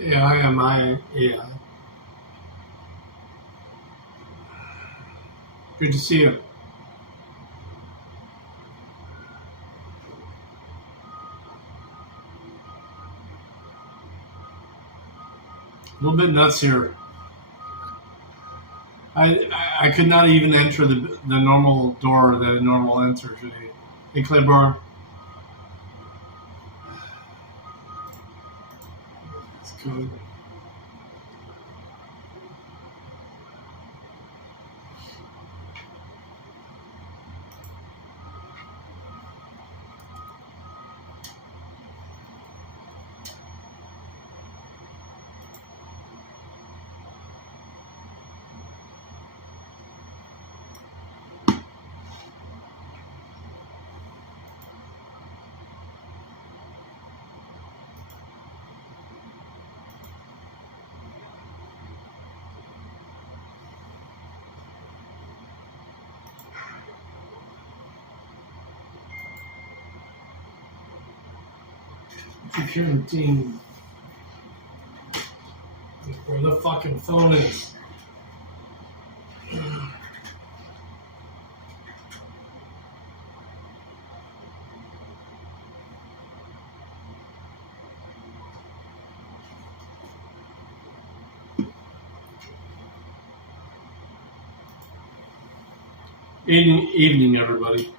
Yeah, I am. Yeah. Good to see you. A little bit nuts here. I could not even enter the normal door that a normal enter today. Hey, Claiborne. It's good. Securing team. Where the fucking phone is. Evening, everybody.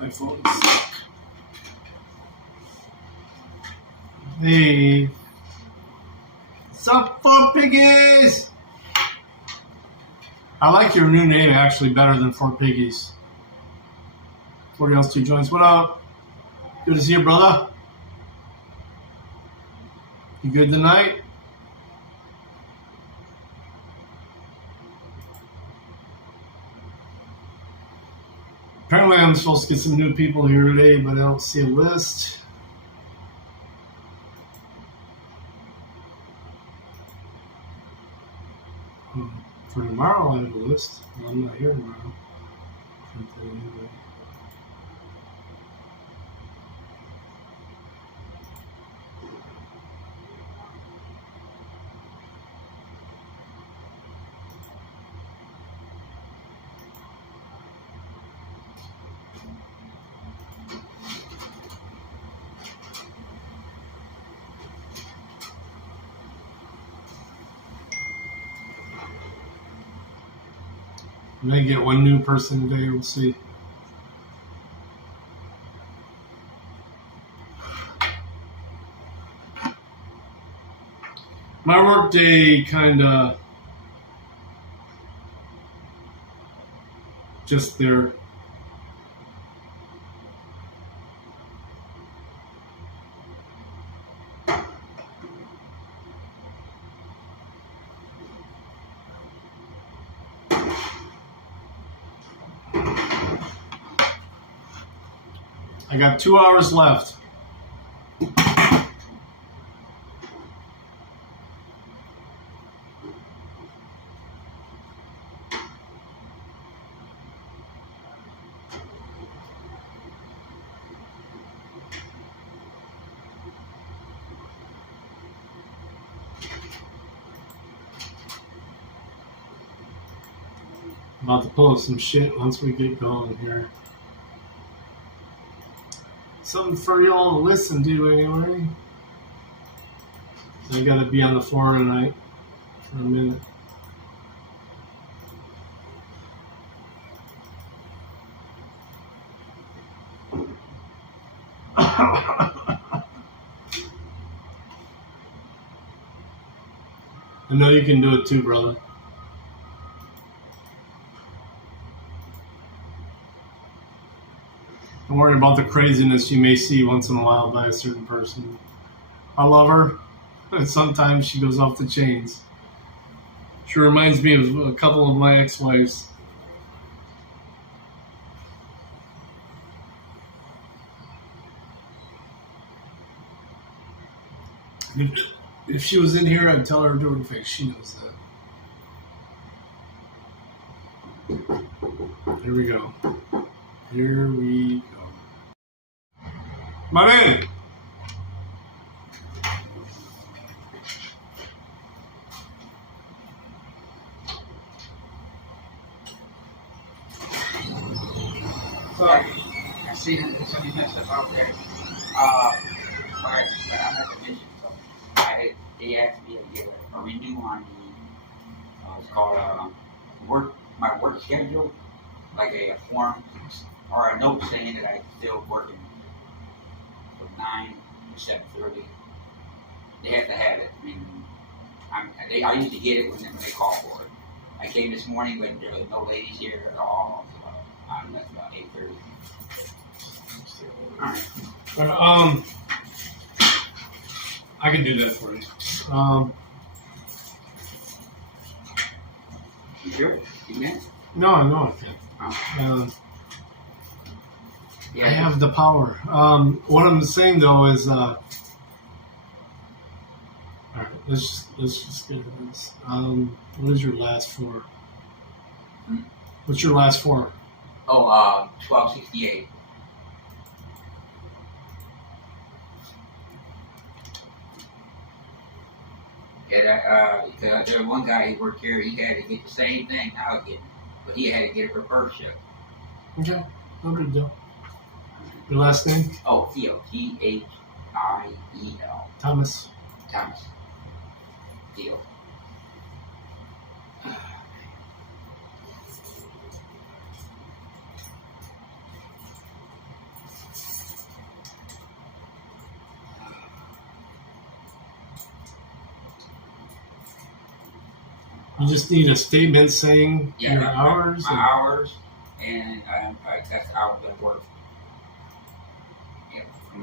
iPhones. Hey. What's up, Fort Piggies? I like your new name actually better than Fort Piggies. 40 else 2 joints. What up? Good to see you, brother. You good tonight? Apparently I'm supposed to get some new people here today, but I don't see a list. For tomorrow I have a list. Well, I'm not here tomorrow. I may get one new person today, we'll see. My work day kind of just there. I got 2 hours left. About to pull up some shit once we get going here. Something for y'all to listen to anyway. I got to be on the floor tonight for a minute. I know you can do it too, brother. Don't worry about the craziness you may see once in a while by a certain person. I love her, and sometimes she goes off the chains. She reminds me of a couple of my ex-wives. If she was in here, I'd tell her to her face. She knows that. Here we go. Here we go. My man! I see that there's something messed up out there. But I'm at the mission, so they asked me to get a renew on the, it's called my work schedule, like a form or a note saying that I'm still working from 9 to 7:30. They have to have it. I mean, I usually get it when they call for it. I came this morning, but there was no ladies here at all. So that's about 8:30. All right. I can do that for you. You sure? You can? No, I know I can. Oh. I have the power. What I'm saying though is, all right, let's just get into this. What is your last four? What's your last four? 1268. Yeah, there was one guy who worked here. He had to get the same thing I was getting, but he had to get it for first shift. Okay, no big deal. Your last name? Oh, Theo. Thiel. Thomas. Theo. You just need a statement saying your hours. My hours, and that's hours at work. Yeah, from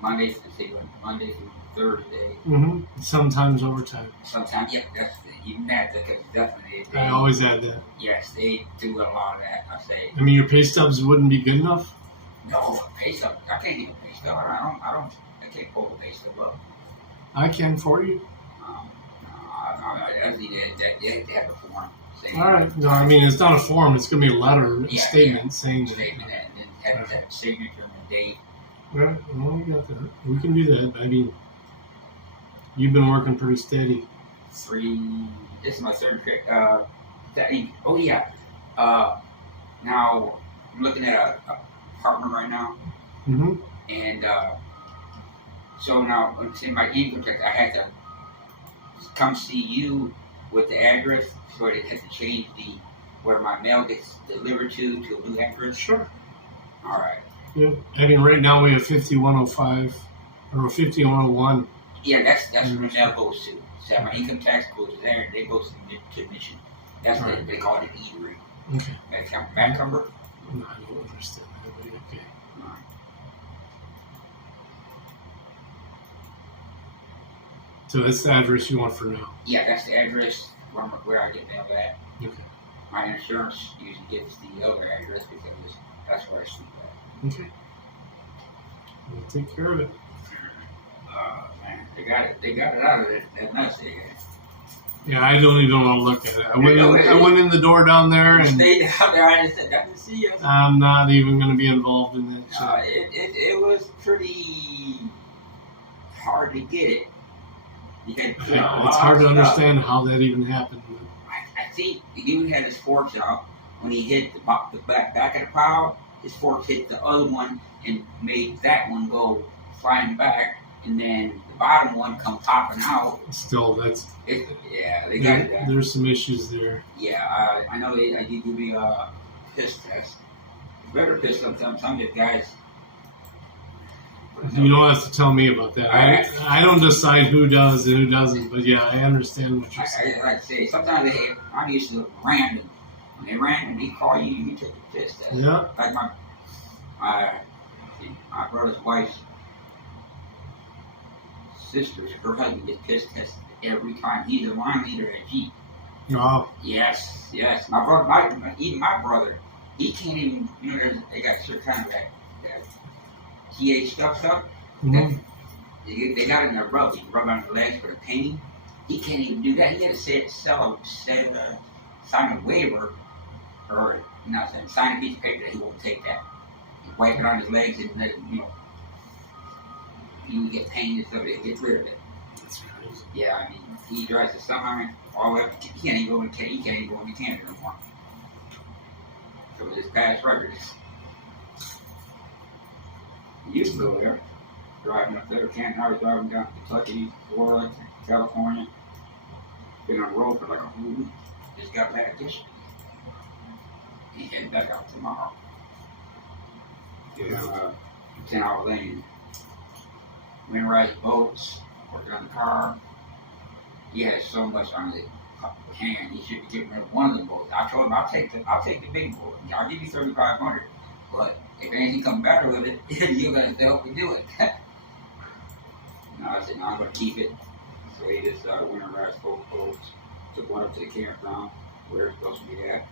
Monday through Thursday. Mm-hmm. Sometimes overtime. Sometimes, yeah, that's even that. Because definitely, I always add that. Yes, they do a lot of that. I say. I mean, your pay stubs wouldn't be good enough. No, pay stub. I can't get a pay stub. I can't pull the pay stub up. I can for you. I need to have a form. All right. No, I mean, it's not a form. It's going to be a letter, a statement saying that. Statement that, and then have a signature and a date. All right. Well, we got that. We can do that. I mean, you've been working pretty steady. This is my third trip. Now, I'm looking at a apartment right now. Mm-hmm. And so now, in my income tax, I had to come see you with the address, so they had to change where my mail gets delivered to a new address. Sure. All right. Yeah. I mean, right now we have 5105 or 5101. Yeah, that's where the mail goes to. So my income tax goes there, and it goes to Mission. That's what they call it, an eatery. Okay. Back number? No, I don't understand that, but okay. All right. So that's the address you want for now? Yeah, that's the address where I get mail at. Okay. My insurance usually gets the other address because that's where I sleep at. Okay. We'll take care of it. Man, they got it out of it. That nuts there. Yeah, I don't even want to look at it. I went in the door down there and stayed down there. I just said, I didn't see you. I'm not even going to be involved in that shit. It was pretty hard to get it. Yeah, it's hard to understand how that even happened. I think he even had his forks out. When he hit the back of the pile, his forks hit the other one and made that one go flying back. and then the bottom one come popping out. Still, they got that. There's some issues there. Yeah, I know I did do the piss test. It's better piss sometimes. Some of the guys. You don't have to tell me about that. I don't decide who does and who doesn't, but yeah, I understand what you're saying. Like I say, sometimes I'm used to random. When they random, they call you, you take the piss test. Yeah. Like my brother's wife's sister, her husband gets piss tested every time. He's a line leader at Jeep. Oh. Yes. My brother, even my brother, he can't even. They got certain kind of that TH stuff. Mm-hmm. They got it in their rub. You rub on the legs for the pain. He can't even do that. He had to sign a waiver, or sign a piece of paper that he won't take that. He wipe it on his legs and let it, he would get pain and stuff. It gets rid of it. That's crazy. Yeah, I mean, he drives the semi all the way up. He can't even go in Canada anymore. So with his past records, he used to go there, driving up there. Canada, I was driving down to Kentucky, Florida, California. Been on the road for like a whole week. Just got back this week. He's heading back out tomorrow. Get on 10-hour lane. Winterize boats, working on the car. He has so much on his hand. He should be getting rid of one of the boats. I told him I'll take the big boat. I'll give you $3,500, but if anything comes better with it, you're gonna have to help me do it. I said no, I'm gonna keep it. So he just winterized both boats. Took one up to the campground where it's supposed to be at.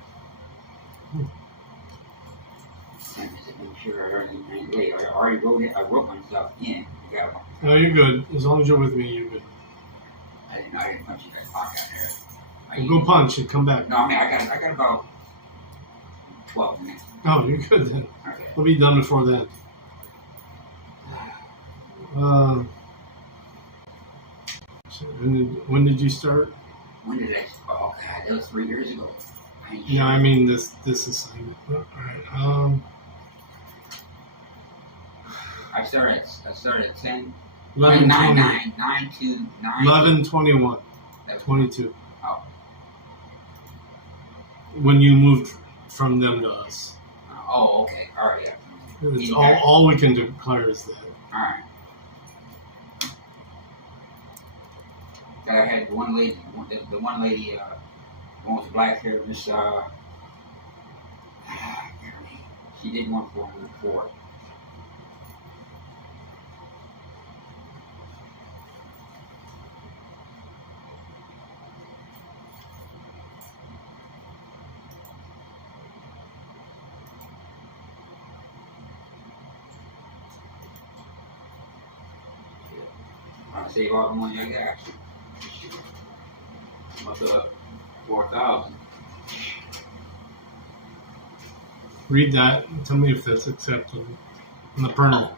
And just make sure everything ain't late. I already wrote it. I wrote myself in. No, you're good. As long as you're with me, you're good. I didn't punch you that clock out there. Well, go punch and come back. No, I mean I got about 12 minutes. Oh, you're good then. Okay. We'll be done before then. So when did you start? When did I? Oh God, that was 3 years ago. Yeah, I mean this assignment. All right. I started at 10. 11, 9 to 9. 11, 21, 22. Oh. When you moved from them to us. Oh, okay. All right, yeah. It's all we can declare is that. All right. I had one lady, the one lady, one with the black hair, Miss, she did one for me before. I save all the money I got. I'm up to 4,000. Read that and tell me if that's acceptable on the printer.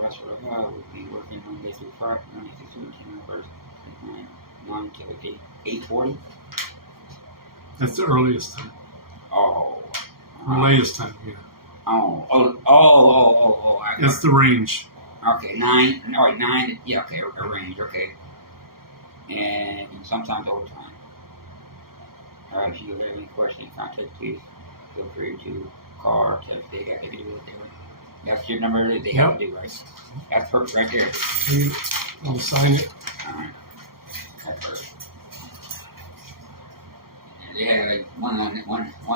Rest of the guy would be working Monday through Friday, Monday through Tuesday, 9 to 8:40. That's the earliest time. Oh. Latest time, yeah. Oh. That's the range. Okay, 9. All right, 9. Yeah, okay, a range, okay. And sometimes overtime. All right, if you have any questions, contact, please feel free to call or text. They got to do what they're doing. That's your number. They have to do, right? That's perfect right there. I'll sign it. All right. That's perfect. They had like one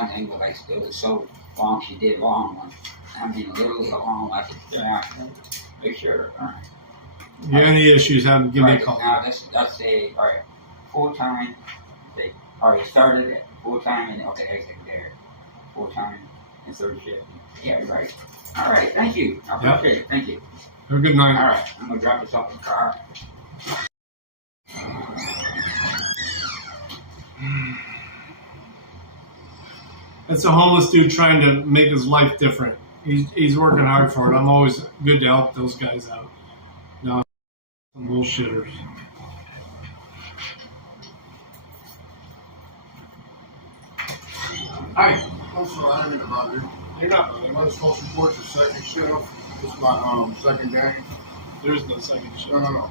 thing, but like it was so long. She did long one. I mean, literally a long one. I said, yeah, make sure. All right. If you have any issues, give me a call. Now let's say, all right, full time. They already started at full time, and okay, exit there, full time and third shift. Yeah, you're right. All right, thank you. I appreciate it. Thank you. Have a good night. All right, I'm gonna drop this off in the car. That's a homeless dude trying to make his life different. He's working hard for it. I'm always good to help those guys out. No, some bullshitters. Hi. I'm sorry, I didn't about you. You're not bothering. My supposed to report the second shift. This is my second day. There is no second shift. No.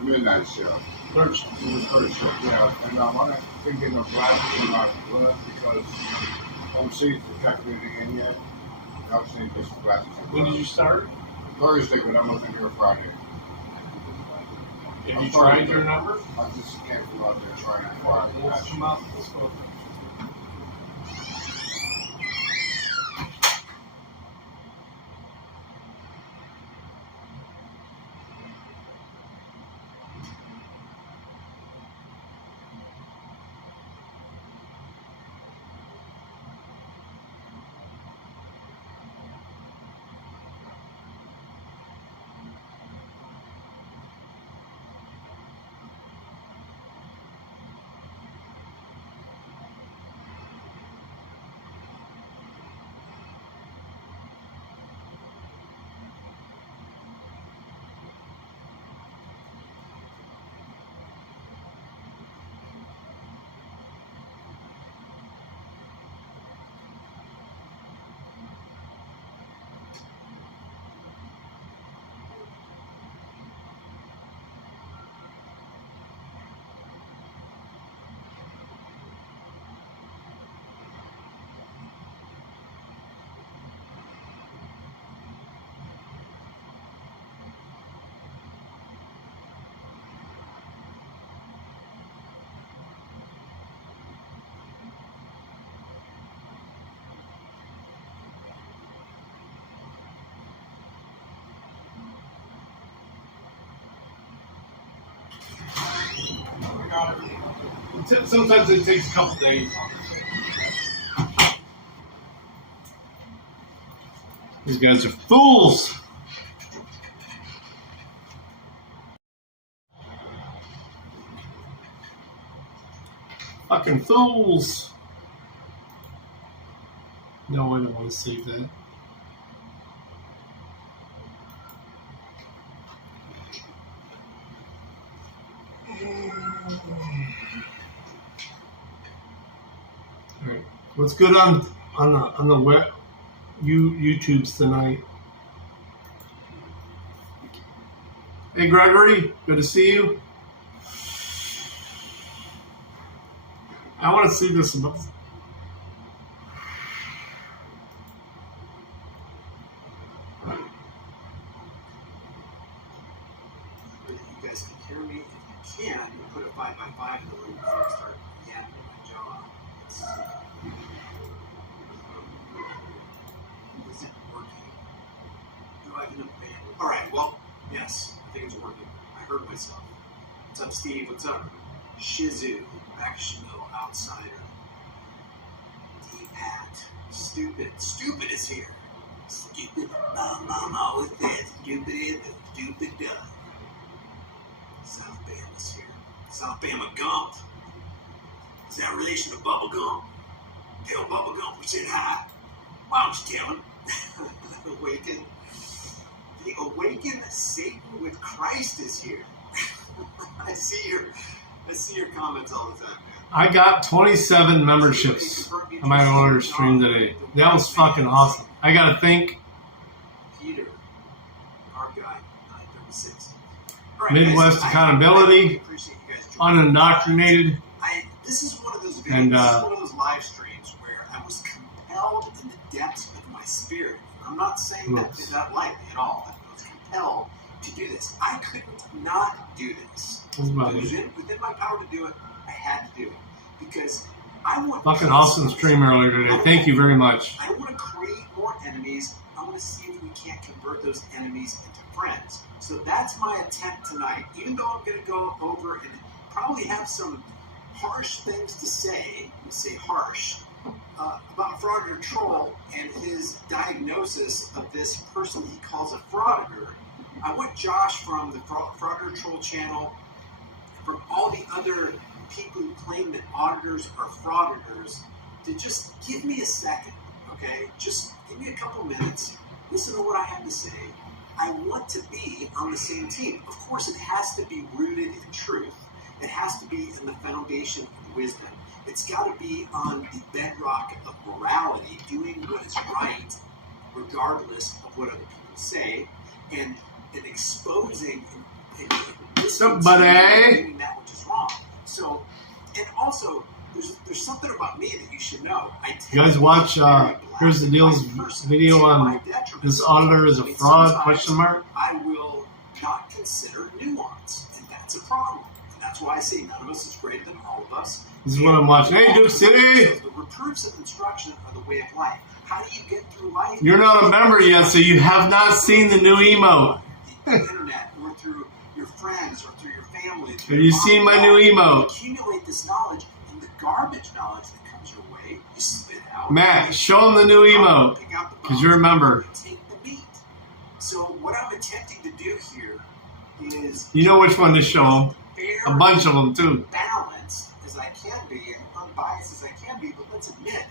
Midnight shift. Third shift. It was first shift, yeah. And I didn't get no glasses in my blood because I haven't seen protected anything in yet. I was seeing just glasses. When did you start? Thursday, but I wasn't here Friday. Have you tried your number? I just can't go out there trying to Friday. Let's come out. Let's go. Sometimes it takes a couple days. These guys are fools. Fucking fools. No, I don't want to save that. All right. What's good on the web YouTubes tonight? Hey Gregory, good to see you. I want to see this. You guys can hear me. If you can, you put a 5x5 in the room before I start yapping my jaw. Is it working? Do I have enough bandwidth? Alright, well, yes, I think it's working. I heard myself. What's up, Steve? What's up? Shizu, Backshmill, Outsider. D-Pat. Stupid is here. Stupid, no, with that. Stupid guy. South Bama's here. South Bama Gump. Is that relation to Bubba Gump? Tell Bubba Gump we said hi. Why don't you tell him? Awaken. The awakened Satan with Christ is here. I see your comments all the time, man. I got 27 memberships on my owner stream today. That was fucking awesome. I gotta thank Peter, our guy, 936. Right, Midwest guys, Accountability, I appreciate you guys joining. Unindoctrinated, This is one of those videos, and this is one of those live streams where I was compelled in the depths of my spirit. I'm not saying that lightly at all. I was compelled to do this. I couldn't not do this. It was within my power to do it. I had to do it because I want fucking awesome stream earlier today. Thank you very much. I want to create more enemies. I want to see if we can't convert those enemies into friends. So that's my attempt tonight. Even though I'm going to go over and probably have some harsh things to say, harsh, about Frauditor Troll and his diagnosis of this person he calls a frauditor. I want Josh from the Frauditor Troll channel, from all the other people who claim that auditors are frauditors, to just give me a second, okay? Just give me a couple minutes, listen to what I have to say. I want to be on the same team. Of course, it has to be rooted in truth. It has has to be in the foundation of wisdom. It's got to be on the bedrock of morality, doing what is right, regardless of what other people say, and exposing and doing that which is wrong. So, and also, there's something about me that you should know. You guys watch, here's the deal's video on this auditor is a fraud, question mark. I will not consider nuance, and that's a problem. And that's why I say none of us is greater than all of us. This is what I'm watching. Hey, Duke City! The reproofs of instruction are the way of life. How do you get through life? You're not a member yet, so you have not seen the new emote. The internet, or through your friends, or through your family. Have you seen my new emote? Accumulate this knowledge, and the garbage knowledge that comes your way, you spit out. Matt, show them the new emote, because you're a member. Take the meat. So what I'm attempting to do here is... You know which one to show them. A bunch of them, too. Balanced as I can be, and unbiased as I can be, but let's admit,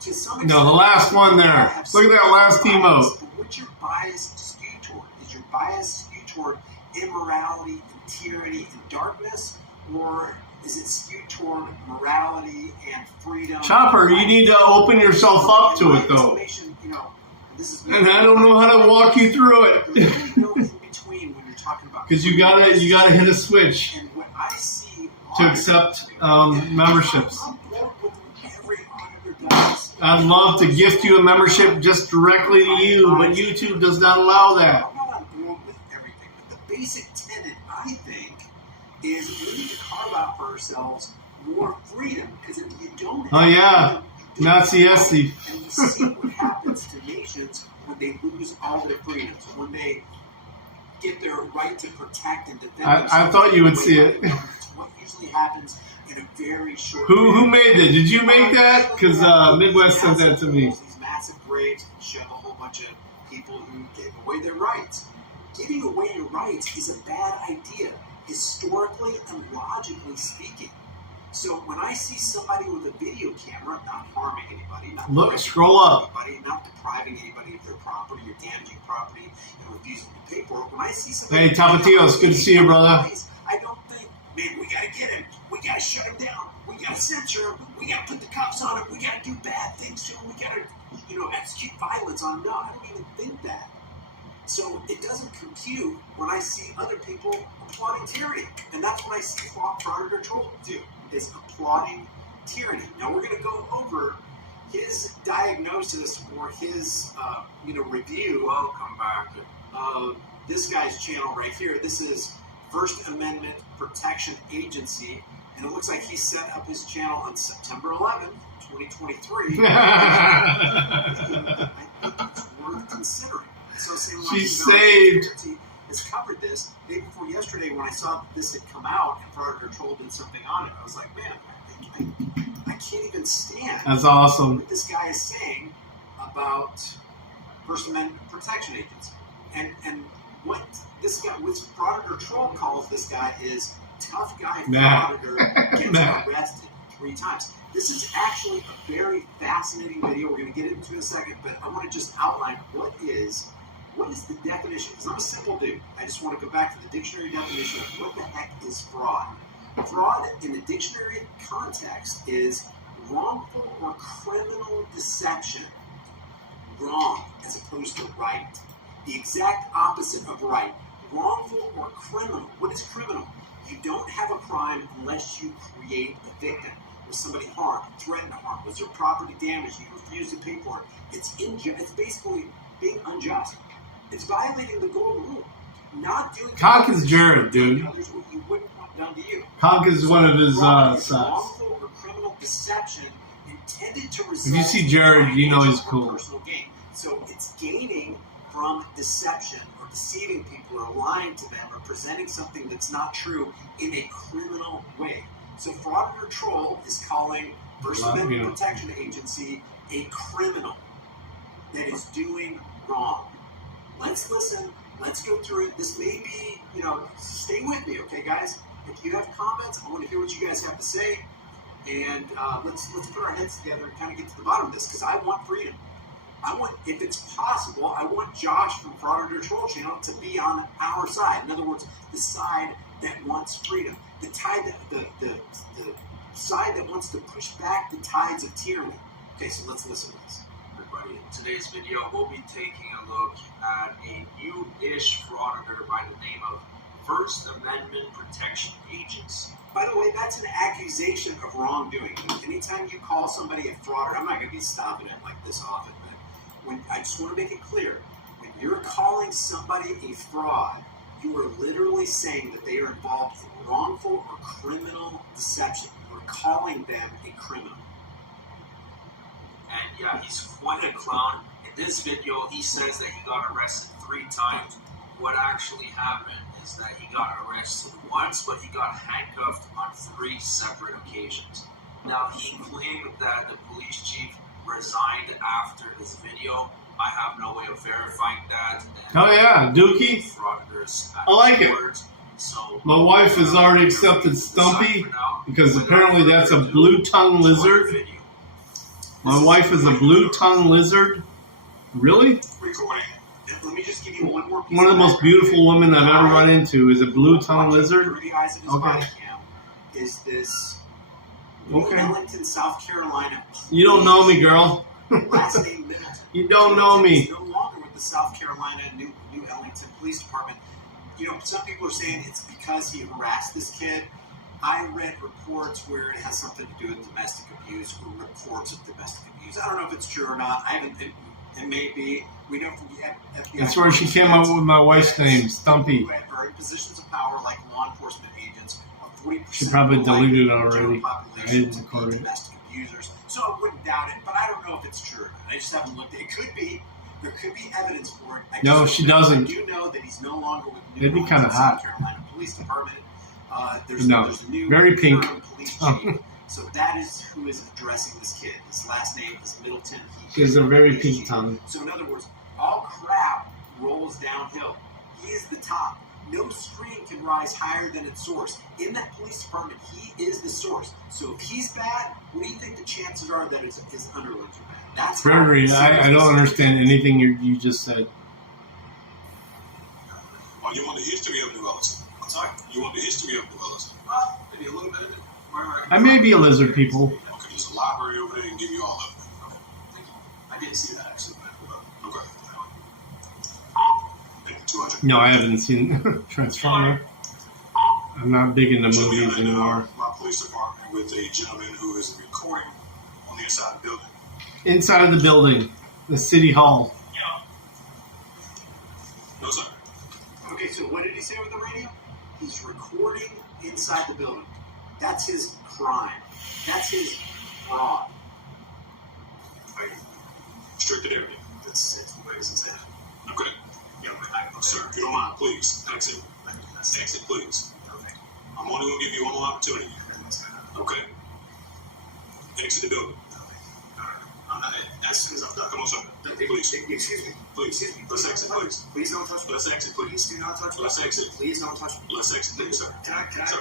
to some extent... No, the last one there. Look at that last emote. But what's your bias skewed toward? Is your bias skewed toward immorality and tyranny and darkness, or is it skewed toward morality and freedom? Chopper, you need to open yourself up to it, though. And I don't know how to walk you through it. Because you gotta hit a switch to accept memberships. I'd love to gift you a membership just directly to you, but YouTube does not allow that. I'm not on board with everything, but the basic tenet, I think, is we need to carve out for ourselves more freedom. Because if you don't have freedom, Nazi-esty. And you see what happens to nations when they lose all their freedoms, when they get their right to protect and defend themselves. I thought you would see it. It's what usually happens in a very short Who made that? Did you make that? Because Midwest sent that to me. These massive graves shove a whole bunch of people who gave away their rights. Giving away your rights is a bad idea, historically and logically speaking. So when I see somebody with a video camera not harming anybody, Scroll up. Anybody, not depriving anybody of their property or damaging property and refusing to pay for it, when I see somebody... Hey, Tapatio, it's good to see you, brother. I don't think, man, we got to get him. We got to shut him down. We got to censor him. We got to put the cops on him. We got to do bad things to him. We got to, execute violence on him. No, I don't even think that. So it doesn't compute when I see other people applauding tyranny. And that's what I see Fraud or Troll do, is applauding tyranny. Now we're going to go over his diagnosis or his, review. Welcome back. Of this guy's channel right here. This is First Amendment Protection Agency. And it looks like he set up his channel on September 11th, 2023. I think it's worth considering. So She's saved. Has covered this. Day before yesterday, when I saw that this had come out and Fraud or Troll did something on it, I was like, man, I can't even stand. That's awesome. What this guy is saying about First Amendment Protection Agency, and what this guy, what Fraud or Troll calls this guy is tough guy frauditor gets arrested 3 times. This is actually a very fascinating video. We're going to get into it in a second, but I want to just outline what is the definition. Because I'm a simple dude. I just want to go back to the dictionary definition of what the heck is fraud. Fraud in the dictionary context is wrongful or criminal deception. Wrong as opposed to right. The exact opposite of right. Wrongful or criminal. What is criminal? You don't have a crime unless you create a victim. Was somebody harmed, threatened to harm? Was there property damage? You refuse to pay for it. It's basically being unjust. It's violating the golden rule. Not doing... Conk is Jared, dude. Others what you wouldn't want done to you. Conk is one of his sides. Wrongful or criminal deception intended to result... If you see Jared, you know he's cool. Personal gain. So it's gaining from deception or deceiving people or lying to them or presenting something that's not true in a criminal way. So Fraud or Troll is calling First Amendment Protection Agency a criminal that is doing wrong. Let's listen. Let's go through it. This may be, stay with me, okay, guys? If you have comments, I want to hear what you guys have to say. And let's put our heads together and kind of get to the bottom of this, because I want freedom. if it's possible, I want Josh from Frauditor Troll Channel to be on our side. In other words, the side that wants freedom, the side that wants to push back the tides of tyranny. Okay, so let's listen to this. Everybody, in today's video, we'll be taking a look at a new-ish frauditor by the name of First Amendment Protection Agency. By the way, that's an accusation of wrongdoing. Anytime you call somebody a frauder, I'm not going to be stopping it like this often, but I just want to make it clear, when you're calling somebody a fraud, you are literally saying that they are involved in wrongful or criminal deception. You are calling them a criminal. And yeah, he's quite a clown. In this video, he says that he got arrested 3 times. What actually happened is that he got arrested once, but he got handcuffed on 3 separate occasions. Now, he claimed that the police chief resigned after this video. I have no way of verifying that. Oh yeah, Dookie. I like it. So, my wife has already accepted Stumpy because apparently that's a blue-tongued lizard. My wife is a blue-tongued lizard. Really? Recording. Let me just give you one more piece. One of the most beautiful women I've ever run into is a blue-tongued lizard. Through the eyes of his body cam is this Ellington, South Carolina. You don't know me, girl. Last name Middleton. You don't know me. He's no longer with the South Carolina New Ellington Police Department. You know, some people are saying it's because he harassed this kid. I read reports where it has something to do with domestic abuse, or reports of domestic abuse. I don't know if it's true or not. I haven't. It may be. We know from the FBI. That's where she came up with my wife's name, Stumpy. Who are in positions of power, like law enforcement agents, 40%. She probably deleted it already. I didn't record it. Domestic abusers. So I wouldn't doubt it, but I don't know if it's true or not. I just haven't looked at it. It could be. There could be evidence for it. No, she doesn't. I do know that he's no longer with the It'd be kind of hot. South Carolina Police Department. There's a new very pink. Police chief. So that is who is addressing this kid. His last name is Middleton. He has a very pink tongue. So in other words, all crap rolls downhill. He is the top. No stream can rise higher than its source. In that police department, he is the source. So if he's bad, what do you think the chances are that his underlings are bad? That's Gregory, I don't understand anything you just said. Oh, you want the history of New Ellington? I'm sorry? You want the history of New Ellington? Maybe a little bit of it. I may be a lizard, people. Okay, there's a library over there and give you all of it. Thank you. I didn't see that actually. Okay. Maybe 200. No, I haven't seen Transformer. I'm not big into movies anymore. My police department with a gentleman who is recording on the inside of the building. Inside of the building, the city hall. No, sir. Okay, so what did he say with the radio? He's recording inside the building. That's his crime. That's his fraud. Restricted area. That's the way it's intended. Okay. Yeah, sir, if you don't mind, please, exit. Exit, please. I'm only going to give you one more opportunity. Okay. Exit the building. I'm not, as soon as I'm done. Come on, sir. Please. Excuse me. Please. Let's exit, please. Please don't touch me. Let's exit, please. Please do not touch me. Let's exit. Please don't touch me. Let's exit, please, sir. Can I Sir,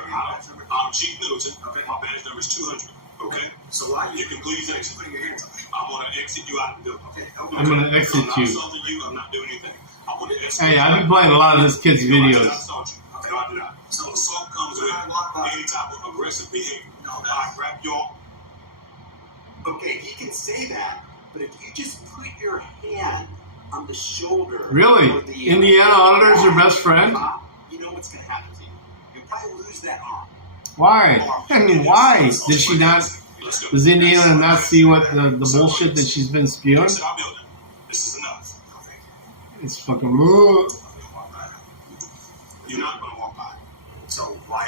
I'm Chief Middleton. Okay. My badge number is 200. Okay? So why You can please exit. putting your hands on me? I'm going to exit you out of the building. Okay. I'm going to exit I'm not you. assaulting you. I'm not doing anything. I want to escort Hey, you. I've been playing a lot of this kid's No, I did videos. not assault you. No, I did not. So assault comes with any type of aggressive behavior. No, I grab your... Okay, he can say that, but if you just put your hand on the shoulder... Really? or the, Indiana Auditor's your best friend? You know what's going to happen to you. You'll probably lose that arm. Why? I mean, why? Did she not... Let's go. Does Indiana not see what the bullshit that she's been spewing? Exit our building. This is enough. It's fucking... You're not going to walk by. So why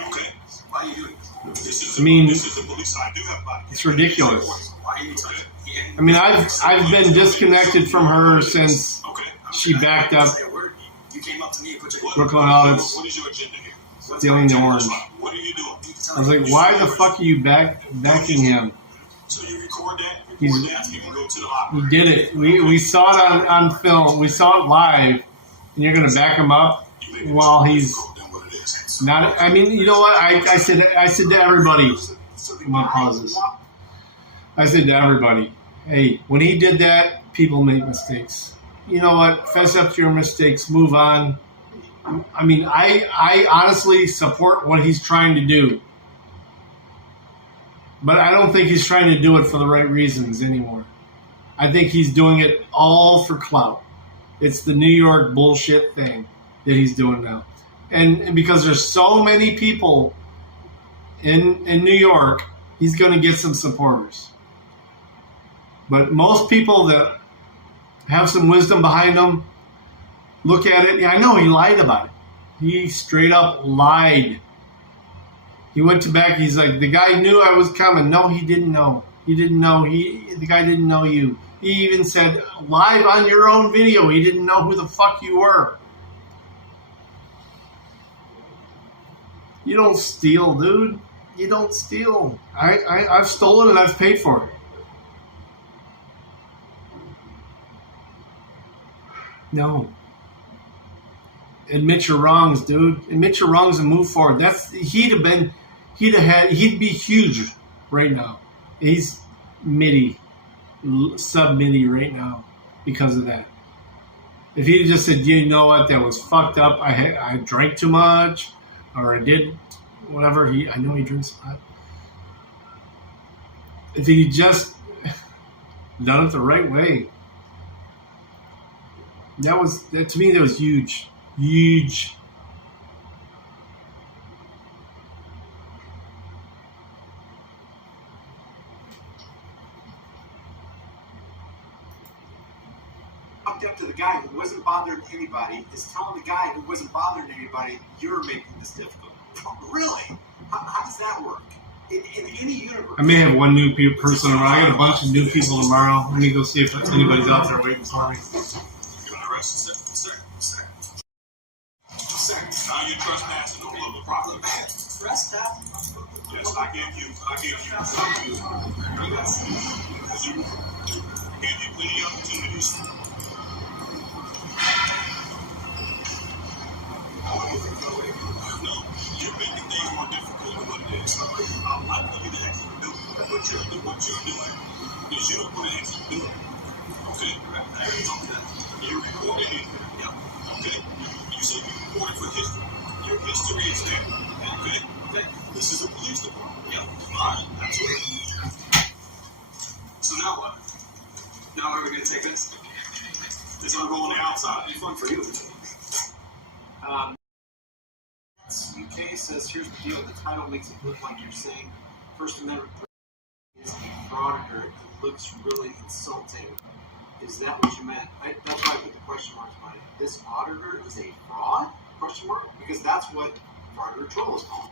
are you doing this? This is I mean, this is the police. I do have body. It's ridiculous. Why are you touching me? I mean, I've been disconnected from her since Okay. she backed up Say a word. You came up to me and put your What- Brooklyn Audits What is your agenda here? stealing the orange. What are you doing? I was like, why the fuck are you backing him? So you record that, He's- you can go to the library. He did it. We saw it on film. We saw it live. And you're going to back him up You may be while more he's difficult than what it is. not... I mean, you know what? I said to everybody... So the I'm on guy pauses. walked- I said to everybody, hey, when he did that, people make mistakes. You know what? Fess up to your mistakes. Move on. I mean, I honestly support what he's trying to do. But I don't think he's trying to do it for the right reasons anymore. I think he's doing it all for clout. It's the New York bullshit thing that he's doing now. And because there's so many people in New York, he's going to get some supporters. But most people that have some wisdom behind them look at it. Yeah, I know he lied about it. He straight up lied. He went to back. He's like, the guy knew I was coming. No, he didn't know. He didn't know. The guy didn't know you. He even said live on your own video, he didn't know who the fuck you were. You don't steal, dude. You don't steal. I've stolen and I've paid for it. No. Admit your wrongs, dude. Admit your wrongs and move forward. He'd be huge right now. He's sub-midi right now because of that. If he just said, you know what, that was fucked up. I drank too much, or I did whatever. I know he drinks a lot. If he just done it the right way, that to me that was huge. Huge. Up to the guy who wasn't bothering anybody is telling the guy who wasn't bothering anybody, you're making this difficult. Really? How does that work? In any universe. I may have one new person around. I got a bunch of new people tomorrow. Let me go see if anybody's out there waiting for me. You're under arrest. Sir. Now you're trespassing on public property. Trespass? Yes, I gave you plenty of opportunities. No, you're making things more difficult than what it is. I'm not telling you to actually do it. What you're doing is you don't want to actually do it. Okay? You're recording it. Yeah. Okay? You said you recorded for history. Your history is there. Okay? This is a police department. Yeah. All right. Absolutely. So now what? Now where are we going to take this? It's going to go on the outside. It'll be fun for you. UK says, here's the deal. The title makes it look like you're saying First Amendment is a frauditor. It looks really insulting. Is that what you meant? That's why I put the question marks by it. This auditor is a fraud? Question mark? Because that's what Frauditor Troll is called.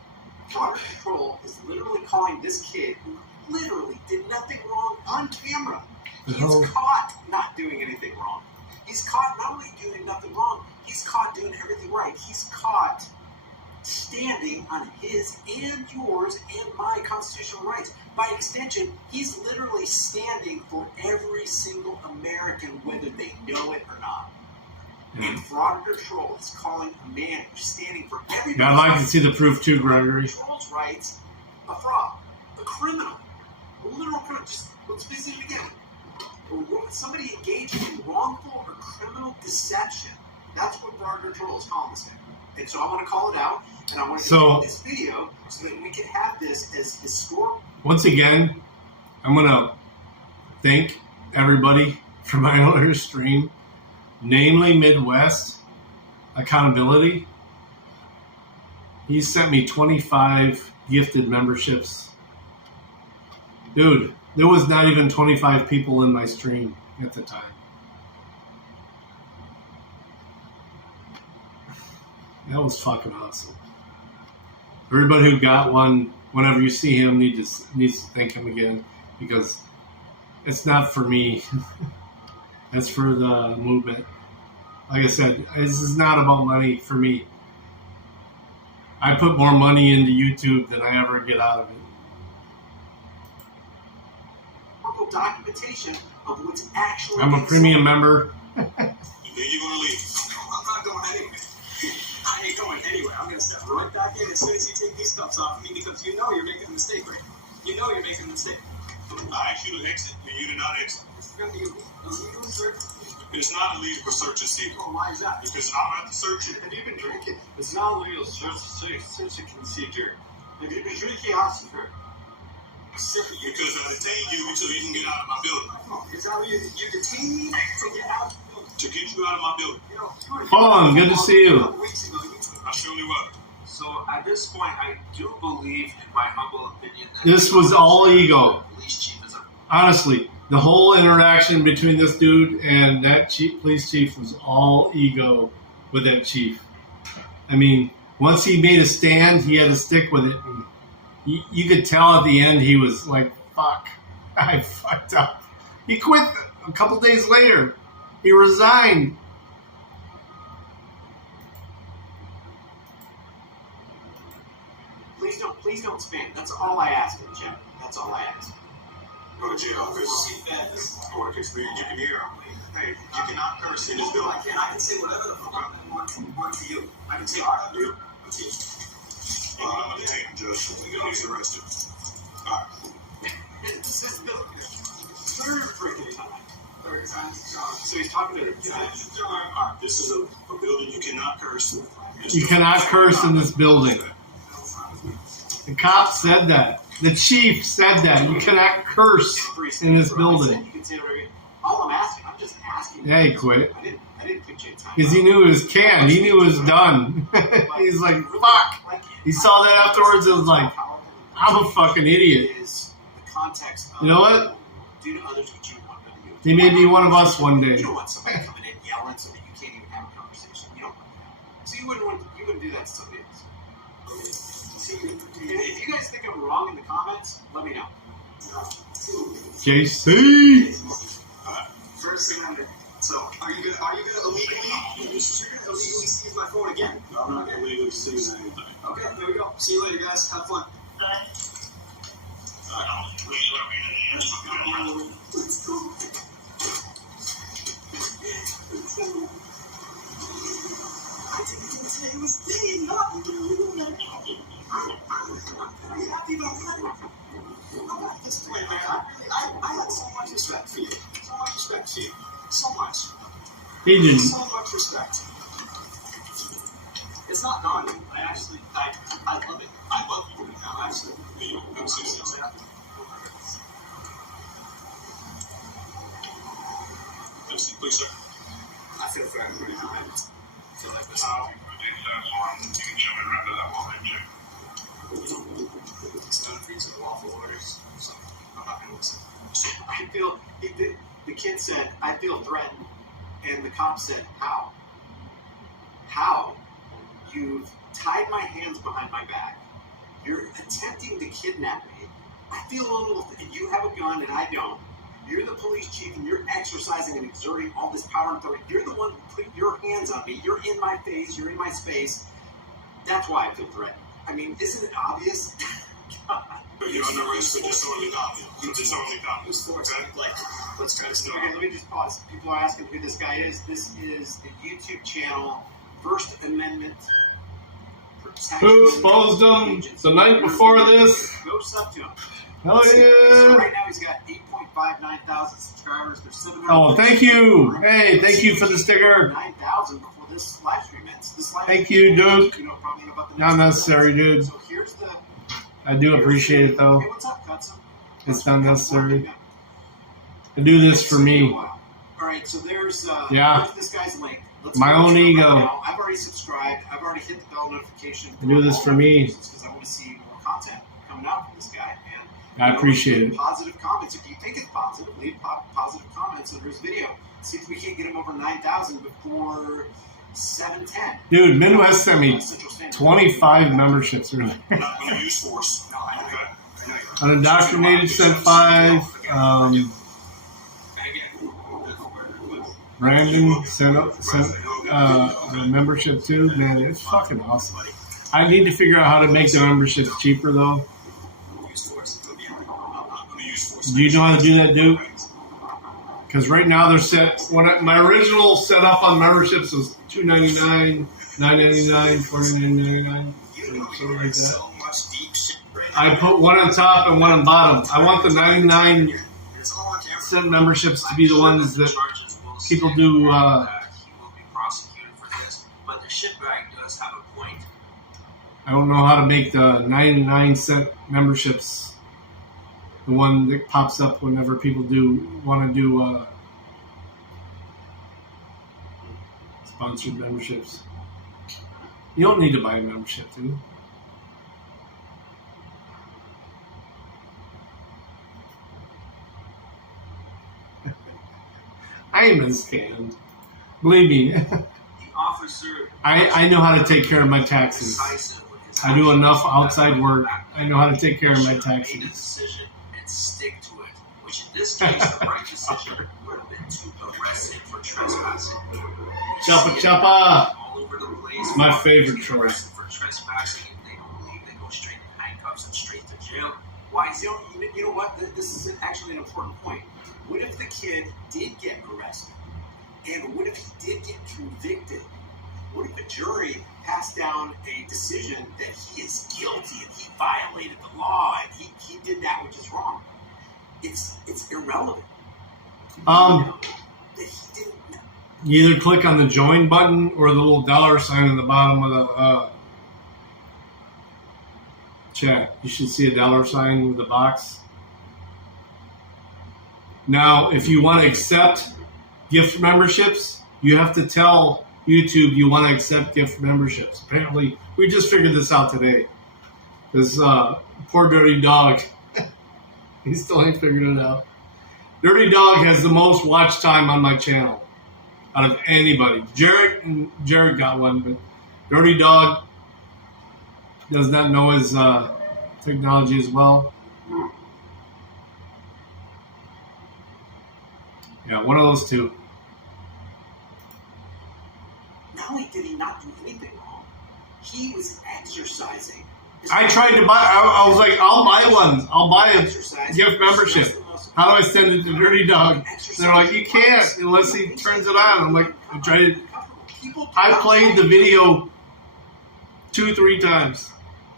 Frauditor Troll is literally calling this kid who literally did nothing wrong on camera. He's caught not doing anything wrong. He's caught not only doing nothing wrong, he's caught doing everything right. He's caught standing on his and yours and my constitutional rights. By extension, he's literally standing for every single American, whether they know it or not. And Frauditor Troll is calling a man who's standing for everybody. I'd like to see the proof too, Gregory. Troll's rights, a fraud, a criminal, a literal criminal. Just let's visit it again. Somebody engaged in wrongful or criminal deception. That's what Frauditor Troll is calling this man. And so I want to call it out, and I want to do this video so that we can have this as historical. Once again, I'm going to thank everybody for my earlier stream, namely Midwest Accountability. He sent me 25 gifted memberships. Dude, there was not even 25 people in my stream at the time. That was fucking awesome. Everybody who got one, whenever you see him, needs to thank him again, because it's not for me. That's for the movement. Like I said, this is not about money for me. I put more money into YouTube than I ever get out of it. Documentation of what's actually. I'm a premium member. Then you're going to leave. I'm not going anywhere. I ain't going anywhere. I'm going to step right back in as soon as you take these cuffs off of me, because you know you're making a mistake, right? You know you're making a mistake. I asked you to exit, and you did not exit. It's not illegal for search and seizure. Well, why is that? Because I'm at the search it. Have you been drinking? It's not illegal search and procedure. Have you been drinking, officer? Because I detain you until you can get out of my building. Is that what you detain me to get out? To get you out of my building. You know, you were Hold on, good to see you. a couple weeks ago, I surely was. So at this point, I do believe, in my humble opinion, that This was all ego. the police chief is a Honestly, the whole interaction between this dude and that police chief was all ego with that chief. I mean, once he made a stand, he had to stick with it. And you could tell at the end he was like, fuck, I fucked up. He quit a couple days later. He resigned. Please don't spam. That's all I ask in the chat. That's all I ask. Go to jail because or because you can hear. Hey, you cannot curse in this building. I can say whatever the fuck I want to you. I can say I do. I'm gonna detain him, Judge. He's arrested. All right. This is the third freaking time. So he's talking to the judge. All right. This is a building you cannot curse. You cannot curse in this building. The cop said that. The chief said that. You cannot curse in this building. You can say whatever. All I'm asking, I'm just asking. Yeah, he quit. I didn't put you in time. Because he knew it was canned. He knew it was done. He's like, fuck. He saw that afterwards and was like, I'm a fucking idiot. Is the context of, You know what? do to others what you want them to do. He may be one of us one day. You don't want somebody coming in yelling so that you can't even have a conversation. You don't want that. So you wouldn't do that to somebody else. See, if you guys think I'm wrong in the comments, let me know. JC! First thing I'm gonna. So are you gonna illegally seize my phone again? No, I'm not gonna legally seize anything. Okay, there we go. See you later, guys. Have fun. I had so much respect for you. So much respect for you. So much. He didn't. So much respect. It's not done. I love it. I love you now, actually. Please, sir. I feel threatened right now. I feel like this. It's none of these are lawful orders, so I'm not going to listen. I feel, the kid said, I feel threatened. And the cop said, how? How? You've tied my hands behind my back. You're attempting to kidnap me. I feel a little, and you have a gun and I don't. You're the police chief and you're exercising and exerting all this power and authority. You're the one who put your hands on me. You're in my face. You're in my space. That's why I feel threatened. I mean, isn't it obvious? You're under arrest for disorderly conduct. Disorderly conduct. Okay? Like, Let's try to start. okay, let me just pause. People are asking who this guy is. This is the YouTube channel First Amendment Protection. Who exposed him the night before this? Go sub to him. Hell So yeah! right now he's got 8.59 thousand subscribers. There's 700. Oh, thank you. Hey, thank you for the sticker. 9,000 before this live stream ends. This live Thank stream you, ends, Duke. You know, probably in about the Not next necessary, 10 minutes. dude. So here's the. I do appreciate it, though. Hey, what's up, Cutson? It's not necessary. I do this for me. All right, so there's Yeah. there's this guy's link. Let's My go own to it ego. Right now. I've already subscribed. I've already hit the bell notification. I do this for me. Because I want to see more content coming out from this guy. And I appreciate leave it. Positive comments. If you think it's positive, leave positive comments under his video. See if we can't get him over 9,000 before 7:10. Dude, Midwest sent me Central Standard. 25 memberships. We're not going to use force. No, I know. Okay? Unindoctrinated sent 5. Brandon sent a membership too. Man, it's fucking awesome. I need to figure out how to make the memberships cheaper though. Do you know how to do that, Duke? Because right now they're set. My original setup on memberships was $2.99, $9.99, $49.99, something like that. I put one on top and one on bottom. I want the 99 sent memberships to be the ones that charges will people stick do. and that he will be prosecuted for this. But the shitbag does have a point. I don't know how to make the 99-cent memberships the one that pops up whenever people want to do sponsored memberships. You don't need to buy a membership, do you? I am scammed. Believe me, The officer. I know how to take care of my taxes. Decisive with his I do enough actions. outside work. I know how to take care of my Should have made a taxes. decision and stick to it. Which in this case, the right decision would have been to arrest him for trespassing. Choppa See it choppa. all over the place. My favorite People choice. arrested for trespassing, and they don't believe they go straight in handcuffs and straight to jail. Why is it? You know what? This is actually an important point. What if the kid did get arrested? And what if he did get convicted? What if a jury passed down a decision that he is guilty and he violated the law and he did that which is wrong? It's irrelevant. That he didn't know. You either click on the join button or the little dollar sign in the bottom of the chat. You should see a dollar sign with the box. Now, if you want to accept gift memberships, you have to tell YouTube you want to accept gift memberships. Apparently, we just figured this out today. This poor Dirty Dog, he still ain't figured it out. Dirty Dog has the most watch time on my channel out of anybody. Jared got one, but Dirty Dog does not know his technology as well. Yeah, one of those two. Not only did he not do anything wrong, he was exercising. I tried to buy. I was like, I'll buy one. I'll buy a gift membership. How do I send it to Dirty Dog? And they're like, you can't unless he turns it on. I'm like, I played the video 2-3 times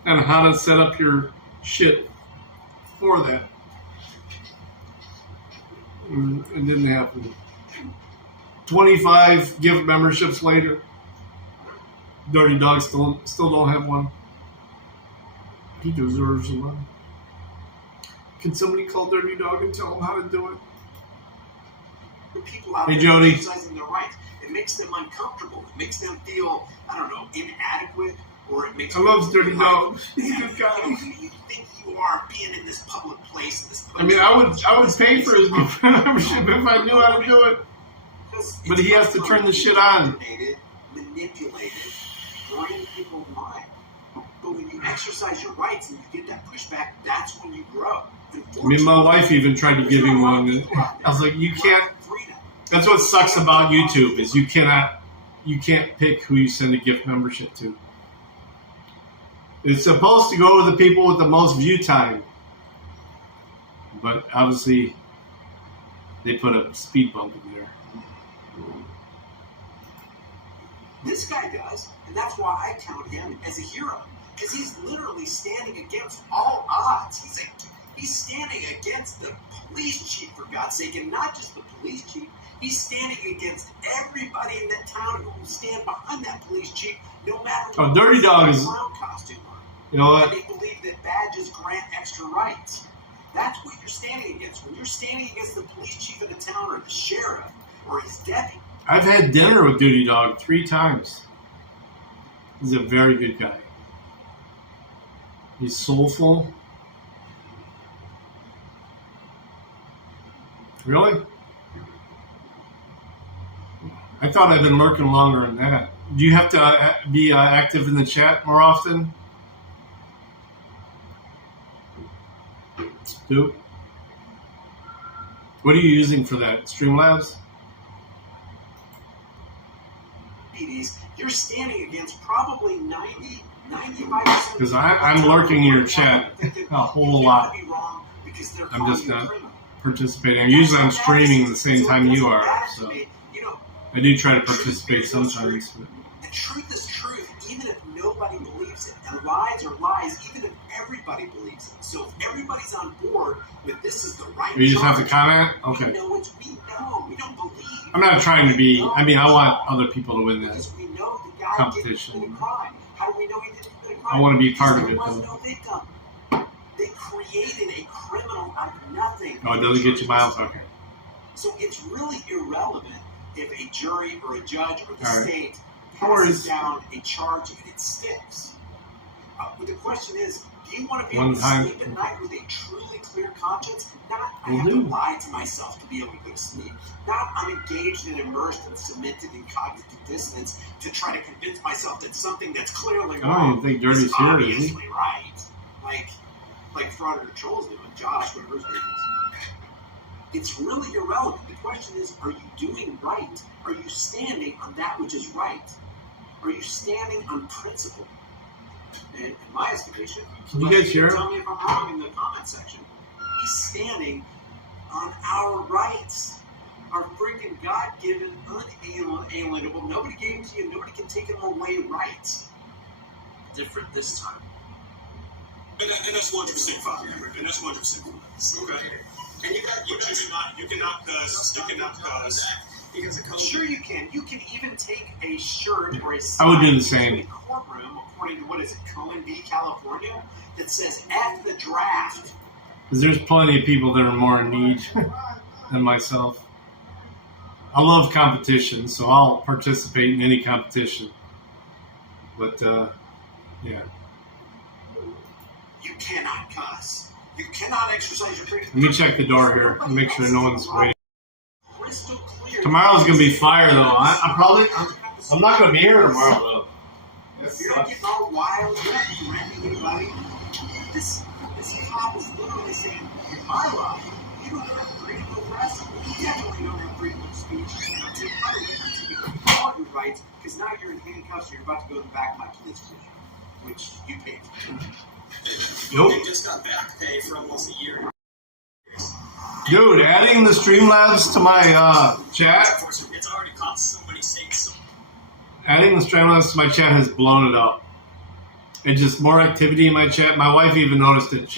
on how to set up your shit for that. It didn't happen. 25 gift memberships later, Dirty Dog still don't have one. He deserves one. Can somebody call Dirty Dog and tell him how to do it? The people out Hey, there Jody. exercising their rights. It makes them uncomfortable. It makes them feel, I don't know, inadequate, or it makes I them love feel Dirty like, Dog. He's a man, good guy. you think you are being in this public place. I mean, I would pay for his gift membership if I knew how to do it. But he has to turn the shit on. Manipulated, bring people's mind. But when you exercise your rights and you get that pushback, that's when you grow. I mean, my wife even tried to give him one. And I was like, you can't. That's what sucks about YouTube is you can't pick who you send a gift membership to. It's supposed to go to the people with the most view time. But obviously, they put a speed bump in there. This guy does, and that's why I count him as a hero. Because he's literally standing against all odds. He's standing against the police chief, for God's sake, and not just the police chief. He's standing against everybody in that town who will stand behind that police chief, no matter what. Oh, Dirty Dog is. Clown costume on. You know And what? they believe that badges grant extra rights. That's what you're standing against. When you're standing against the police chief of the town, or the sheriff, or his deputy. I've had dinner with Dirty Dog 3 times. He's a very good guy. He's soulful. Really? I thought I'd been lurking longer than that. Do you have to be active in the chat more often? Stu? What are you using for that? Streamlabs? You're standing against probably 95%. Because I'm lurking in your chat a whole lot. I'm just not participating. Usually I'm streaming the same time you are, so I do try to participate sometimes. But. The truth is truth, even if nobody believes it. And lies are lies, even if everybody believes it. So if everybody's on board with this is the right You just have to charge, comment? Okay. we know we don't believe. I'm not trying to be, I mean, I want other people to win that Because we know the guy competition. didn't commit a crime. How do we know he didn't commit a crime? I want to be part of Because it, there was though. no victim. They created a criminal out of nothing. Oh, it doesn't get you miles? Okay. So it's really irrelevant if a jury or a judge or the All right. state No worries. passes down a charge and it sticks. But the question is, do you want to be One able to time. sleep at night with a truly clear conscience? Not, I Will have do. to lie to myself to be able to go to sleep. Not, I'm engaged and immersed and cemented in cognitive dissonance to try to convince myself that something that's clearly I don't wrong even think Dirty's is here, is he? obviously right. Like Fraud or Trolls doing, Josh, whatever his name is. It's really irrelevant. The question is, are you doing right? Are you standing on that which is right? Are you standing on principle? And in my estimation, Can you guys hear him? tell me if I'm wrong in the comment section. He's standing on our rights, our freaking God-given, unalienable. Nobody gave them to you. Nobody can take them away rights. Different this time. And that's 100% fine. And that's 100% fine. Okay. And you cannot cuss. You cannot cuss. Sure you can. You can even take a shirt or a I would do sign the same. into a courtroom, according to, what is it, Cohen v. California, that says, F the draft. Because there's plenty of people that are more in need than myself. I love competition, so I'll participate in any competition. But, yeah. You cannot cuss. You cannot exercise your freedom. Let me check the door here and make sure no one's waiting. Crystal clear. Tomorrow's going to be fire, though. I'm not going to be here tomorrow, though. You're not getting all wild. You're not threatening anybody. This cop is literally saying, in my life, you don't have freedom of press. You definitely don't have freedom of speech. And I'm saying, by the way, I'm taking all your rights, because now you're in handcuffs and you're about to go to the back of my police station, which you paid for. Nope. They just got back pay for almost a year. Dude, adding the Streamlabs to my chat, It's already cost somebody saying something. adding the Streamlabs to my chat has blown it up. It's just more activity in my chat. My wife even noticed it.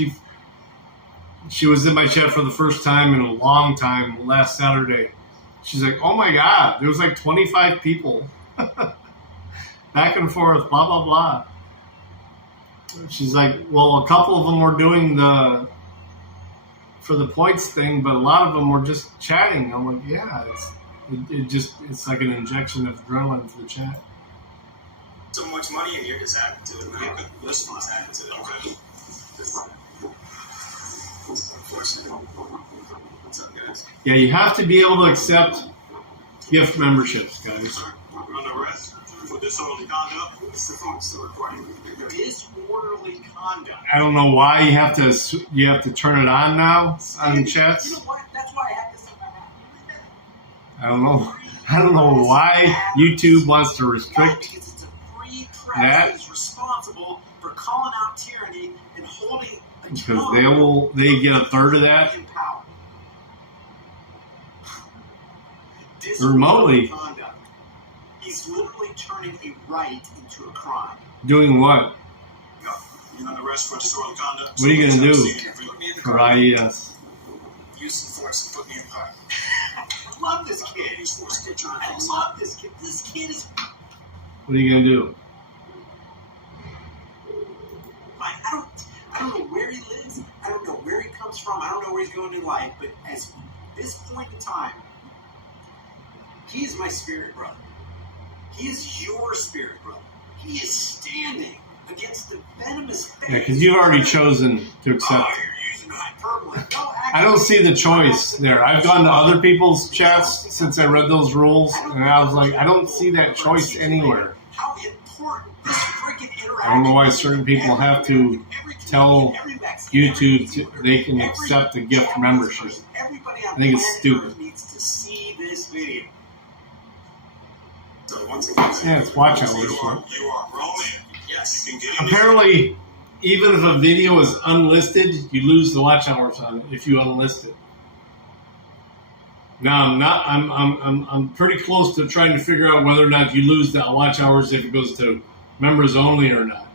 She was in my chat for the first time in a long time last Saturday. She's like, oh my God, there was like 25 people. Back and forth, blah, blah, blah. She's like, well, a couple of them were doing for the points thing, but a lot of them were just chatting. I'm like, yeah, it's like an injection of adrenaline for the chat. So much money in here just happened to it. Yeah. This one's happened to it. Okay. Unfortunately. What's up, guys? Yeah, you have to be able to accept gift memberships, guys. We're on the arrest for disorderly conduct. It's the phone still recording. Disorderly conduct. I don't know why you have to turn it on now on chats. You know what? That's why I have this on my map. I don't know why YouTube wants to restrict Because it's a free press that. that is responsible for calling out tyranny and holding because they get a third of that remotely. Conduct. He's literally turning a right into a crime. Doing what? You're on arrest for disorderly conduct. What are you gonna do? For IES. Use of force and put me in power. I love this kid. Use force to get your I ass. love this kid. This kid is. What are you gonna do? I don't know where he lives. I don't know where he comes from. I don't know where he's going in life. But at this point in time, he is my spirit brother. He is your spirit brother. He is standing against the venomous. Yeah, because you've already chosen to accept. Oh, you're using hyperbole. No, I don't see the choice there. I've gone to other people's chats since I read those rules, and I was like, I don't see that choice anywhere. How important this freaking interaction. I don't know why certain people have to tell YouTube they can accept a gift membership. I think it's stupid. Needs to see this video. So once again, Yeah, it's watch hours. you are Roman. Yes, you can get in Apparently, even if a video is unlisted, you lose the watch hours on it if you unlist it. Now I'm pretty close to trying to figure out whether or not you lose that watch hours if it goes to members only or not.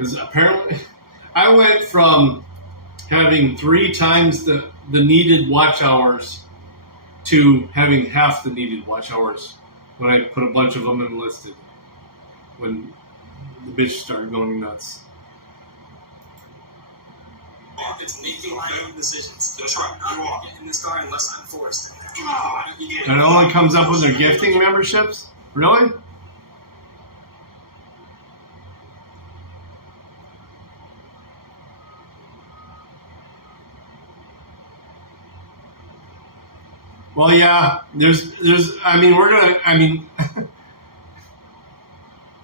Because apparently, I went from having 3 times the needed watch hours to having half the needed watch hours when I put a bunch of them enlisted. When the bitch started going nuts. It's making my own decisions. That's right. I'm not getting in this car unless I'm forced. And it only comes up with their gifting memberships? Really? Well, yeah,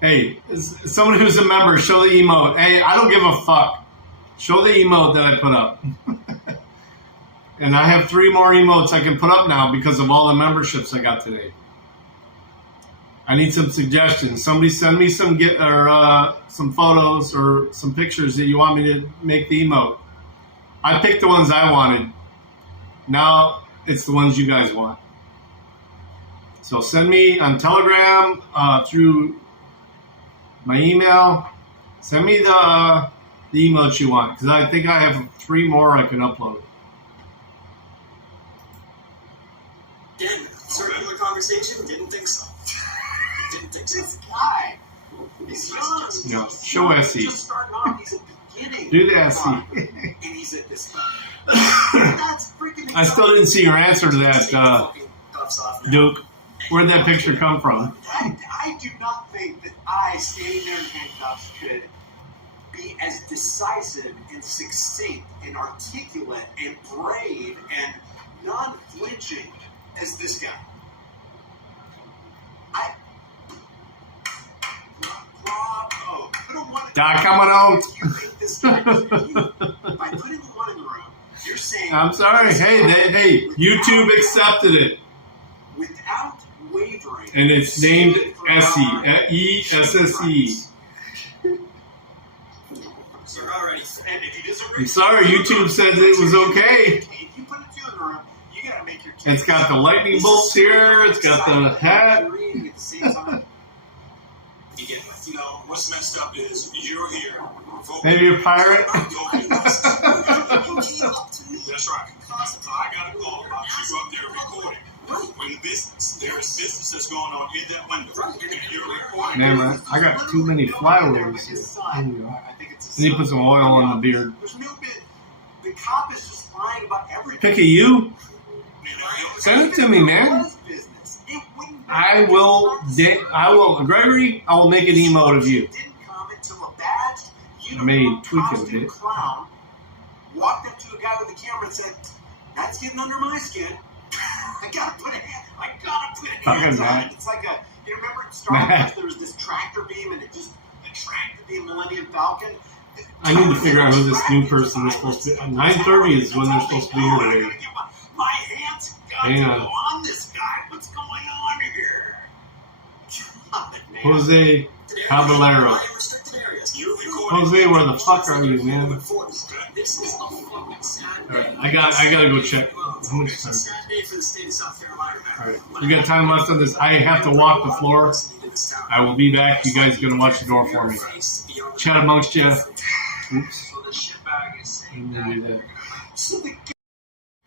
hey, someone who's a member, show the emote. Hey, I don't give a fuck. Show the emote that I put up. And I have 3 more emotes I can put up now because of all the memberships I got today. I need some suggestions. Somebody send me some some photos or some pictures that you want me to make the emote. I picked the ones I wanted. Now it's the ones you guys want. So send me on Telegram, through my email. Send me the emotes you want, because I think I have 3 more I can upload. Again, circular conversation, didn't think so. Didn't think so. This guy, he's young. No, show SE. Just starting off, he's at the beginning. Do the SE. And he's at this time. That's freaking I still didn't see your answer to that, Duke. Where'd that picture come from? I do not think that I, standing there in handcuffs, could be as decisive and succinct and articulate and brave and non-flinching as this guy. Bravo. Put a 1 in Doc, come on. You think this guy is you. By putting a 1 in the room, you're saying... I'm sorry. Hey, YouTube accepted it. Without wavering... And it's named SE. E-S-S-E. You're already... And if he disagree, I'm sorry, YouTube said it was okay. If you put a 2 in the room, you gotta make your case. It's got the lightning bolts here. It's got the hat. Agreeing at the same time. Again, you know, what's messed up is you're here. Maybe a pirate. That's right. I got a call about you up there recording. When business, there is business that's going on in that window. And you're recording. Man, I got too many flyaways here. I need to put some oil on the beard. There's no bit. The cop is just lying about everything. Pick a you. Send it to me, man. I will, Gregory, I will make an emote of you. I may tweak it a bit. Clown walked up to a guy with a camera and said, "That's getting under my skin. I gotta put a hands on it." It's like you remember in Star Wars there was this tractor beam and it just attracted the Millennium Falcon. I need to figure out who this new person is supposed to be. 9:30 is when they're supposed to be here today. My hands got to go on this guy. What's going on here? God, man. Jose Caballero. Jose, where the fuck are you, man? Alright, I gotta go check. How much time? Alright, we got time left on this. I have to walk the floor. I will be back. You guys are gonna watch the door for me. Chat amongst you. Oops. I'm gonna do that. So the guy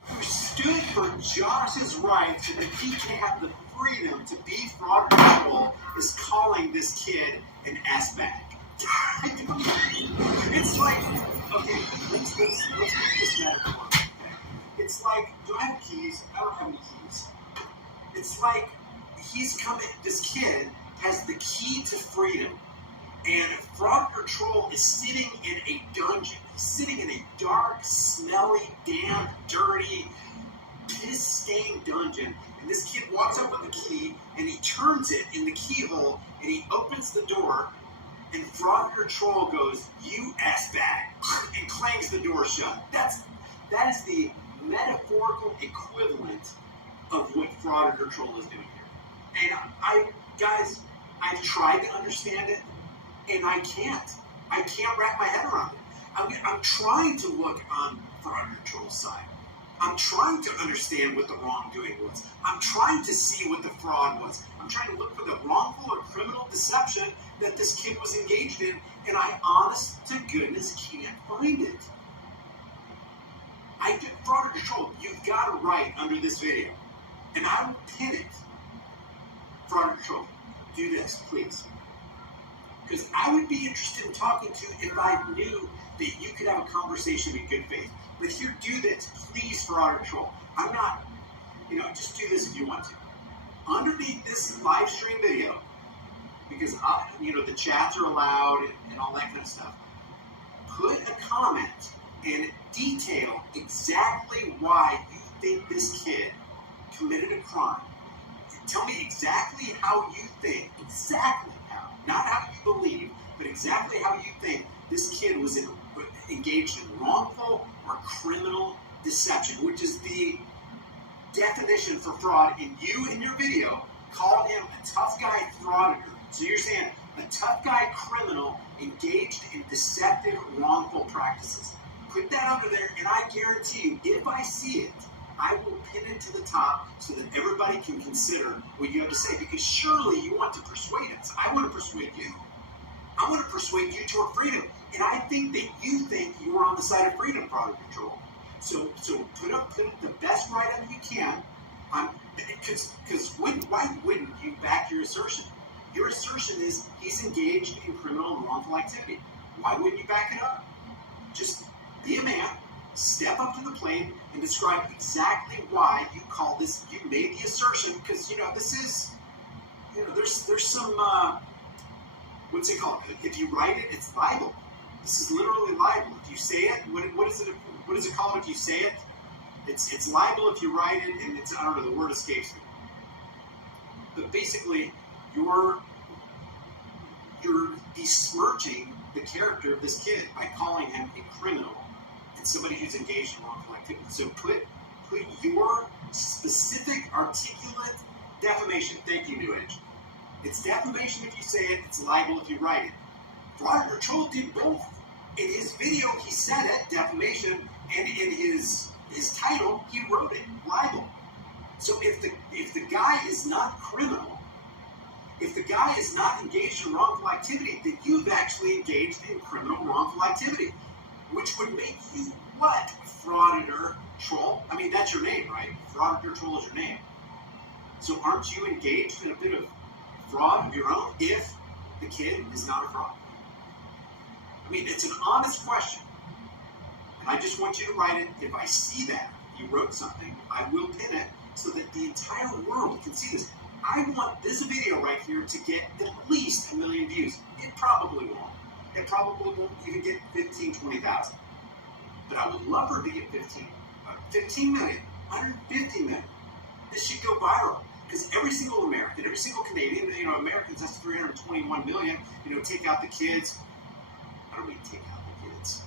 who stood for Josh's rights so that he can have the freedom to be fraud control is calling this kid an ass-bag. It's like, okay, let's make this metaphor. Okay? It's like, do I have keys? I don't have any keys. It's like this kid has the key to freedom, and fraud control is sitting in a dungeon. He's sitting in a dark, smelly, damp, dirty, piss-stained dungeon, and this kid walks up with the key, and he turns it in the keyhole, and he opens the door, and fraud control goes, "You ass bag," and clangs the door shut. That is the metaphorical equivalent of what fraud control is doing here. And I've tried to understand it, and I can't. I can't wrap my head around it. I'm trying to look on fraud control's side. I'm trying to understand what the wrongdoing was. I'm trying to see what the fraud was. I'm trying to look for the wrongful or criminal deception that this kid was engaged in, and I honest to goodness can't find it. I did fraud or control. You've got to write under this video, and I will pin it. Fraud or control. Do this, please. Because I would be interested in talking to you if I knew that you could have a conversation in good faith. But here, do this, please, fraud or control. I'm not, just do this if you want to. Underneath this live stream video, because the chats are allowed and all that kind of stuff, put a comment and detail exactly why you think this kid committed a crime. Tell me exactly how you think, exactly how, not how you believe, but exactly how you think this kid was engaged in wrongful or criminal deception, which is the definition for fraud. And you, in your video, called him a tough guy frauditor. So you're saying a tough guy criminal engaged in deceptive, wrongful practices. Put that under there, and I guarantee you, if I see it, I will pin it to the top so that everybody can consider what you have to say. Because surely you want to persuade us. I want to persuade you. I want to persuade you toward freedom. And I think that you think you are on the side of freedom, fraud or control. So put up the best write-up you can. Because why wouldn't you back your assertion? Your assertion is he's engaged in criminal and wrongful activity. Why wouldn't you back it up? Just be a man, step up to the plate, and describe exactly why you call this. You made the assertion because this is, there's some what's it called? If you write it, it's libel. This is literally libel. If you say it, what is it? What is it called if you say it? It's libel if you write it, and I don't know, the word escapes me. But basically, you're besmirching the character of this kid by calling him a criminal and somebody who's engaged in wrongful activity. So put your specific, articulate defamation. Thank you, New Age. It's defamation if you say it. It's libel if you write it. Fraud or control did both. In his video, he said it, defamation, and in his title, he wrote it, libel. So if the guy is not criminal, if the guy is not engaged in wrongful activity, then you've actually engaged in criminal wrongful activity, which would make you what? Frauditor, troll? I mean, that's your name, right? Frauditor, troll is your name. So aren't you engaged in a bit of fraud of your own if the kid is not a fraud? I mean, it's an honest question. And I just want you to write it. If I see that you wrote something, I will pin it so that the entire world can see this. I want this video right here to get at least 1 million views. It probably won't. It probably won't even get 15, 20,000. But I would love her to get 15 million, 150 million. This should go viral. Because every single American, every single Canadian, Americans, that's 321 million, take out the kids. I don't mean take out the kids.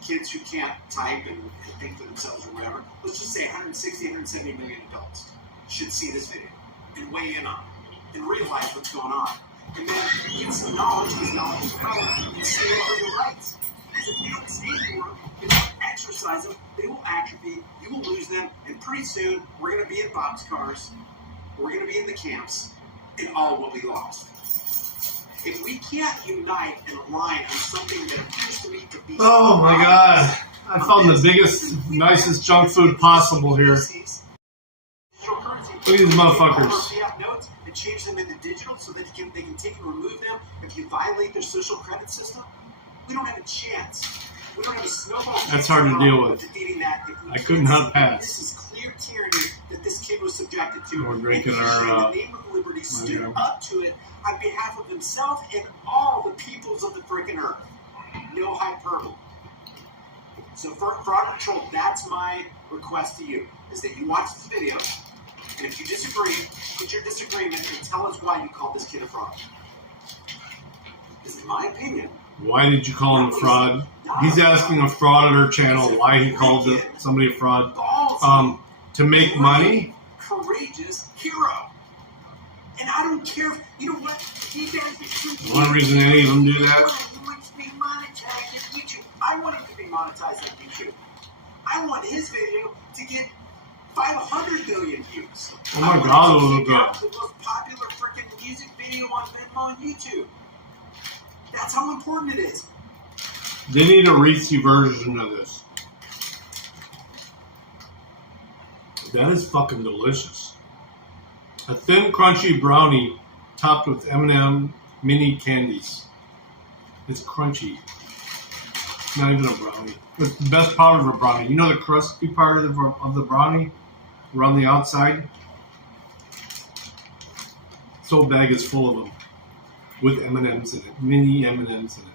Kids who can't type and think for themselves or whatever. Let's just say 160, 170 million adults should see this video and weigh in on it and realize what's going on. And then get some knowledge, because knowledge is power, and stand for your rights. Because if you don't stand for them, if you don't exercise them, they will atrophy, you will lose them, and pretty soon we're going to be in boxcars, we're going to be in the camps, and all will be lost. If we can't unite and align on something that appears to me to be... Oh my God. I found the biggest, nicest junk food possible here. Look at these motherfuckers. Notes and change them into digital so that they can take and remove them if you violate their social credit system. We don't have a chance. We don't have a snowball. That's hard to deal with. Defeating that. I couldn't hunt past. This is clear tyranny that this kid was subjected to. We're drinking and our... in the name of liberty, stood up to it on behalf of himself and all the peoples of the freaking earth. No hyperbole. So for fraud control, that's my request to you, is that you watch this video, and if you disagree, put your disagreement and tell us why you called this kid a fraud. Because in my opinion... Why did you call him a fraud? He's asking a frauditor channel why he called somebody a fraud. To make money? Courageous hero. And I don't care, you know what? He does the One reason any of them do that? He wants to be monetized on YouTube. I want him to be monetized on YouTube. I want his video to get 500 million views. Oh my God, the most popular freaking music video on Venmo on YouTube. That's how important it is. They need a Reese version of this. That is fucking delicious. A thin, crunchy brownie topped with M&M mini candies. It's crunchy. It's not even a brownie. It's the best part of a brownie. You know the crusty part of the brownie? Around the outside? This whole bag is full of them. With M&Ms in it. Mini M&Ms in it.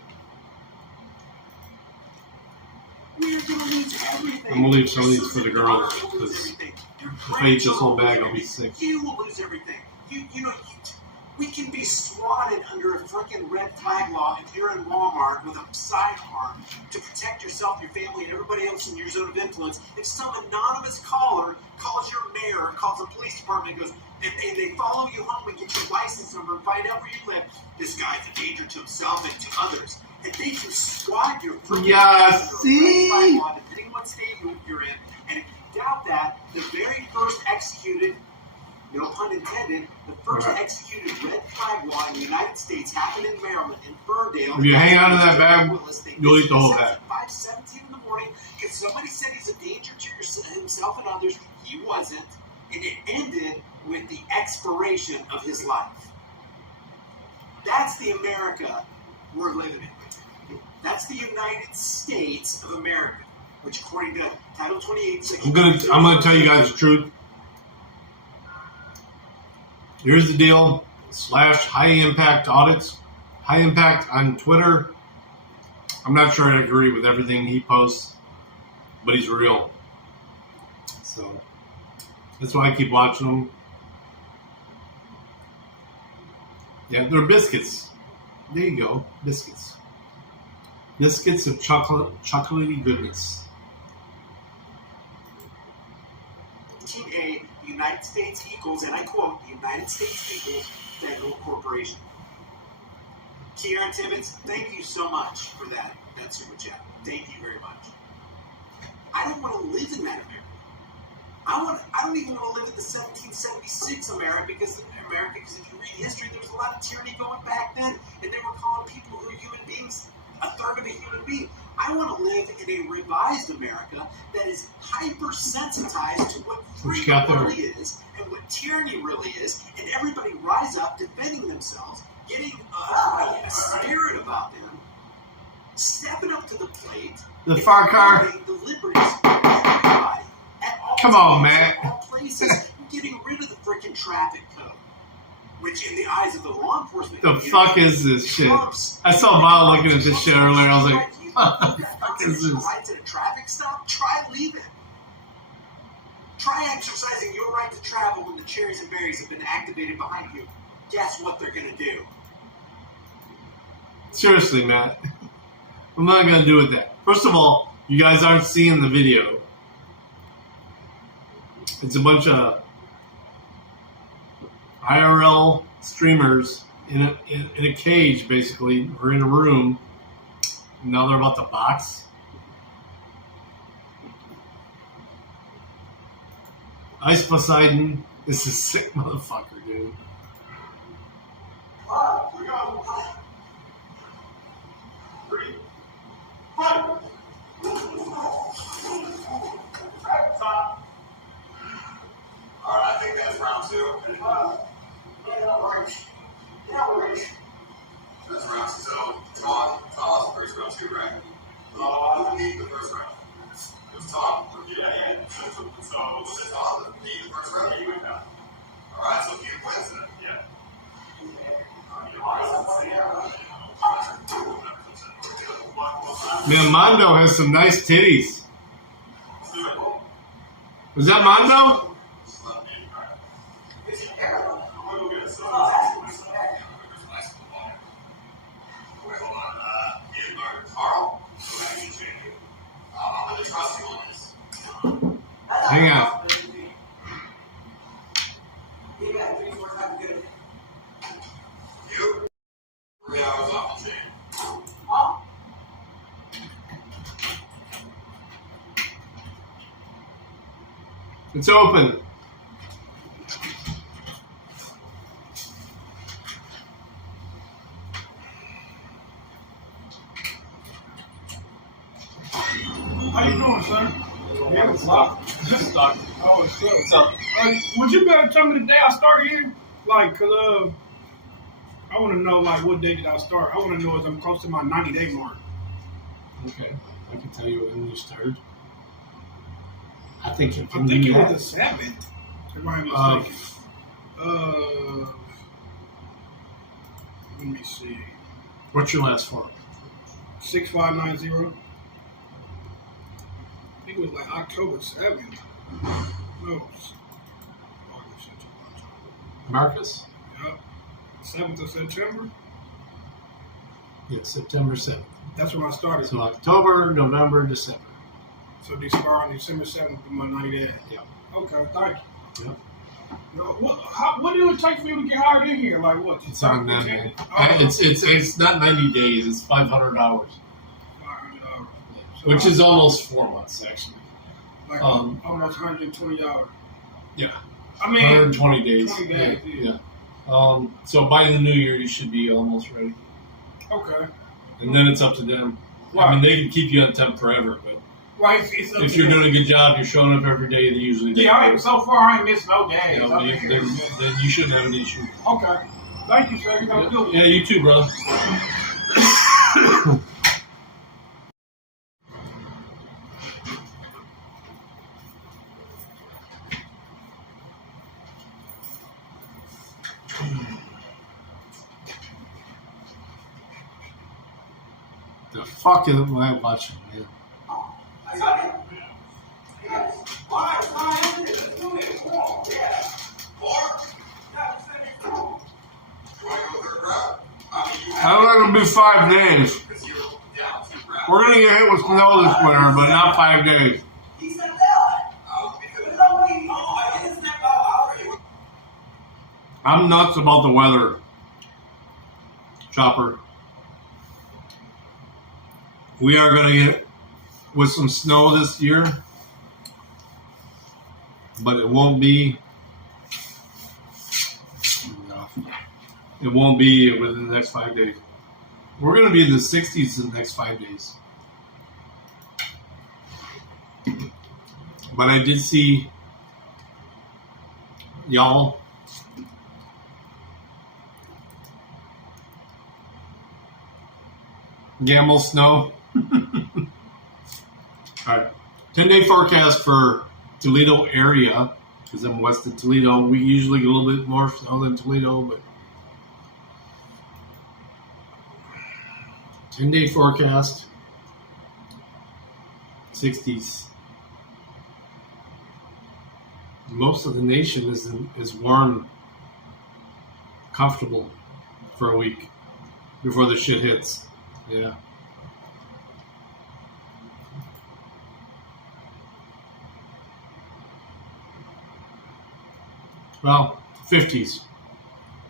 We're going to lose everything. I'm going to leave some of these for the girls. Because if I eat this whole bag, I'll be sick. You will lose everything. We can be swatted under a freaking red flag law if you're in Walmart with a sidearm to protect yourself, your family, and everybody else in your zone of influence. If some anonymous caller calls your mayor or calls the police department and goes, and they follow you home and get your license number and find out where you live, this guy's a danger to himself and to others. And they can swat your freaking see? red flag law, depending on what state you're in. And if you doubt that, the very first executed, no pun intended, the first executed red flag law in the United States happened in Maryland, in Ferndale. If you hang on to that bag, you'll eat the whole bag. At 5:17 in the morning, if somebody said he's a danger to himself and others, he wasn't. And it ended with the expiration of his life. That's the America we're living in. That's the United States of America, which according to Title 28, Section I'm gonna tell you guys the truth. Here's the deal. / high impact audits. High impact on Twitter. I'm not sure I agree with everything he posts, but he's real. So that's why I keep watching them. Yeah, they're biscuits. There you go. Biscuits. Biscuits of chocolatey goodness. A, the United States equals, and I quote, the United States equals federal corporation. Kieran Tibbetts, thank you so much for that super chat. Thank you very much. I don't want to live in that America. I don't even want to live in the 1776 America because if you read history, there was a lot of tyranny going back then, and they were calling people who are human beings a third of a human being. I want to live in a revised America that is hypersensitized to what freedom really is and what tyranny really is, and everybody rise up defending themselves, getting a spirit about them, stepping up to the plate, the Farcar. The liberties of everybody at all Come on, times, man. at all places, getting rid of the freaking traffic code, which in the eyes of the law enforcement The fuck is this shit? I saw Val looking at this shit earlier. I was like, what the fuck is this? Right to a traffic stop? Try leaving. Try exercising your right to travel when the cherries and berries have been activated behind you. Guess what they're going to do? Seriously, Matt. I'm not going to do with that. First of all, you guys aren't seeing the video. It's a bunch of IRL streamers in a cage, basically, or in a room. Now they're about to box. Ice Poseidon is a sick motherfucker, dude. We got 3, 5. Stop. All right, I think that's round 2. That's round 2. So, Todd the first round 2, right? Who beat the first round? It was Todd. Yeah. So, was it Todd that beat the first round? Yeah, you went down. All right, so he wins then. Yeah. Man, Mondo has some nice titties. Was that Mondo? Hang on. You? 3 hours off the chain. It's open. How you doing, sir? Yeah, it's not. It's not. Oh, it's good. What's up? Would you better tell me the day I start here? Like, cause I want to know like what day did I start? I want to know if I'm close to my 90-day mark. Okay, I can tell you when you started. I think you can I think do it that. was the 7th. If I'm mistaken. Let me see. What's your last four? 6590. I think it was like October 7th. No. Marcus? Yep. 7th of September. Yeah, September 7th. That's when I started. So October, November, December. So they start on December 7th for my 90 days. Yeah. Okay, thank you. Yeah. What did it take for you to get hired in here? Like what? It's on them, man. Oh, It's not 90 days. It's 500 hours, $500. which is almost 4 months actually. Like almost $120. Yeah. I mean, 120 days. 20 days. Yeah. So by the new year, you should be almost ready. Okay. And then it's up to them. Right. I mean, they can keep you on temp forever, but Right. It's up if to you're you. doing a good job, you're showing up every day. They usually do. Yeah, so far I ain't missed no days. You know, I've been here. then you shouldn't have an issue. Okay. Thank you, sir. You have a good one. Yeah, you too, brother. The fuck am I watching, man? I let them do 5 days. We're gonna get hit with snow this winter, but not 5 days. I'm nuts about the weather, Chopper. We are gonna get with some snow this year, but it won't be. It won't be within the next 5 days. We're going to be in the 60s in the next 5 days. But I did see y'all gamble snow. All right. 10-day forecast for Toledo area, because I'm west of Toledo. We usually get a little bit more snow than Toledo, but 10-day forecast, 60s. Most of the nation is warm, comfortable for a week before the shit hits. Yeah. Well, 50s.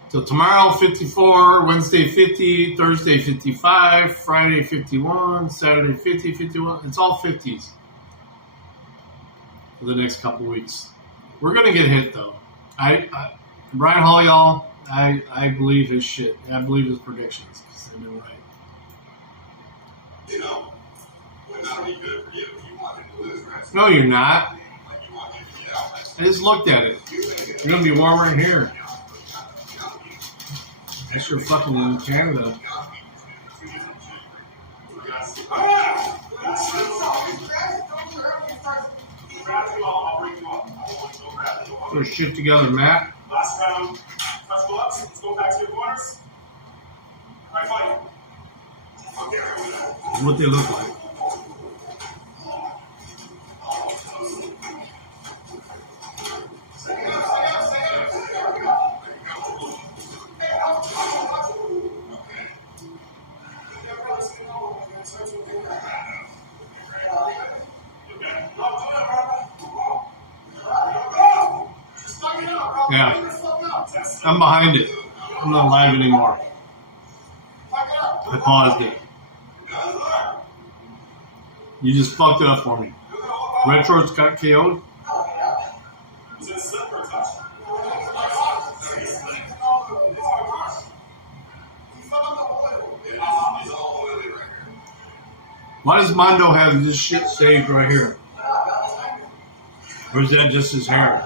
So tomorrow 54, Wednesday 50, Thursday 55, Friday 51, Saturday 50, 51. It's all 50s for the next couple weeks. We're gonna get hit though. Brian Hall, I believe his shit. I believe his predictions because they've been right. You know, would not be good for you if you wanted to lose, right? No, you're not. Like you want him to get out. I just looked at it. It's gonna be warmer in here. I sure fucking in Canada. Put shit together, Matt. Last round, touch gloves. Let's go back to your corners. All right, fight. This is what they look like. Yeah, I'm behind it. I'm not live anymore. I paused it. You just fucked it up for me. Red Shorts got KO'd. Why does Mondo have this shit saved right here? Or is that just his hair?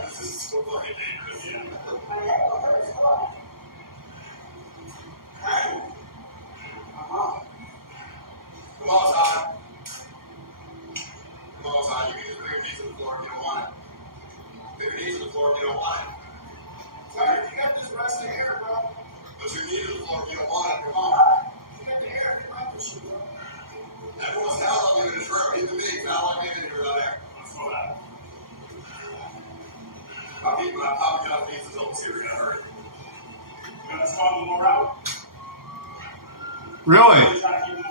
Really?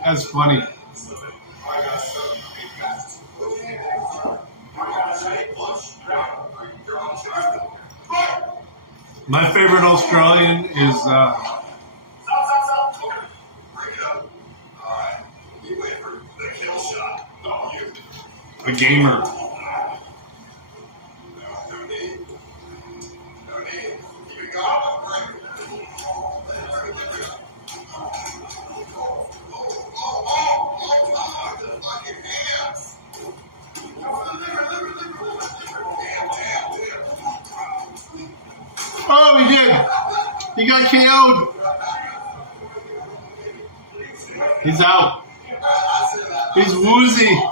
That's funny. My favorite Australian is a gamer. Oh, he did. He got KO'd. He's out. He's woozy.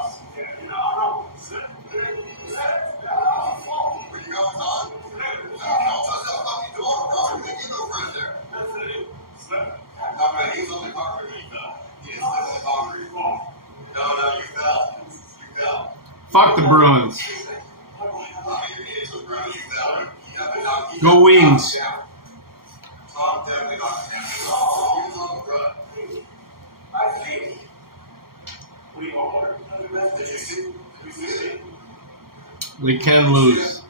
Fuck the Bruins. Go Wings. We can lose.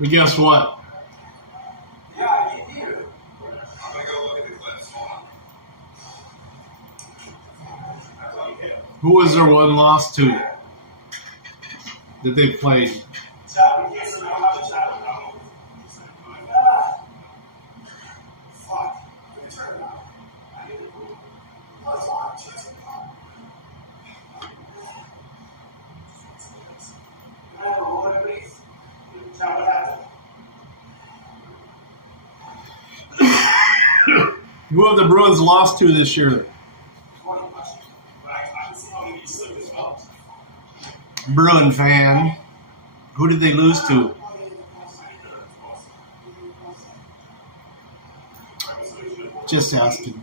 But guess what? Who was their one loss to that they played? Who have the Bruins lost to this year? Bruin fan. Who did they lose to? Just asking.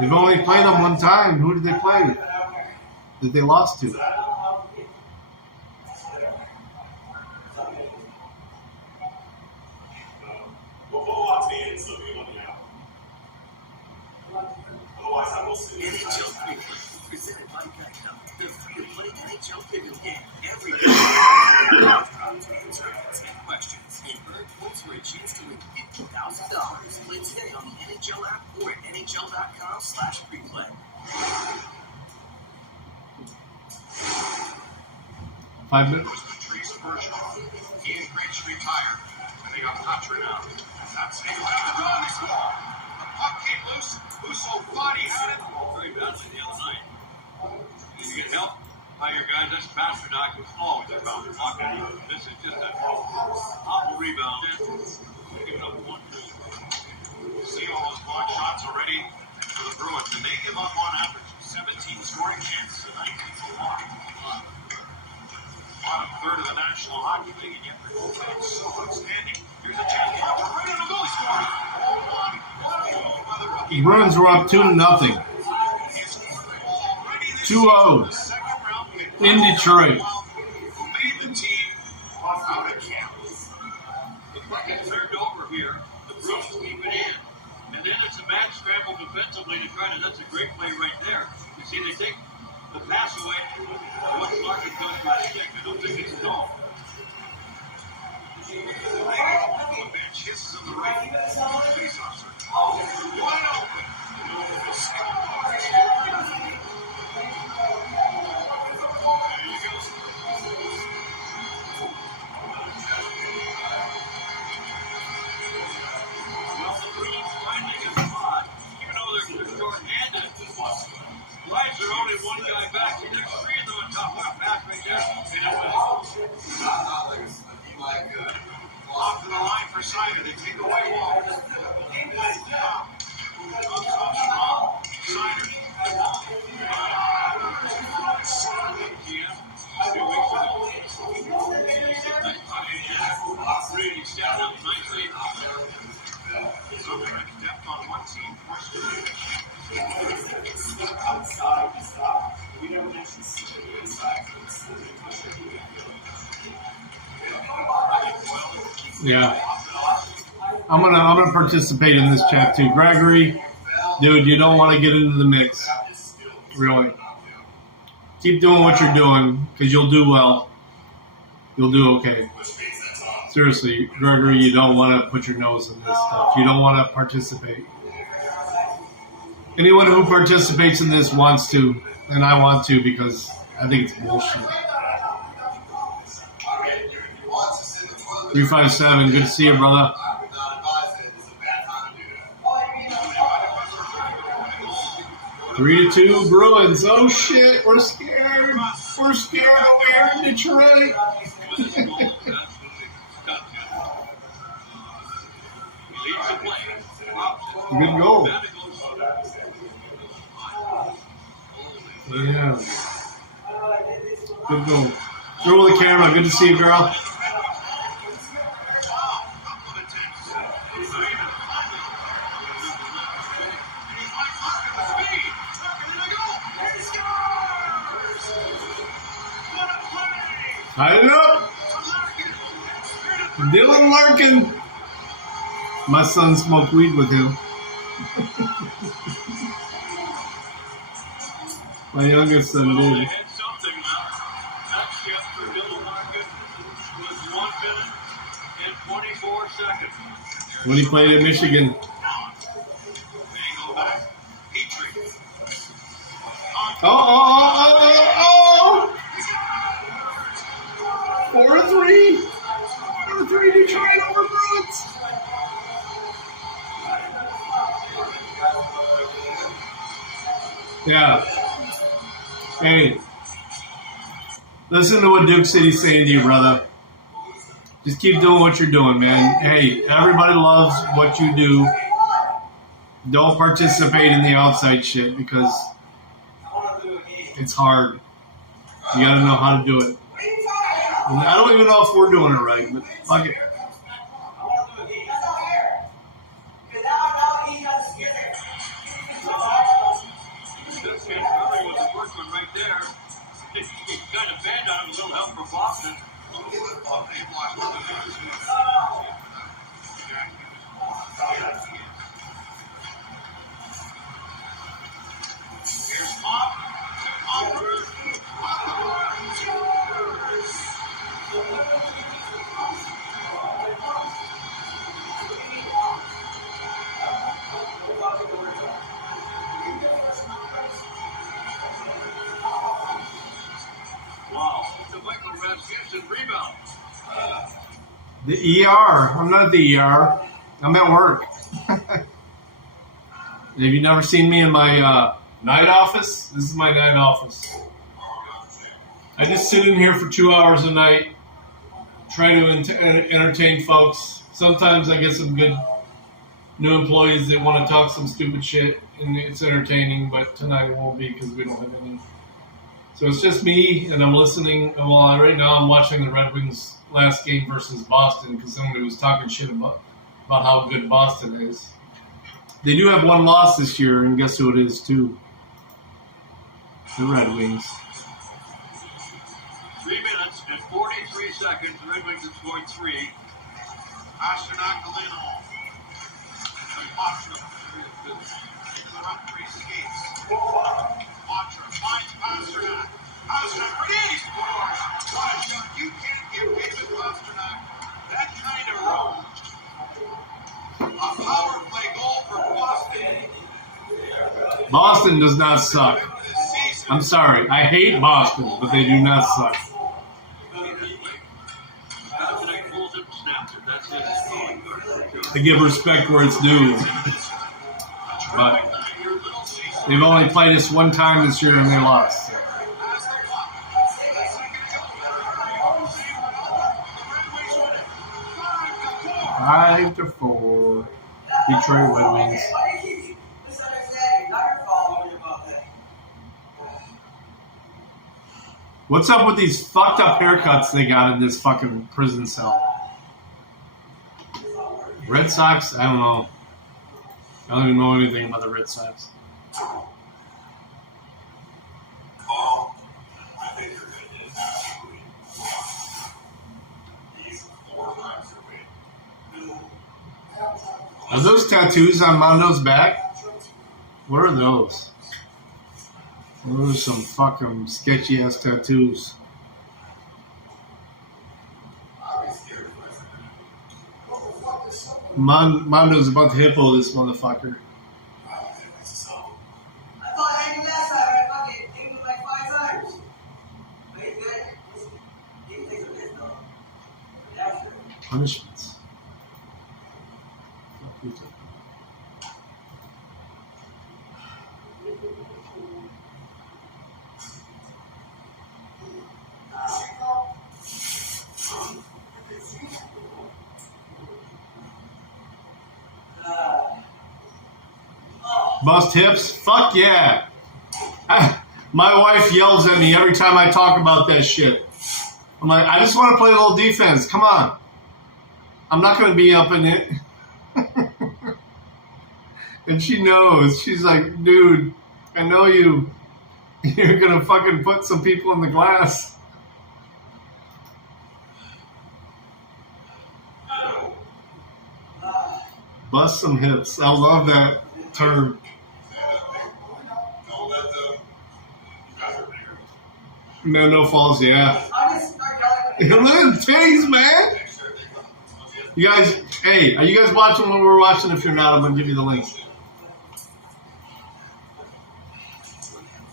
They've only played them one time. Who did they play? That they lost to? Presented by Geico, the free-to-play NHL video game. Every day, answer 10 questions and earn points for a chance to win $50,000. Play today on the NHL app or at NHL.com/preplay. 5 minutes. He and Grinch retired, and they got Patra now. That's it. The dog score. The puck came loose. Uso body had it. Very badly the other night. Did you get help? Hi, your guys. That's Pasternak was always around the puck. This is just a awful rebound. Give it up 1-2. See all those block shots already for the Bruins, and they give up on average 17 scoring chances a night. It's a lot. Bottom third of the National Hockey League, and yet the goaltending is so outstanding. Here's a chance to go right on the goal scorer. Bruins were up 2-0. 2-0 in Detroit. Who made the team out of camp. The puck is turned over here. The Bruins keep it in. And then it's a mad scramble defensively to try to, that's a great play right there. You see, they take the pass away. What Larkin does with the stick, I don't think it's a goal. The bench hisses on the right. Face-off circle. depth on one team questionable. Yeah. I'm gonna participate in this chat too. Gregory, dude, you don't want to get into the mix. Really. Keep doing what you're doing, because you'll do well. You'll do okay. Seriously, Gregory, you don't want to put your nose in this stuff. You don't want to participate. Anyone who participates in this wants to, and I want to, because I think it's bullshit. 357, good to see you, brother. 3-2 Bruins. Oh shit, we're scared. We're scared over here in Detroit. Good goal. Yeah. Good goal. Through the camera. Good to see you, girl. Tied it up. Dylan Larkin. My son smoked weed with him. My youngest son did. When he played at Michigan. Oh. 4-3. 4-3 Detroit over Bruins. Yeah. Hey. Listen to what Duke City's saying to you, brother. Just keep doing what you're doing, man. Hey, everybody loves what you do. Don't participate in the outside shit because it's hard. You gotta know how to do it. And I don't even know if we're doing it right, but fuck it. Kind of bad on him, a little help from Boston. Here's Pop. Wow, the Michael Rasmussen rebound. The ER. I'm not the ER. I'm at work. Have you never seen me in my night office? This is my night office. I just sit in here for 2 hours a night, try to entertain folks. Sometimes I get some good new employees that want to talk some stupid shit, and it's entertaining, but tonight it won't be because we don't have any. So it's just me, and I'm listening. Well, right now I'm watching the Red Wings last game versus Boston because somebody was talking shit about how good Boston is. They do have one loss this year, and guess who it is, too? The Red Wings. 3 minutes and 43 seconds. The Red Wings have scored 3. Pasternak to Lindholm. Matra. The referee skates. Matra finds Pasternak. Pasternak ready! Scores! What a shot. You can't get David Pasternak that kind of roll. A power play goal for Boston. Boston does not suck. I'm sorry. I hate Boston, but they do not suck. I give respect where it's due. But they've only played us one time this year and they lost. So. 5-4. Detroit Red Wings. What's up with these fucked up haircuts they got in this fucking prison cell? Red Sox, I don't know. I don't even know anything about the Red Sox. Call. I think you're going to get absolutely washed. He's 4 times your weight. Are those tattoos on Mondo's back? What are those? Those are some fucking sketchy ass tattoos. Mondo's about to hippo this motherfucker. Punishments. Bust hips? Fuck yeah. My wife yells at me every time I talk about that shit. I'm like, I just want to play a little defense. Come on. I'm not going to be up in it. And she knows. She's like, dude, I know you. You're going to fucking put some people in the glass. Bust some hips. I love that term. No falls, yeah. Look at the titties, man. You guys, hey, are you guys watching what we're watching? If you're not, I'm going to give you the link.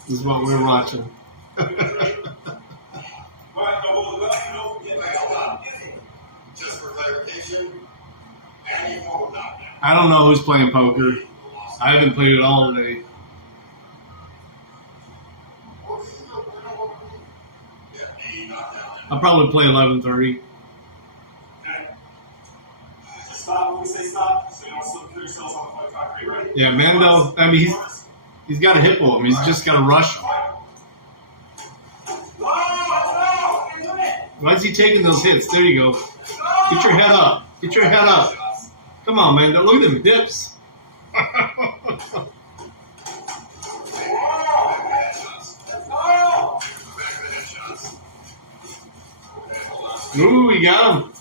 This is what we're watching. Just for clarification, I don't know who's playing poker. I haven't played it all today. I'll probably play 11:30. Stop when we say stop, so you don't slip yourselves on the concrete, right? Yeah, Mando, I mean, he's got a hippo him. He's just got to rush him. Why is he taking those hits? There you go. Get your head up. Get your head up. Come on, Mando. Look at them hips. Ooh, we got him.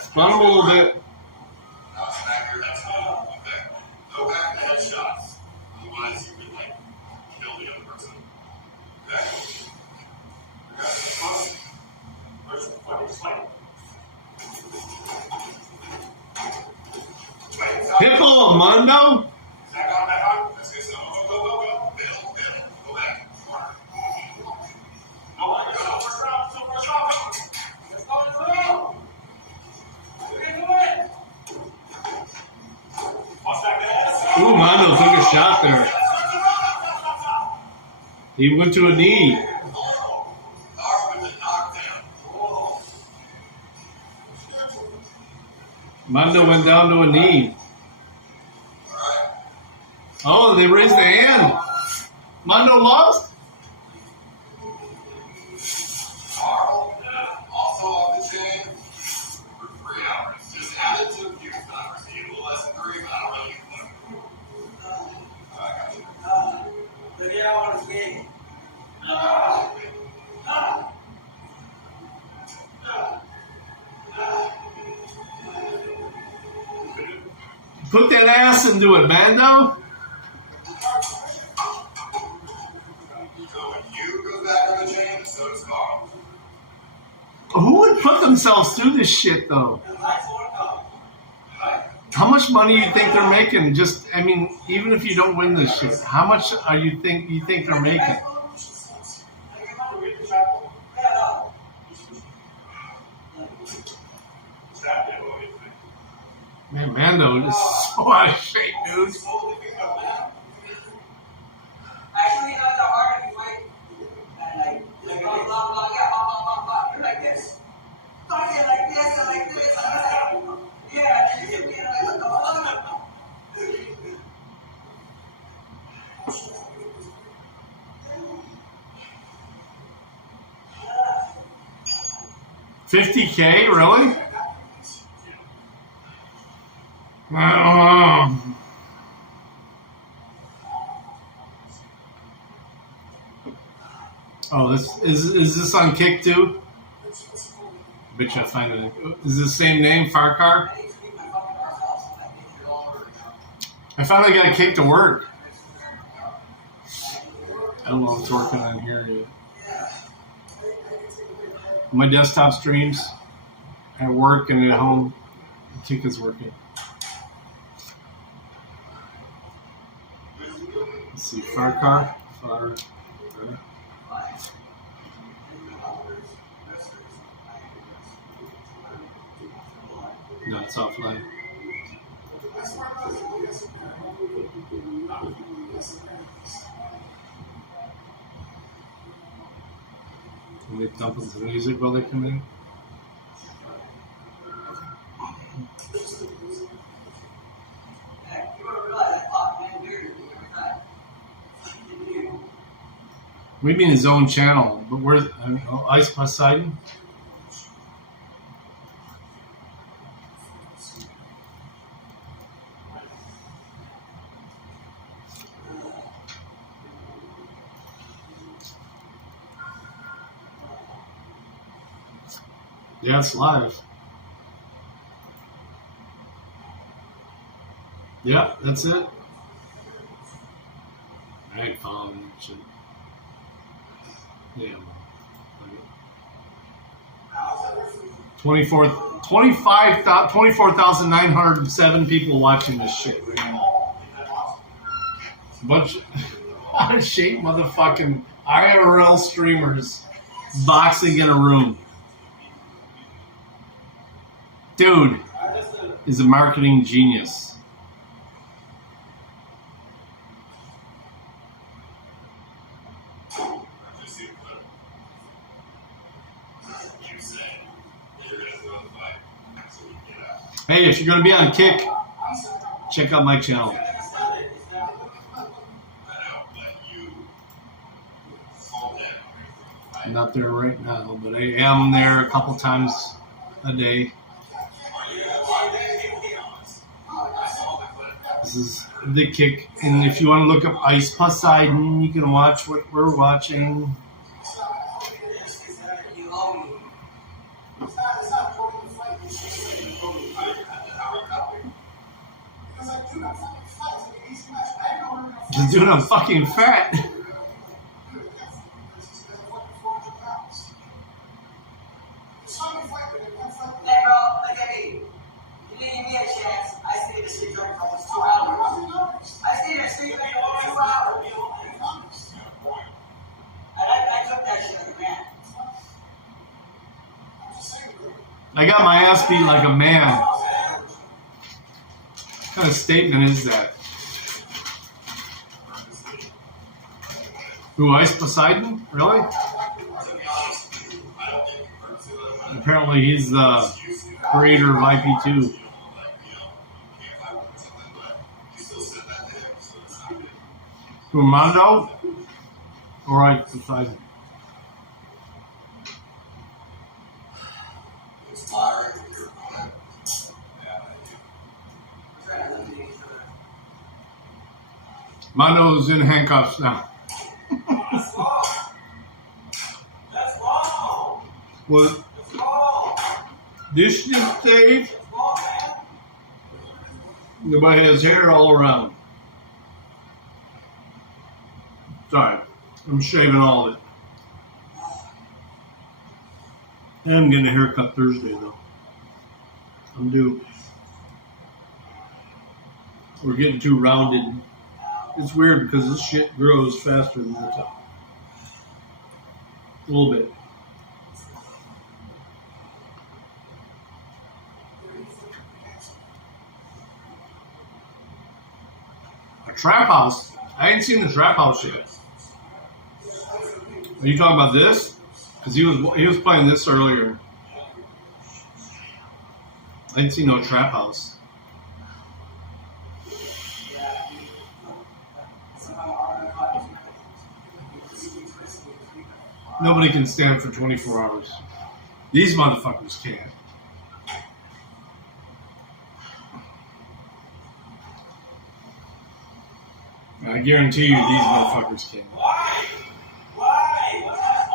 Spun him a little bit. Go back to headshots. Otherwise, you could, kill the other person. Okay? Where's the fucking fight? Hippo, Mondo. Back on, back on. Let's get some. Go. Middle. Go back. Corner. No, first round. Let's go. We can do it. Watch that man. Ooh, Mondo took a shot there. He went to a knee. Mondo went down to a knee. Oh, they raised the hand. Mondo lost? Also off the chain for 3 hours. Just added to abuse numbers. A little less than 3, but I don't really Put that ass into it, Mando. So when you go back on the chain, so does Carl. Who would put themselves through this shit, though? How much money do you think they're making? Just, I mean, even if you don't win this shit, how much are you think they're making? Man, Mando is so out of shape, dude. Actually, the harder you wait, and like this. Talking like this and like this. Yeah, and you get me like, come on. 50K, really? I don't know. Oh, this is this on Kick too? Bitch, I find it. Is this the same name, Farcar? I finally got Kick to work. I don't know if it's working on here yet. My desktop streams at work and at home, Kick is working. Let's see, Farcar. No, it's offline. Can we dump some music while they come in? We mean his own channel, but where's Ice Poseidon? Yeah, it's live. Yeah, that's it. I ain't following shit. Yeah. 24,907 people watching this shit right now. Bunch out of shape motherfucking IRL streamers boxing in a room. Dude is a marketing genius. Hey, if you're going to be on Kick, check out my channel. I'm not there right now, but I am there a couple times a day. This is the Kick, and if you want to look up Ice Poseidon, you can watch what we're watching. Dude, I'm fucking fat. I got my ass beat like a man. What kind of statement is that? Who, Ice Poseidon? Really? Apparently he's the creator of IP2. Who, Mondo? Or Ice Poseidon? Mondo's in handcuffs now. What? This is Dave. Nobody has hair all around. Sorry, I'm shaving all of it. And I'm getting a haircut Thursday though. I'm due. We're getting too rounded. It's weird because this shit grows faster than the top. A little bit. A trap house? I ain't seen the trap house yet. Are you talking about this? Because he was playing this earlier. I didn't see no trap house. Nobody can stand for 24 hours. These motherfuckers can't. I guarantee you these motherfuckers can't. Why? What happened?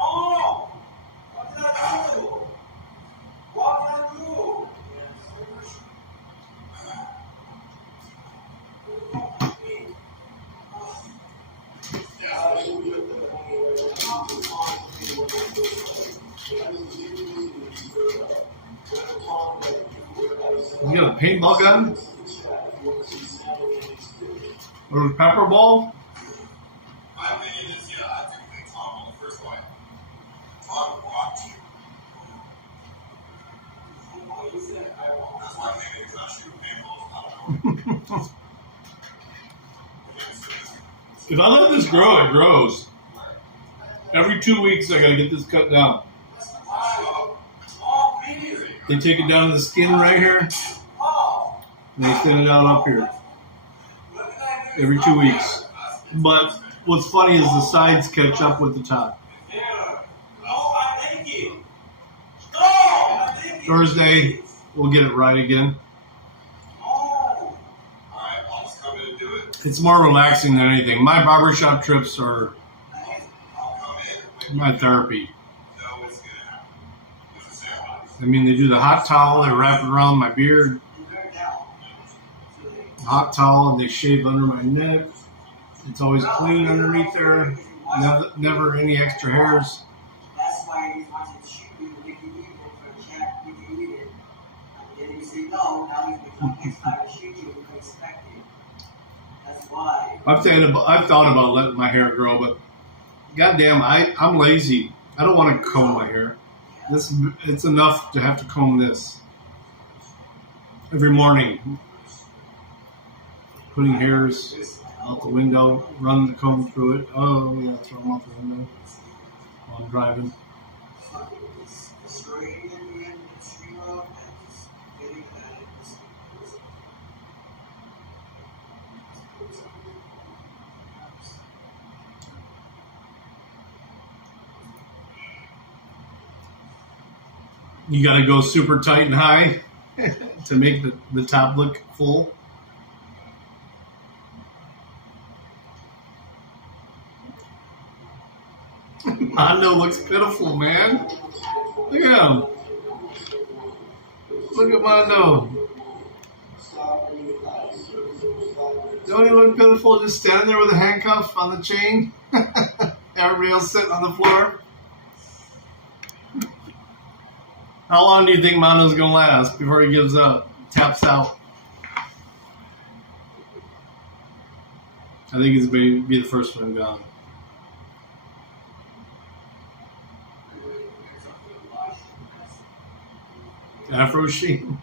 a paintball gun? Or a pepper ball? My opinion is, yeah, I do think Tom on the first fight. Tom rocked you. That's why I think he's not shooting paintballs. If I let this grow, it grows. Every 2 weeks, I gotta get this cut down. They take it down to the skin right here, and they thin it out up here. Every 2 weeks. But what's funny is the sides catch up with the top. Thursday, we'll get it right again. It's more relaxing than anything. My barbershop trips are my therapy. I mean, they do the hot towel, they wrap it around my beard. Hot towel, and they shave under my neck. It's always clean underneath there. Never any extra hairs. That's why he's watching shoot you, make you eat it for a check, make you eat it. And then you say no, now he's going to next time to shoot you, you expect it. That's why. I've thought about letting my hair grow, but goddamn, I'm lazy. I don't want to comb my hair. It's enough to have to comb this every morning. Putting hairs out the window, run the comb through it. Oh yeah, throw them out the window while I'm driving. You got to go super tight and high to make the top look full. Mondo looks pitiful, man. Look at him. Look at Mondo. Don't he look pitiful just standing there with a handcuff on the chain? Everybody else sitting on the floor. How long do you think Mondo's going to last before he gives up, taps out? I think he's going to be the first one gone. Afro sheen.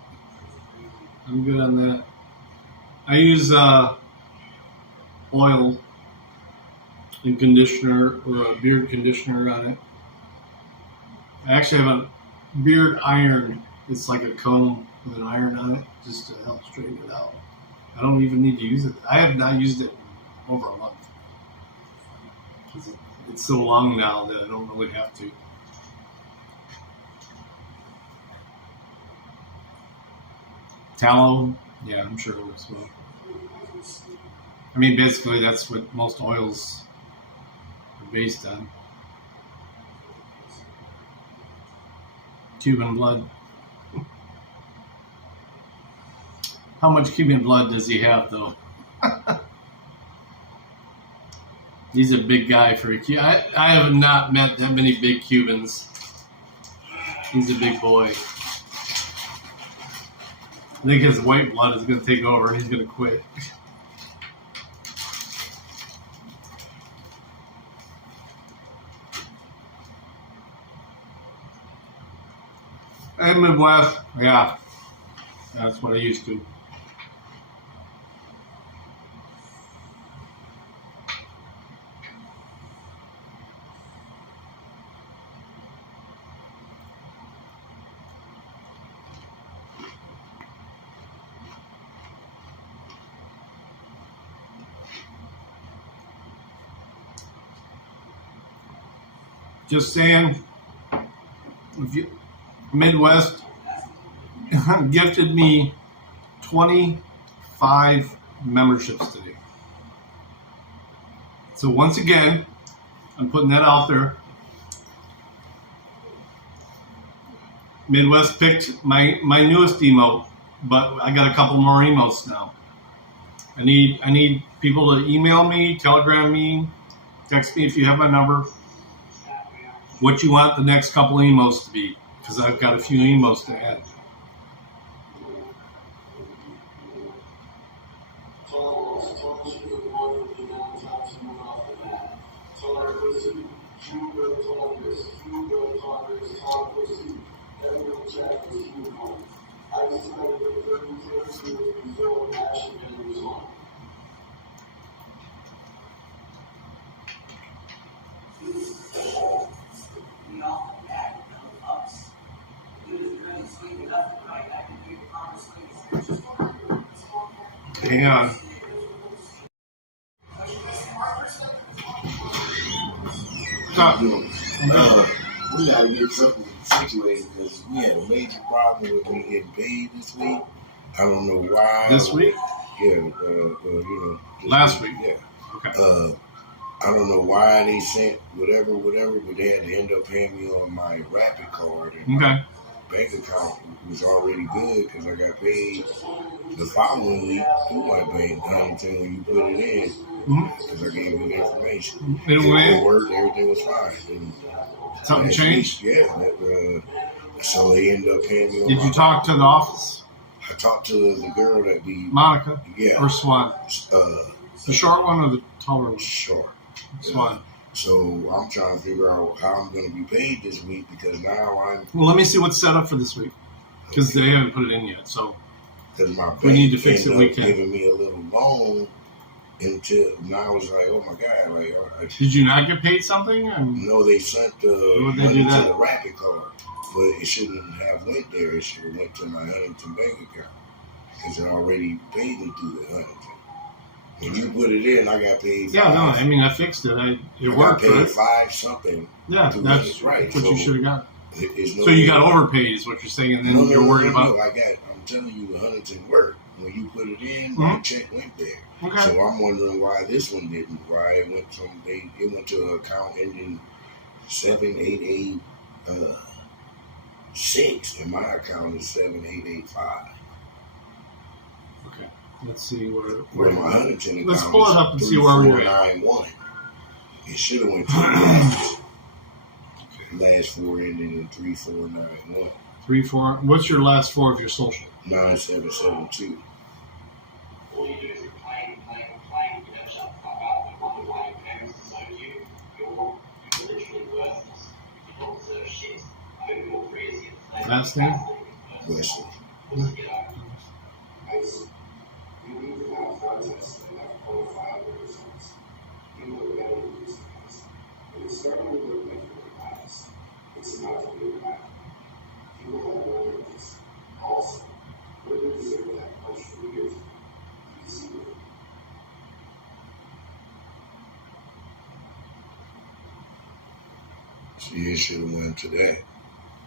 I'm good on that. I use oil and conditioner or a beard conditioner on it. I actually have a beard iron. It's like a comb with an iron on it just to help straighten it out. I don't even need to use it. I have not used it in over a month. It's so long now that I don't really have to. Tallow, yeah, I'm sure it works well. I mean, basically, that's what most oils are based on. Cuban blood. How much Cuban blood does he have, though? He's a big guy for a Cuban. I have not met that many big Cubans. He's a big boy. I think his white blood is going to take over and he's going to quit. And Midwest, yeah, that's what I used to. Just saying, if you, Midwest gifted me 25 memberships today. So once again, I'm putting that out there. Midwest picked my newest emote, but I got a couple more emotes now. I need people to email me, telegram me, text me if you have my number. What you want the next couple emotes to be, because I've got a few emotes to add. We all come back with no ups. It was really sweet enough tonight. I can hear the conversation. Hang on. We gotta get something situated because we had a major problem with me getting paid this week. I don't know why. This week? Yeah, you know. Last week? Yeah. Okay. I don't know why they sent whatever, but they had to end up paying me on my Rapid card. And Okay. my bank account was already good because I got paid the following week through my bank. Huntington, when you put it in, because I gave you the information. It worked, everything was fine. And something changed? Yeah. So they ended up paying me on Did you talk to the office? I talked to the girl that be Monica? Yeah. Or Swan? The short one or the taller one? Short. Swan. So I'm trying to figure out how I'm going to be paid this week because now Well, let me see what's set up for this week because they haven't put it in yet. So because my bank we need to fix it. We can. Giving me a little loan until now. It's like, oh my god! Like, did you not get paid something? No, they sent the they money do that? to the Rapid card, but it shouldn't have went there. It should have went to my Huntington bank account because it already paid me through the Huntington. When you put it in, I got paid. Yeah, no, I mean I fixed it. It worked. I got paid right? $5 something. Yeah, that's right. what you should have got. No so you got overpaid, is what you're saying, and then you're worried about. No, I'm telling you, the Huntington worked. When you put it in, my check went there. Okay. So I'm wondering why this one didn't. Why it went from it went to an account ending 788 6, and my account is 7885. Okay. Let's see where my Huntington account let's pull it up and see where we're at. 3491. It should have went to the last four ending in 3491. 34. What's your last four of your social? 9772. All you do is complain. You never shut the fuck up. And wonder why your parents disown you. You're literally worthless. You don't deserve shit. I hope your careers get the Last name? Wesley. You need to have contests and have qualifiable results. You know the value of these things. When you start to look like your past, it's not to be back. You will have none of this. Also, women deserve that push for years. Easy with it. See, it should have went to that.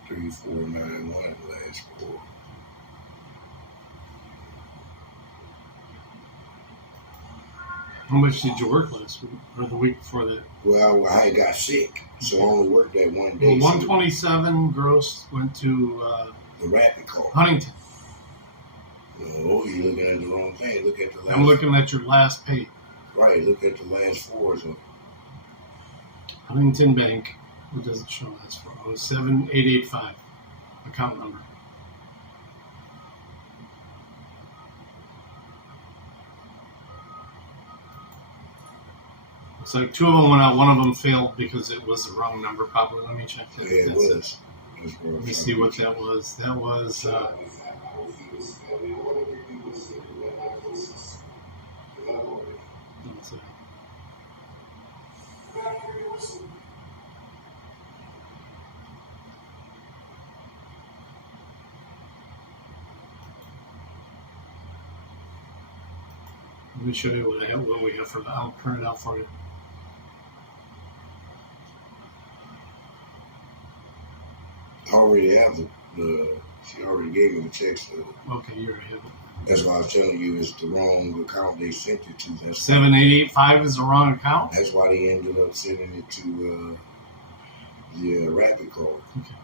3491 last four. How much did you work last week or the week before that? Well, I got sick, so I only worked that one day. Well, 127 gross went to the Rapid card. Huntington. No, you're looking at the wrong thing. Look at the last. I'm looking at your last pay. Right, look at the last fours. Huntington Bank. It doesn't show last four. Oh, 7885 account number. It's like two of them went out. One of them failed because it was the wrong number. Probably. Let me check that. Yeah, it was. Let me see what that was. That was. Let me show you what I have. What we have for. I'll print it out for you. I already have she already gave me the check stub. Okay, you already have it. That's why I was telling you it's the wrong account they sent it to. That's 7885 is the wrong account? That's why they ended up sending it to the Rapid card. Okay.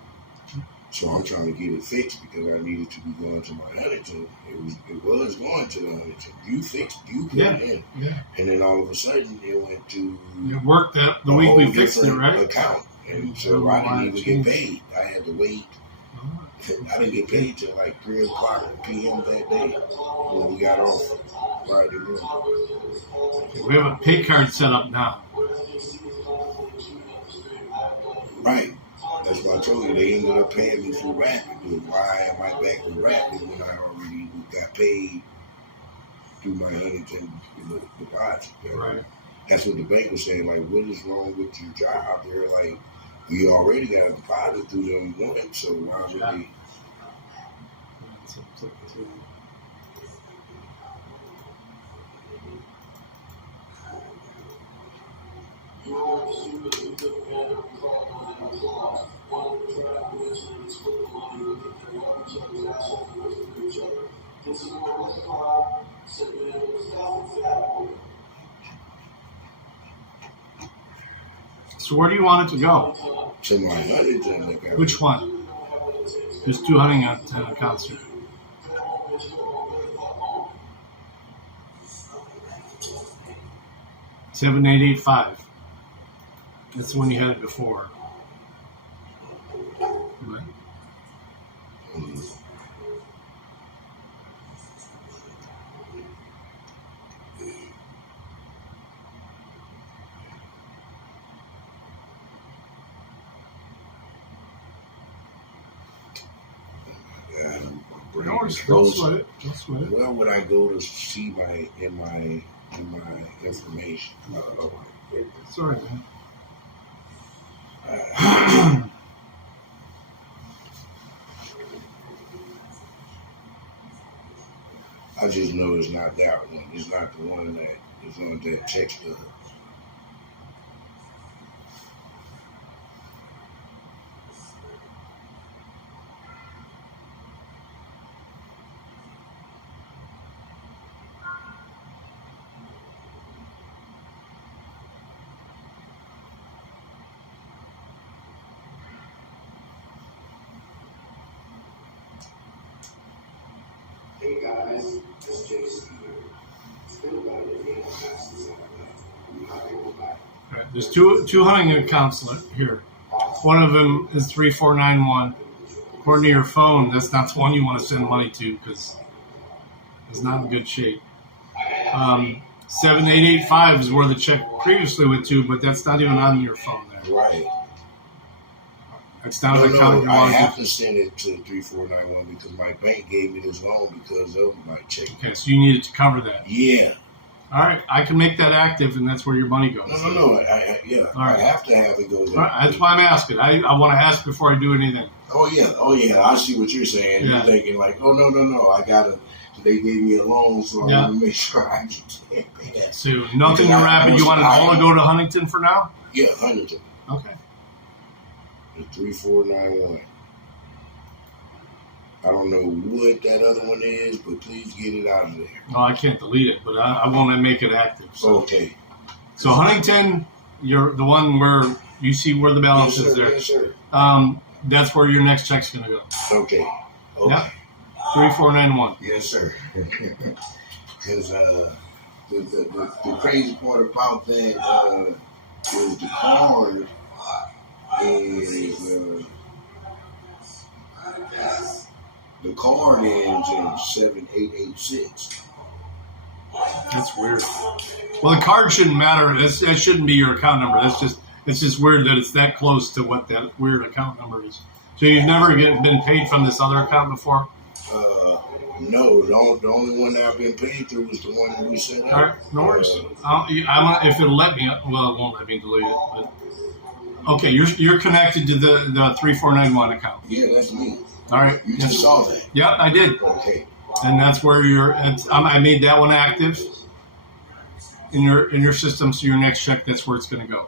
So I'm trying to get it fixed because I needed to be going to my Huntington. It was going to the Huntington. You put it in. Yeah. And then all of a sudden it went to It worked that the week we fixed it, right? Account. And so I didn't even get paid. I had to wait. I didn't get paid till like 3 o'clock p.m. that day when we got off Friday morning. We have a pay card set up now. Right. That's why I told you they ended up paying me through Rapid. Why am I back with Rapid when I already got paid through my Huntington deposit? Right. That's what the bank was saying. Like, what is wrong with your job? They're like, we already got a deposit through them once, so why would they? So where do you want it to go? To my Huntington account. Which one? There's 2 Huntington accounts here. $7,885. That's the one you had it before. Right. No worries. Don't sweat it. Don't sweat it. Where would I go to see my information? Sorry, man. I just know it's not that one. It's not the one that is on that text stub. Hey guys, it's Jason here. It's been about a day and a half since I'm not going to go back. All right, there's two Huntington accounts here. One of them is 3491. According to your phone, that's not the one you want to send money to because it's not in good shape. 7885 is where the check previously went to, but that's not even on your phone there. Right. It's down an account you I want have to send it to 3491 because my bank gave me this loan because of my check. Okay, so you needed to cover that. Yeah. All right, I can make that active, and that's where your money goes. No. I right. have to have it go there. All right, that's why I'm asking. I want to ask before I do anything. Oh yeah. I see what you're saying. Yeah. You're thinking like, oh no. I gotta. They gave me a loan, so I want to make sure I can pay that. So nothing to Rapid. You want it all to go to Huntington for now? Yeah, Huntington. Okay. The 3491. I don't know what that other one is, but please get it out of there. No, I can't delete it, but I won't make it active. So. Okay. So Huntington, you're the one where you see where the balance is there. Yes, sir. That's where your next check's gonna go. Okay. Yep. 3491. Yes, sir. Because the crazy part about that is the card is the card ends in 7886. That's weird. Well, the card shouldn't matter. That shouldn't be your account number. It's just weird that it's that close to what that weird account number is. So you've never been paid from this other account before? No, the only one that I've been paid through was the one that we set up. All right, no worries. If it'll let me, well, it won't let me delete it. But okay, you're connected to the 3491 account. Yeah, that's me. All right. You just saw that. Yep, I did. Okay. And that's where I made that one active in your system. So your next check, that's where it's going to go.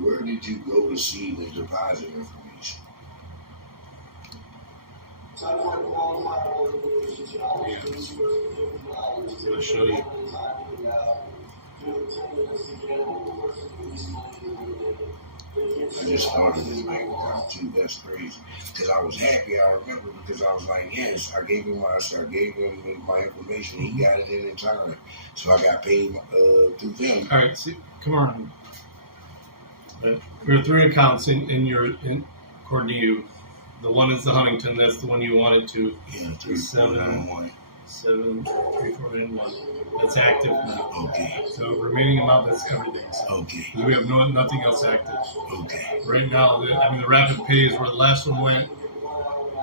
Where did you go to see the deposit information? I'll show you. I just started this night without two. That's crazy. Because I was happy. I remember because I was like, yes, I gave him my information. He got it in time, so I got paid through them. All right, see, come on. There are three accounts according to you. The one is the Huntington. That's the one you wanted to. Yeah, 3491. 73491. That's active now. Okay. So remaining amount, that's everything. So Okay. we have nothing else active. Okay. Right now, the rapid pay is where the last one went,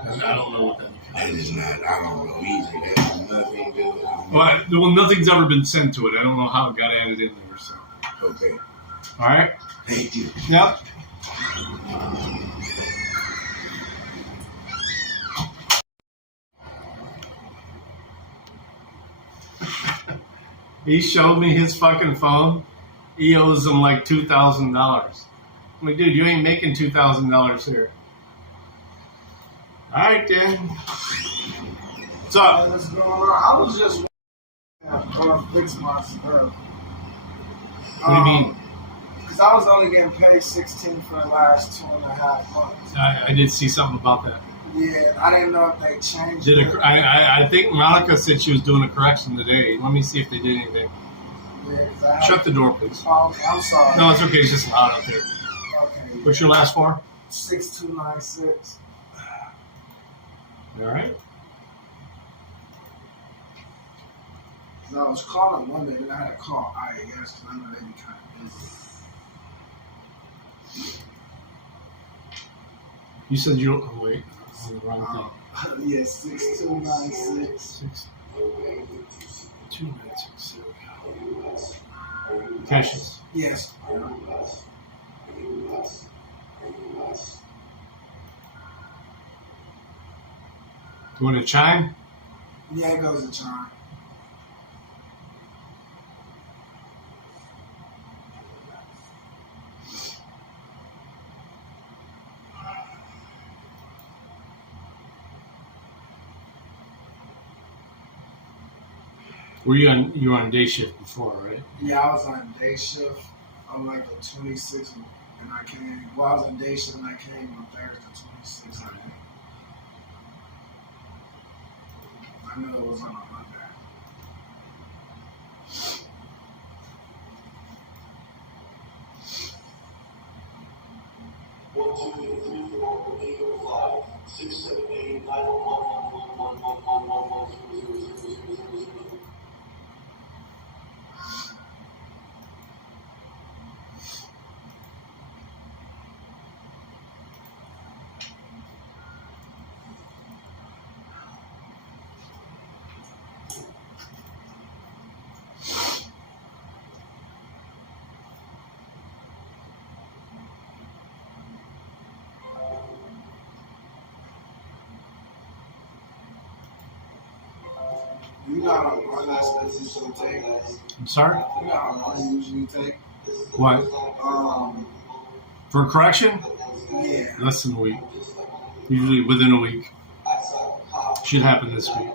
and I don't know what that is. That is not. I don't know either. That has nothing to do with it. Well, nothing's ever been sent to it. I don't know how it got added in there. So. Okay. All right. Thank you. Yep. He showed me his fucking phone. He owes him like $2,000. I'm like, dude, you ain't making $2,000 here. All right, Dan. What's up? What's going on? I was just going to fix my stuff. What do you mean? Because I was only getting paid $16 for the last 2.5 months. I did see something about that. Yeah, I didn't know if they changed it. I think Monica said she was doing a correction today. Let me see if they did anything. Yeah, Shut the door, please. Oh, okay, I'm sorry. No, it's okay. It's just loud out there. Okay. What's your last four? 6296. All right. I was calling Monday, then I had to call IAS because I know they be kind of busy. You said you don't. Oh, wait. On the wrong thing. Yeah, 6296. 6296. There we go. Caches. Yes. You want to chime? Yeah, it goes to chime. You were on day shift before, right? Yeah, I was on day shift. I'm like the 26th, and I came. Well, I was on day shift, and I came on Thursday, 26th. I know it was on a Monday. One, two, three, four, 805, 6, 7, 8, 9, 1, 1, 1, 1, 1, 1, 1, 1, 0, 0, 0, 0, 0, 0, 0. You know how long that usually take? I'm sorry? You know how long it usually take? What? For correction? Yeah. Less than a week. Usually within a week. Should happen this week.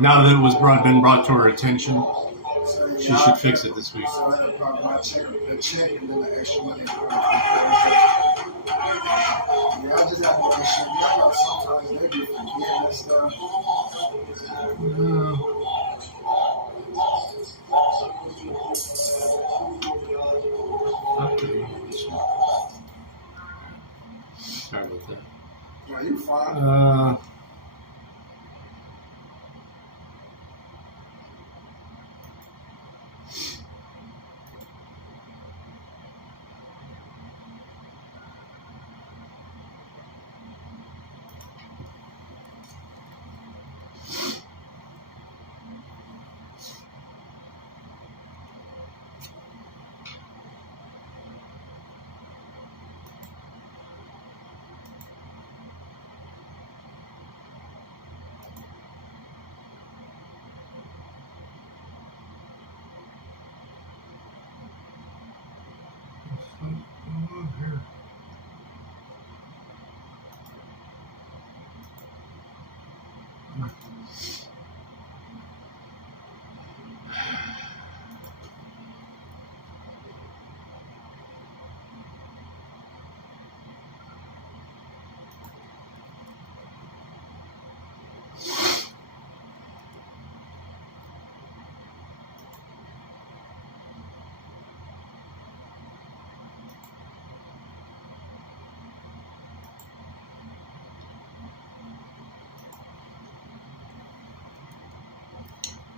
Now that it was been brought to her attention, she should fix it this week. So I probably the check and then the extra money. Yeah, I just have to make sure. You know, sometimes they be forgetting and stuff. Sorry about that. No, you fine.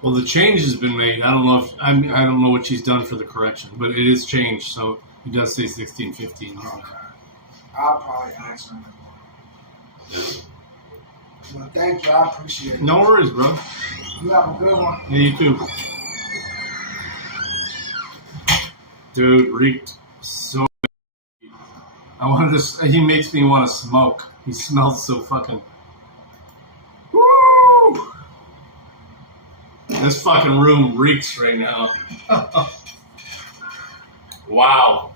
Well, the change has been made. I don't know if I don't know what she's done for the correction, but it is changed. So it does say 1615. Okay. I'll probably ask her. Well, thank you. I appreciate it. No worries, bro. You have a good one. Yeah, you too. Dude, reeked so. I wanted to. He makes me want to smoke. He smells so fucking. Woo! This fucking room reeks right now. Wow.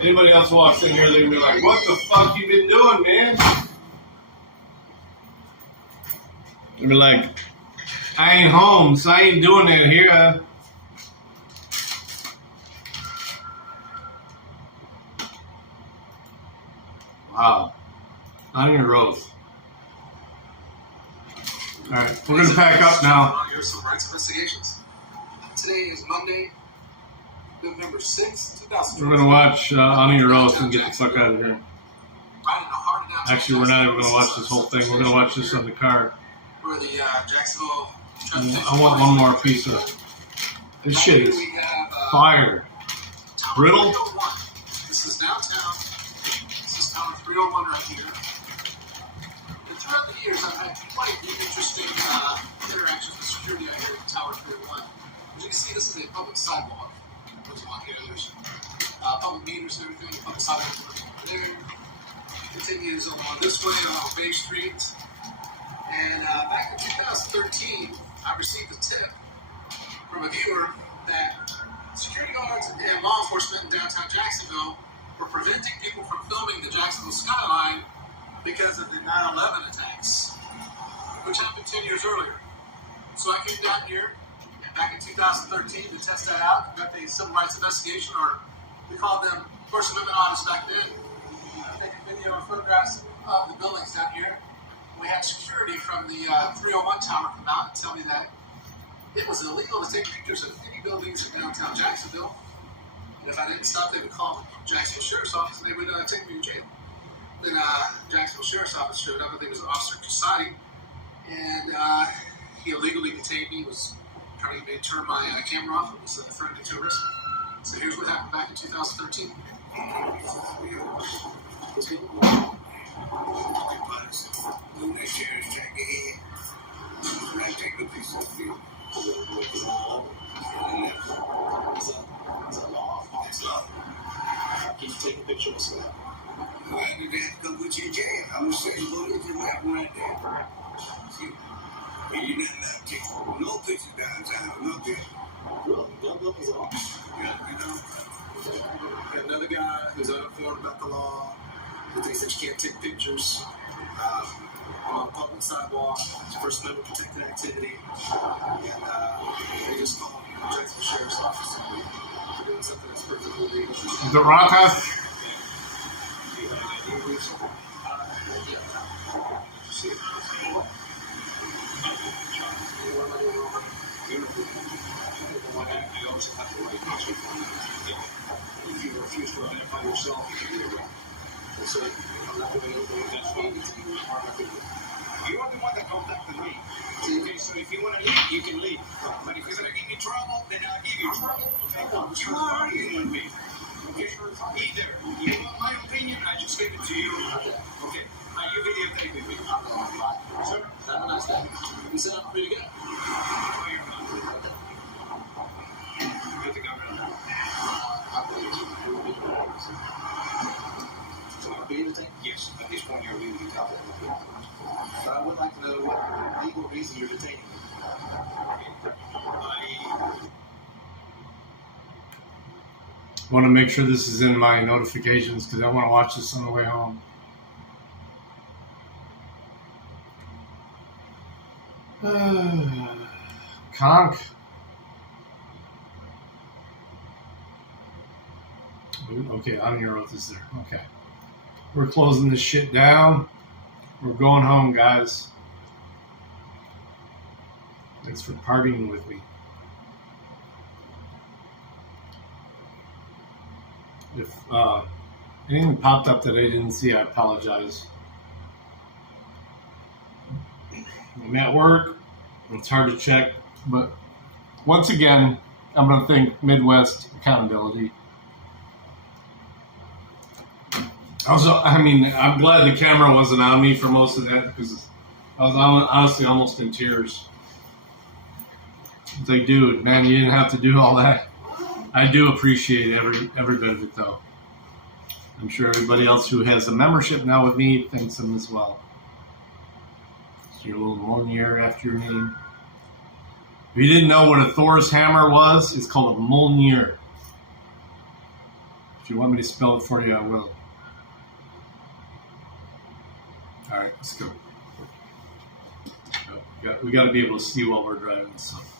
Anybody else walks in here, they're gonna be like, "What the fuck you been doing, man?" They'll be like, "I ain't home, so I ain't doing that here." Wow. Onion roast. Alright, we're gonna pack up now. Here's some rights investigations. Today is Monday, November 6th, 2020. We're gonna watch Onion roast and get the fuck out of here. Right in the heart of downtown Actually, we're not even gonna watch this whole thing. We're gonna watch this on the car. Where the Jacksonville I want one more piece of. This shit is fire. Brittle. This is downtown. This is Tower 301 right here. And throughout the years, I've had quite interesting interactions with security out here at Tower 301. As you can see, this is a public sidewalk. There's one here. There's public meters and everything. Public sidewalk over there. Continues along this way on Bay Street. And back in 2013, I received a tip from a viewer that security guards and law enforcement in downtown Jacksonville were preventing people from filming the Jacksonville skyline because of the 9/11 attacks, which happened 10 years earlier. So I came down here back in 2013 to test that out, conduct a civil rights investigation, or we called them First Amendment audits back then, taking video and photographs of the buildings down here. We had security from the 301 tower come out and tell me that it was illegal to take pictures of any buildings in downtown Jacksonville. And if I didn't stop, they would call the Jacksonville Sheriff's Office and they would take me to jail. Then Jacksonville Sheriff's Office showed up. I think it was Officer Casati. And he illegally detained me. He was trying to get me to turn my camera off. It was threatening to arrest me. So here's what happened back in 2013. Next year is jack ahead. I take the piece of field. It's a law. It's law. Can you take a picture of us? Why did that come with your jail? I was saying, what is it happening right there? See, you're not allowed to take no pictures downtown, no pictures. Really? That building's off. Yeah, you know. Another guy who's uninformed about the law, who thinks that you can't take pictures on a public sidewalk, First Amendment protected activity, and they just called the Jacksonville Sheriff's Office for doing something that's perfectly legal. The Rockhouse. If you refuse to identify yourself, so I'm not going to that's fine. You are the one that contacted me. Okay, so if you want to leave, you can leave. But if you're going to give me trouble, then I'll give you trouble. Okay? You are arguing with me. Okay? Either you want my opinion, I just give it to you. Okay? Are you videotaping me? Sir? Have a nice day. You said I'm pretty good. No, you're not. Good to go, man. So I'll be able to take? Yes, at this point you're legally covered. But I would like to know what legal reason you're detaining me. I want to make sure this is in my notifications because I want to watch this on the way home. Conk. Okay, I don't know what this is there. Okay. We're closing this shit down. We're going home, guys. Thanks for partying with me. If Anything popped up that I didn't see, I apologize. I'm at work. It's hard to check. But once again, I'm going to think Midwest accountability. Also, I mean, I'm glad the camera wasn't on me for most of that because I was honestly almost in tears. It's like, dude, man, you didn't have to do all that. I do appreciate every bit of it, though. I'm sure everybody else who has a membership now with me thanks them as well. So your little Mjolnir after your name. If you didn't know what a Thor's hammer was, it's called a Mjolnir. If you want me to spell it for you, I will. All right, let's go. We got to be able to see while we're driving this stuff.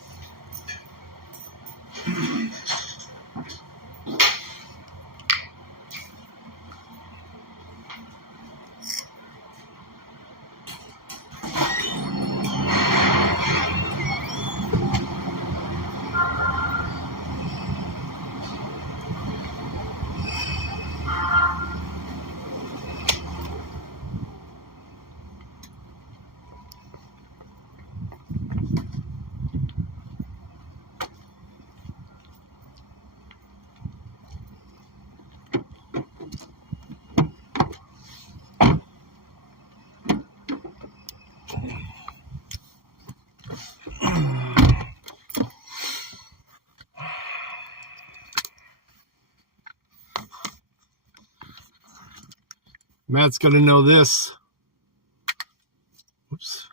Matt's going to know this. Oops.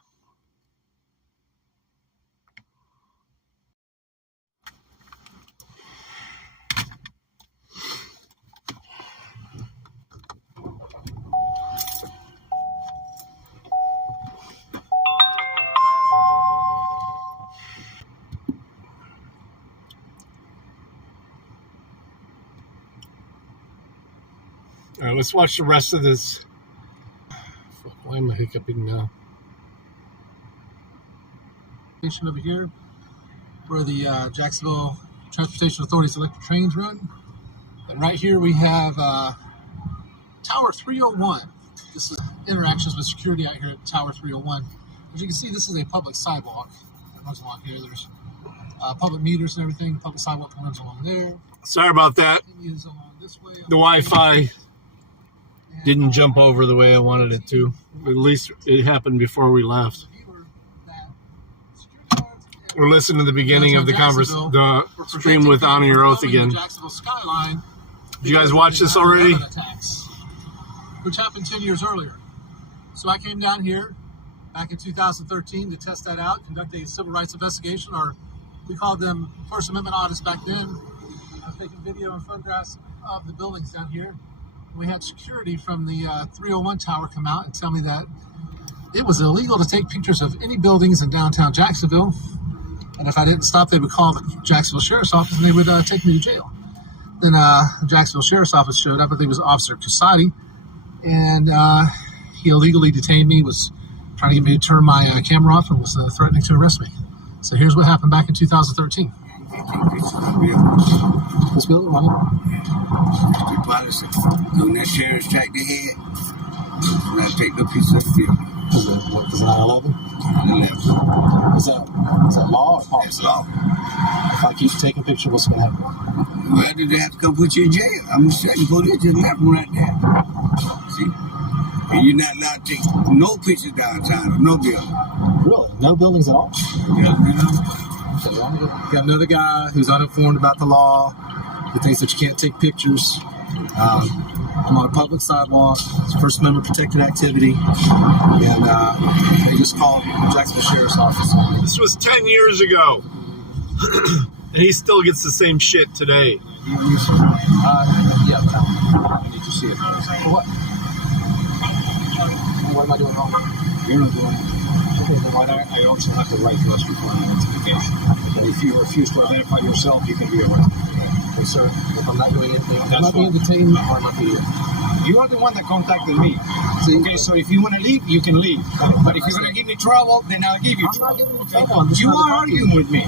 All right, let's watch the rest of this. Fuck, why am I hiccuping now? Station over here, where the Jacksonville Transportation Authority's electric trains run. And right here we have Tower 301. This is interactions with security out here at Tower 301. As you can see, this is a public sidewalk that runs along here. There's public meters and everything. Public sidewalk runs along there. Sorry about that. Continues along this way. The Wi-Fi didn't jump over the way I wanted it to. At least it happened before we left. We're listening to the beginning of the the stream with Honor Your Oath again. Did you guys watch this already? Which happened 10 years earlier. So I came down here back in 2013 to test that out, conduct a civil rights investigation, or we called them First Amendment audits back then. I was taking video and photographs of the buildings down here. We had security from the 301 tower come out and tell me that it was illegal to take pictures of any buildings in downtown Jacksonville. And if I didn't stop, they would call the Jacksonville Sheriff's Office and they would take me to jail. Then the Jacksonville Sheriff's Office showed up. I think it was Officer Casati. And he illegally detained me, was trying to get me to turn my camera off, and was threatening to arrest me. So here's what happened back in 2013. This building, one of them. The policy. On that sheriff's track they had, and I take the piece of film. Is it 9/11? 9/11. Is that law or policy? Law. If I keep taking pictures, what's going to happen? Well, they have to come put you in jail. I'm certain police just left them right there. See? And you're not allowed to take no pictures downtown, no building. Really? No buildings at all? Yeah, Okay, got another guy who's uninformed about the law, who thinks that you can't take pictures. I'm on a public sidewalk. It's First Amendment protected activity. And they just called Jacksonville Sheriff's Office. This was 10 years ago. And he still gets the same shit today. Yeah, I need to see it. For what? What am I doing wrong? You're not doing it. I also have the right to ask you for an identification. And if you refuse to identify yourself, you can be arrested. Yes, sir. If I'm not doing anything, I'm That's not being fine. detained or I'm not here. You are the one that contacted me. See, Okay, so if you want to leave, you can leave. But if you're going to give me trouble, then I'll give you I'm trouble. not giving you Okay? trouble. I'm just You trying to are talk to you. arguing with me.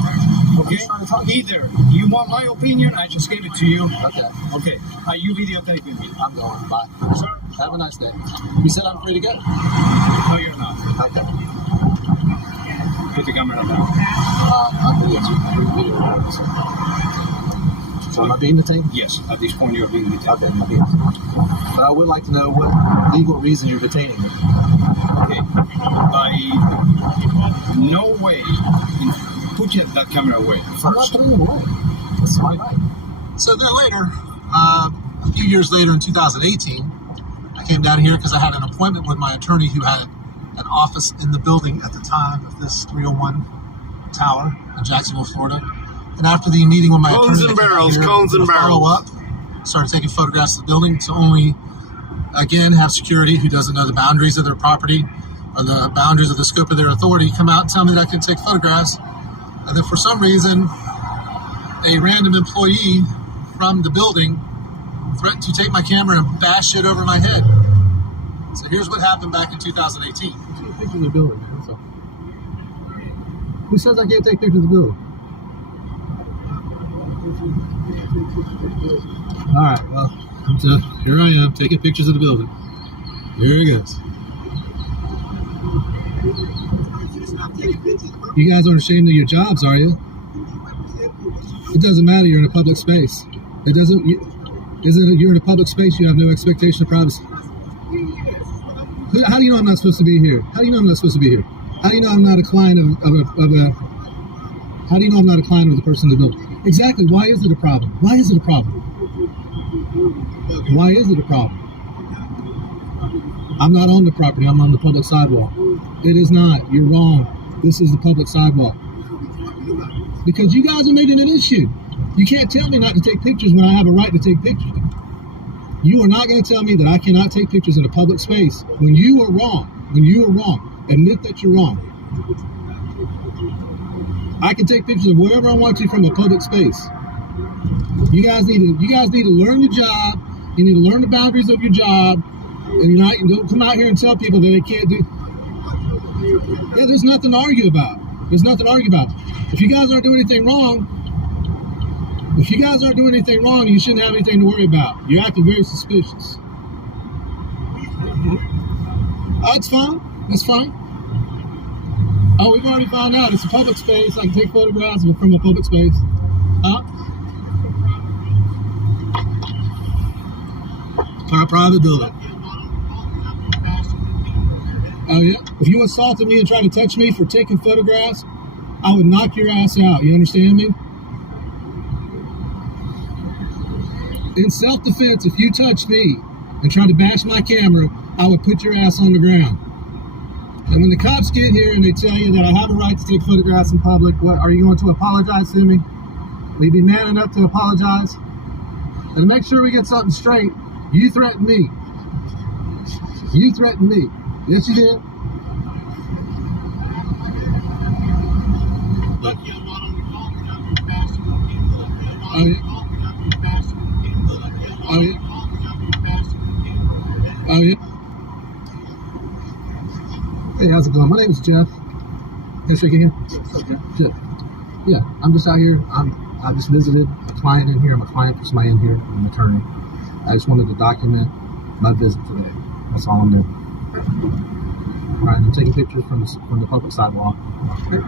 Okay? just trying to talk to you. Either you want my opinion, I just gave it to you. Okay. Okay. Are you videotaping me? I'm going. Bye. Sir? Have a nice day. You said I'm free to go. No, you're not. Okay. Put the camera down. I'm video too. I'm video recording, sir. So am I being detained? Yes. At this point, you're being detained. Okay, I'm not being detained. But I would like to know what legal reason you're detaining me. Okay. By no way. Put that camera away. I'm not putting it away. It's my right. So then later, a few years later in 2018, I came down here because I had an appointment with my attorney who had an office in the building at the time of this 301 tower in Jacksonville, Florida. And after the meeting with my Cones attorney, and I came barrels, out here cones and to follow barrels. up, started taking photographs of the building to only, again, have security who doesn't know the boundaries of their property or the boundaries of the scope of their authority come out and tell me that I can take photographs. And then for some reason, a random employee from the building threatened to take my camera and bash it over my head. So here's what happened back in 2018. Take pictures of the building, man. That's all. Who says I can't take pictures of the building? All right, well, here I am taking pictures of the building. Here it goes. You guys aren't ashamed of your jobs, are you? It doesn't matter. You're in a public space. It doesn't. You're in a public space. You have no expectation of privacy. How do you know I'm not supposed to be here? How do you know I'm not supposed to be here? How do you know I'm not a client of a? How do you know I'm not a client of the person in the building? Exactly. Why is it a problem? Why is it a problem? Why is it a problem? I'm not on the property. I'm on the public sidewalk. It is not. You're wrong. This is the public sidewalk. Because you guys are making an issue. You can't tell me not to take pictures when I have a right to take pictures. You are not going to tell me that I cannot take pictures in a public space when you are wrong. When you are wrong. Admit that you're wrong. I can take pictures of wherever I want to from a public space. You guys need to learn your job. You need to learn the boundaries of your job. And don't come out here and tell people that they can't do. Yeah, there's nothing to argue about. There's nothing to argue about. If you guys aren't doing anything wrong, you shouldn't have anything to worry about. You're acting very suspicious. That's fine. That's fine. Oh, we've already found out. It's a public space. I can take photographs from a public space. Huh? Our private building. Oh, yeah? If you assaulted me and tried to touch me for taking photographs, I would knock your ass out. You understand me? In self-defense, if you touched me and tried to bash my camera, I would put your ass on the ground. And when the cops get here and they tell you that I have a right to take photographs in public, what, are you going to apologize to me? Will you be man enough to apologize? And to make sure we get something straight, you threatened me. You threatened me. Yes, you did. Oh, yeah. Oh, yeah. Oh, yeah. Hey, how's it going? My name is Jeff. Can I shake your hand? Jeff. Yeah, I'm just out here. I just visited a client in here. I'm a client for somebody in here. I'm an attorney. I just wanted to document my visit today. That's all I'm doing. All right, I'm taking pictures from the public sidewalk.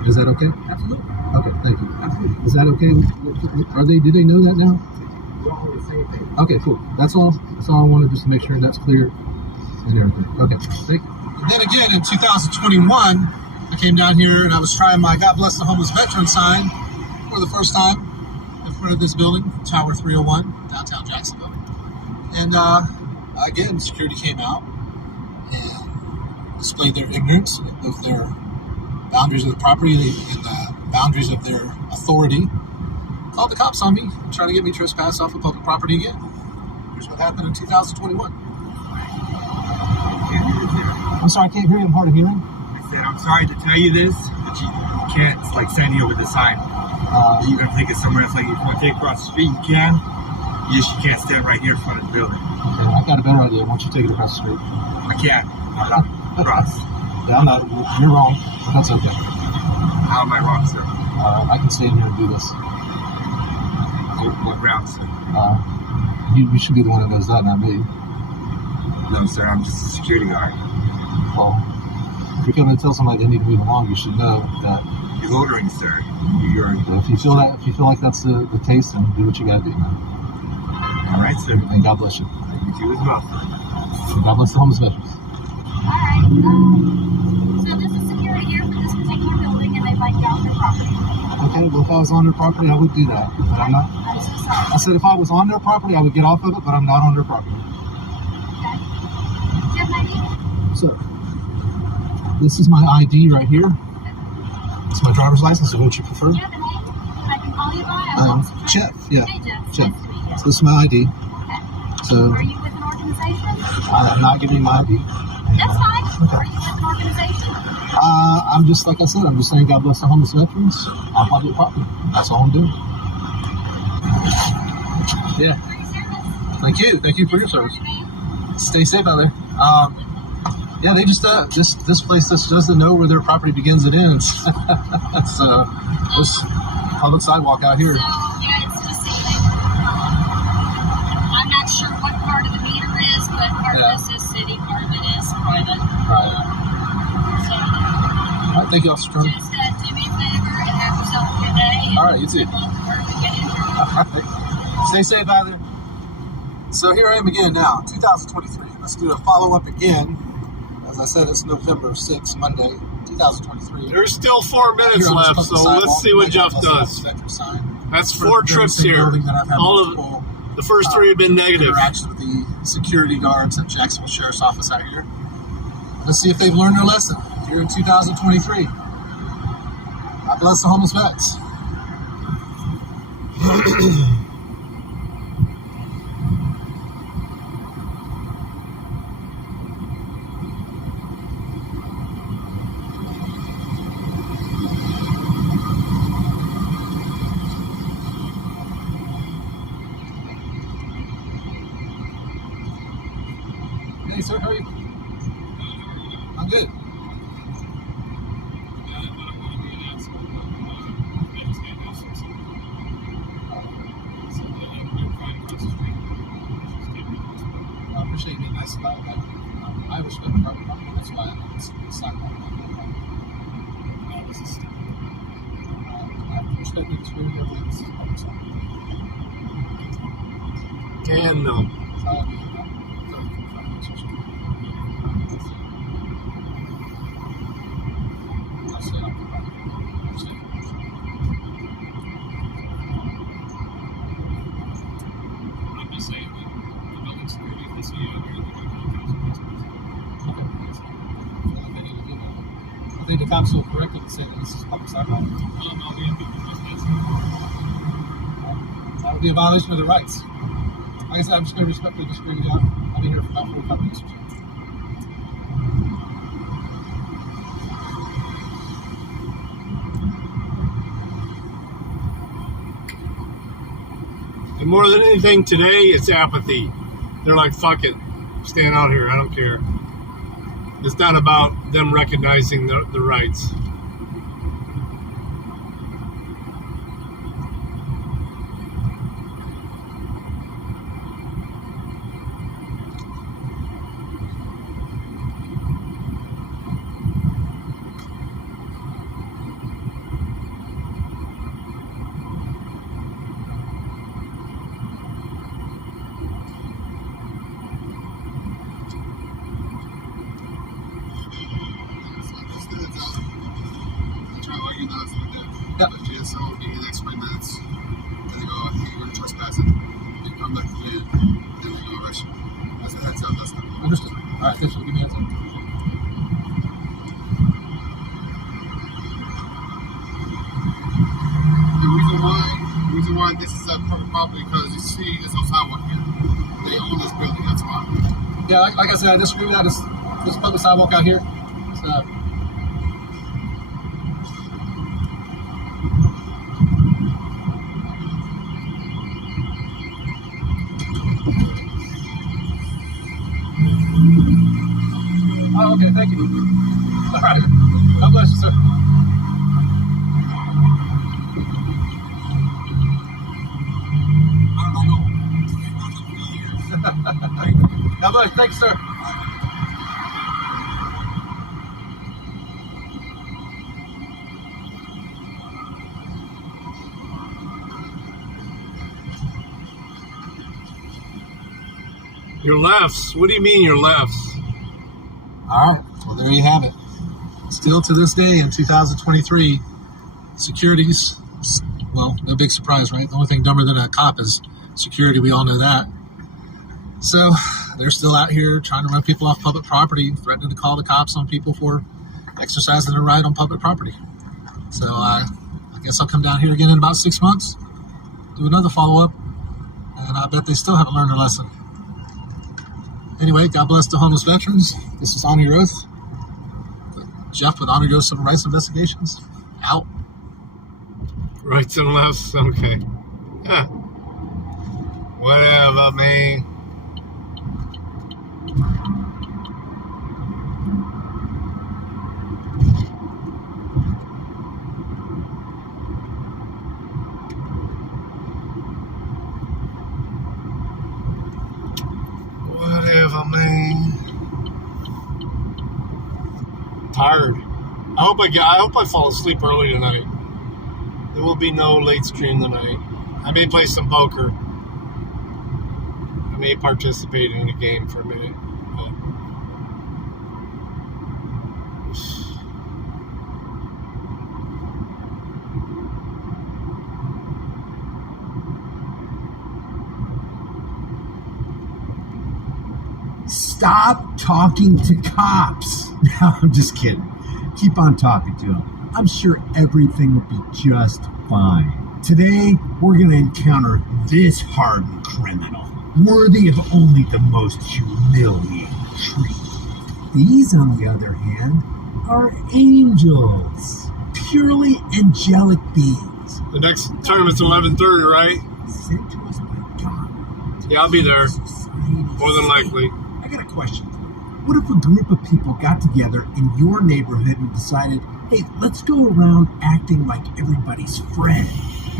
Is that okay? Absolutely. Okay, thank you. Absolutely. Is that okay? Do they know that now? Okay, cool. That's all I wanted, just to make sure that's clear and everything. Okay, thank you. Then again, in 2021, I came down here and I was trying my God Bless the Homeless Veteran sign for the first time in front of this building, Tower 301, downtown Jacksonville. And again, security came out and displayed their ignorance of their boundaries of the property and the boundaries of their authority. Called the cops on me, trying to get me trespassed off of public property again. Here's what happened in 2021. I'm sorry, I can't hear you. I'm hard of hearing. I said, I'm sorry to tell you this, but she can't like stand here with the sign. You can take it somewhere else. Like if you want to take it across the street, you can. You just can't stand right here in front of the building. Okay, I got a better idea. Why don't you take it across the street? I can't. I'm not across. Yeah, I'm not. You're wrong, but that's okay. How am I wrong, sir? I can stay in here and do this. What ground, sir? You should be the one that does that, not me. No, sir. I'm just a security guard. Well, if you're going to tell somebody they need to move along, you should know that. You're loitering, sir. You're. If you feel like that's the case, then do what you got to do, man. All right, sir. And God bless you. You too as well. And God bless the homeless veterans. Alright, so this is security here for this particular building, and they'd like you off their property. Okay, well, if I was on their property, I would do that, but I'm not. I'm so sorry. I said if I was on their property, I would get off of it, but I'm not on their property. Okay. Do you have an ID? So, this is my ID right here. It's my driver's license, so what you prefer? Do you have a name I can call you by? Jeff, yeah. Hey, Jeff. Jeff. Nice to meet you. So this is my ID. Okay. So, Are you with an organization? I'm not giving you my ID. That's fine. Are you with an organization? I'm just, like I said, I'm just saying God bless the homeless veterans on public property. That's all I'm doing. Yeah. Thank you. Thank you for your service. Stay safe out there. Yeah, they just, this place just doesn't know where their property begins and ends. So, this public sidewalk out here. So, yeah, it's deceiving. I'm not sure what part of the meter is, but part of this is city, part of it is private. Right. All right, thank you, Officer Tony. Just do me a favor and have yourself a good day. All right, you too. All right. Stay safe out there. So here I am again now, 2023. Let's do a follow-up again. As I said, it's November 6th, Monday, 2023. There's still 4 minutes left, so let's see what Jeff does. That's 4 trips here. All of the first 3 have been negative. Interaction with the security guards at Jacksonville Sheriff's Office out here. Let's see if they've learned their lesson here in 2023. God bless the homeless vets. Hey, sir, how are you? I'm good. I appreciate you being nice about it. I respect the private property. That's why I'm on the sidewalk. I respect the experience of this public sidewalk. And no. I think the cops will correctly say that this is public sidewalk. That would be a violation of their rights. Like I said, I'm just going to respectfully disagree with you. I'll be here for about 45 minutes or so. And more than anything today, it's apathy. They're like, fuck it, stand out here, I don't care. It's not about them recognizing the rights. Understood. All right, this will give me a time. The reason why this is a public property because you see there's no sidewalk here. They own this building, that's why. Yeah, like I said, I disagree with that. This public sidewalk out here. It's thank you. All right. God bless you, sir. God bless you. Thanks, sir. Your lefts. What do you mean your lefts? All right. Well, there you have it. Still to this day in 2023, securities, well, no big surprise, right? The only thing dumber than a cop is security. We all know that. So they're still out here trying to run people off public property, threatening to call the cops on people for exercising their right on public property. So I guess I'll come down here again in about 6 months, do another follow-up, and I bet they still haven't learned their lesson. Anyway, God bless the homeless veterans. This is Honor Your Oath. Jeff with Honor Your Oath Civil Rights Investigations. Out. Rights and lefts. Okay. Yeah. Whatever, man. Whatever, man. Tired. I hope I fall asleep early tonight. There will be no late stream tonight. I may play some poker. I may participate in a game for a minute. Stop talking to cops. No, I'm just kidding. Keep on talking to them. I'm sure everything will be just fine. Today, we're going to encounter this hardened criminal, worthy of only the most humiliating treatment. These, on the other hand, are angels, purely angelic beings. The next tournament's 11:30, right? Sent to us by God. Yeah, I'll be there. More than likely. I got a question for you. What if a group of people got together in your neighborhood and decided, hey, let's go around acting like everybody's friend?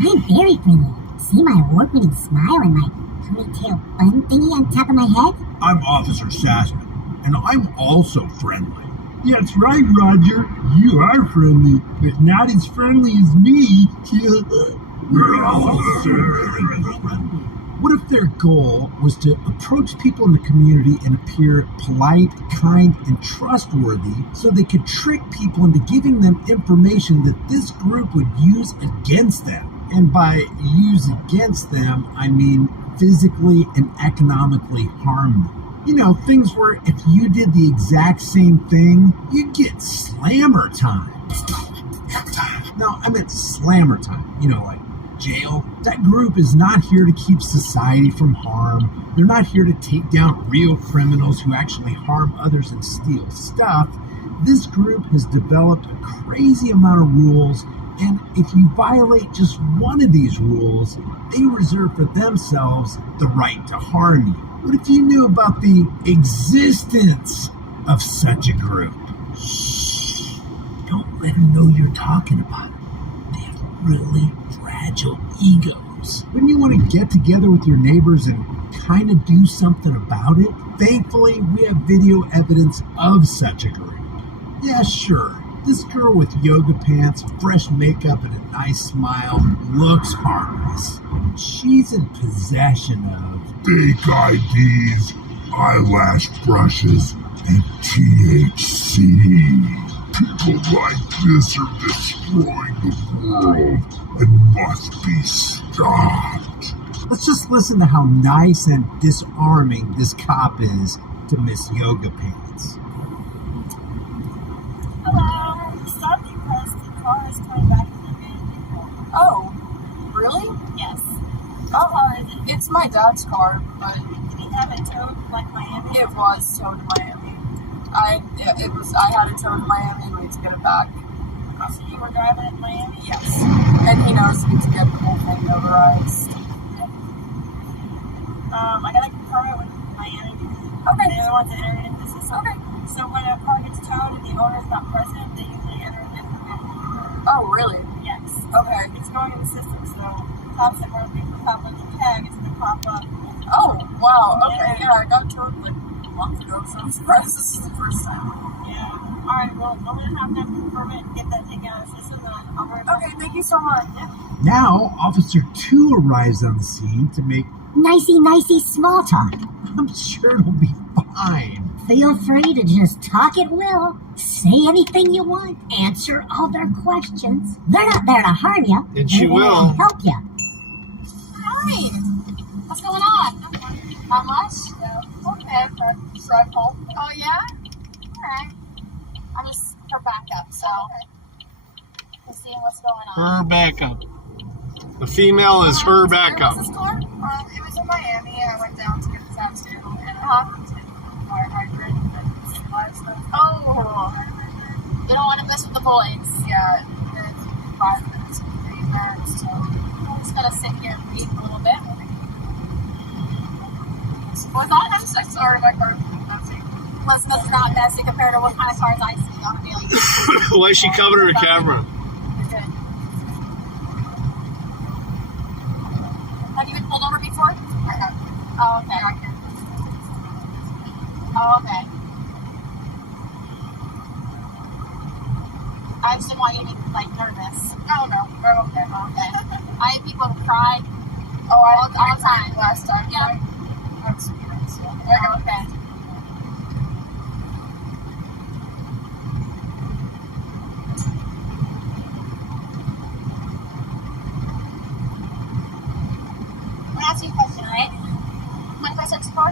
I'm very friendly. See my award-winning smile and my ponytail bun thingy on top of my head? I'm Officer Sassman, and I'm also friendly. That's right, Roger. You are friendly, but not as friendly as me. We're also friendly. What if their goal was to approach people in the community and appear polite, kind, and trustworthy so they could trick people into giving them information that this group would use against them? And by use against them, I mean physically and economically harm them. You know, things where if you did the exact same thing, you'd get slammer time. No, I meant slammer time. You know, like jail. That group is not here to keep society from harm. They're not here to take down real criminals who actually harm others and steal stuff. This group has developed a crazy amount of rules, and if you violate just one of these rules, they reserve for themselves the right to harm you. What if you knew about the existence of such a group? Shh. Don't let them know you're talking about it. They have really fragile egos. Wouldn't you want to get together with your neighbors and kind of do something about it? Thankfully, we have video evidence of such a group. Yeah, sure. This girl with yoga pants, fresh makeup, and a nice smile looks harmless. She's in possession of fake IDs, eyelash brushes, and THC. People like this are destroying the world and must be stopped. Let's just listen to how nice and disarming this cop is to Miss Yoga Pants. Hello. Stop because the car is coming back from the abandoned. Oh, really? Yes. How far is it? It's my dad's car, but did he have it towed like Miami? It was towed to Miami. I had it towed to Miami and we had to get it back. So you were driving it to Miami? Yes. And he knows we need to get the whole thing notarized. I gotta confirm it with Miami. Okay. They're the ones that entered into the system. Okay. So when a car gets towed and the owner's not present, they usually enter information. Oh, really? Yes. Okay. It's going in the system, so cops that were looking for pop up the tag, it's going to pop up. Oh, wow. Okay, yeah, I got towed like a month ago, so I'm surprised this is the first time. Yeah. Alright, well, go ahead and have them confirm it, get that taken out of the system, and I'll worry about Okay, thank you so much. Now, Officer 2 arrives on the scene to make Nicey small talk. I'm sure it'll be fine. Feel free to just talk at will. Say anything you want. Answer all their questions. They're not there to harm you. And she They're there will. to help you. Hi. What's going on? Not much? No. Okay, for dreadful. Oh, yeah? Alright. I'm just her backup, so we're seeing what's going on. Her backup. The female is her backup. Where was this car? It was in Miami. I went down to get a tattoo and fire hydrant. Oh. You don't want to mess with the boys. Yeah, it's 5 minutes to be there, so I'm just gonna sit here and read a little bit. Well, I thought I was so sorry my car was messy. Well, it's not messy compared to what kind of cars I see on a daily basis. Why she covered her camera? You're good. Have you been pulled over before? I have. Oh, okay. Oh, okay. I just didn't want you to be, like, nervous. Oh, no. Oh, okay. Okay. I have people who cry all the time. Last time. Yeah. I was speeding, so. Oh, okay. I'm gonna ask you a question, alright? Mind if I search the car?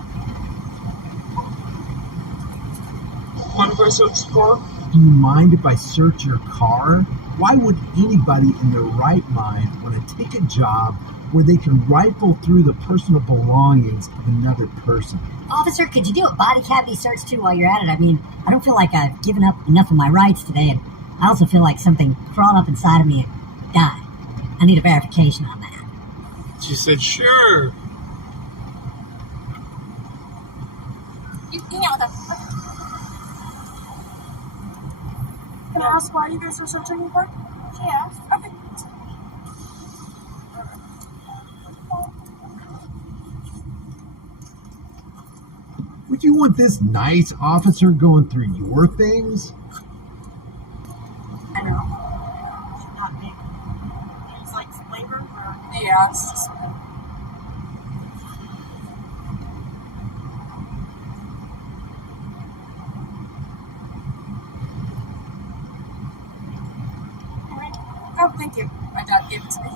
Mind if I search the car? Do you mind if I search your car? Why would anybody in their right mind want to take a job where they can rifle through the personal belongings of another person? Officer, could you do a body cavity search too while you're at it? I mean, I don't feel like I've given up enough of my rights today, and I also feel like something crawled up inside of me and died. I need a verification on that. She said, sure. You know the. Can I ask why you guys are searching me for? Yeah. Okay. Would you want this nice officer going through your things? I know. Should not be. It's like flavor or... Yeah, it's just. Oh, thank you. My dad gave it to me.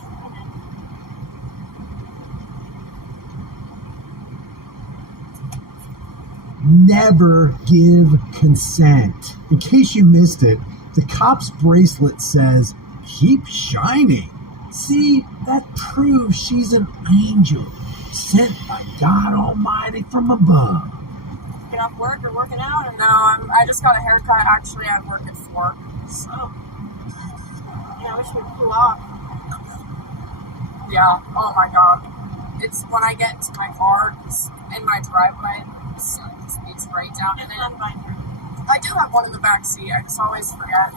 Never give consent. In case you missed it, the cop's bracelet says, keep shining. See, that proves she's an angel, sent by God Almighty from above. Get off work or working out? Or... No, I just got a haircut. Actually, I work at 4. So. Yeah, I wish we'd cool off. Yeah, oh my god. It's when I get into my car, it's in my driveway, the sun speeds right down in it. I do have one in the back seat, I just always forget to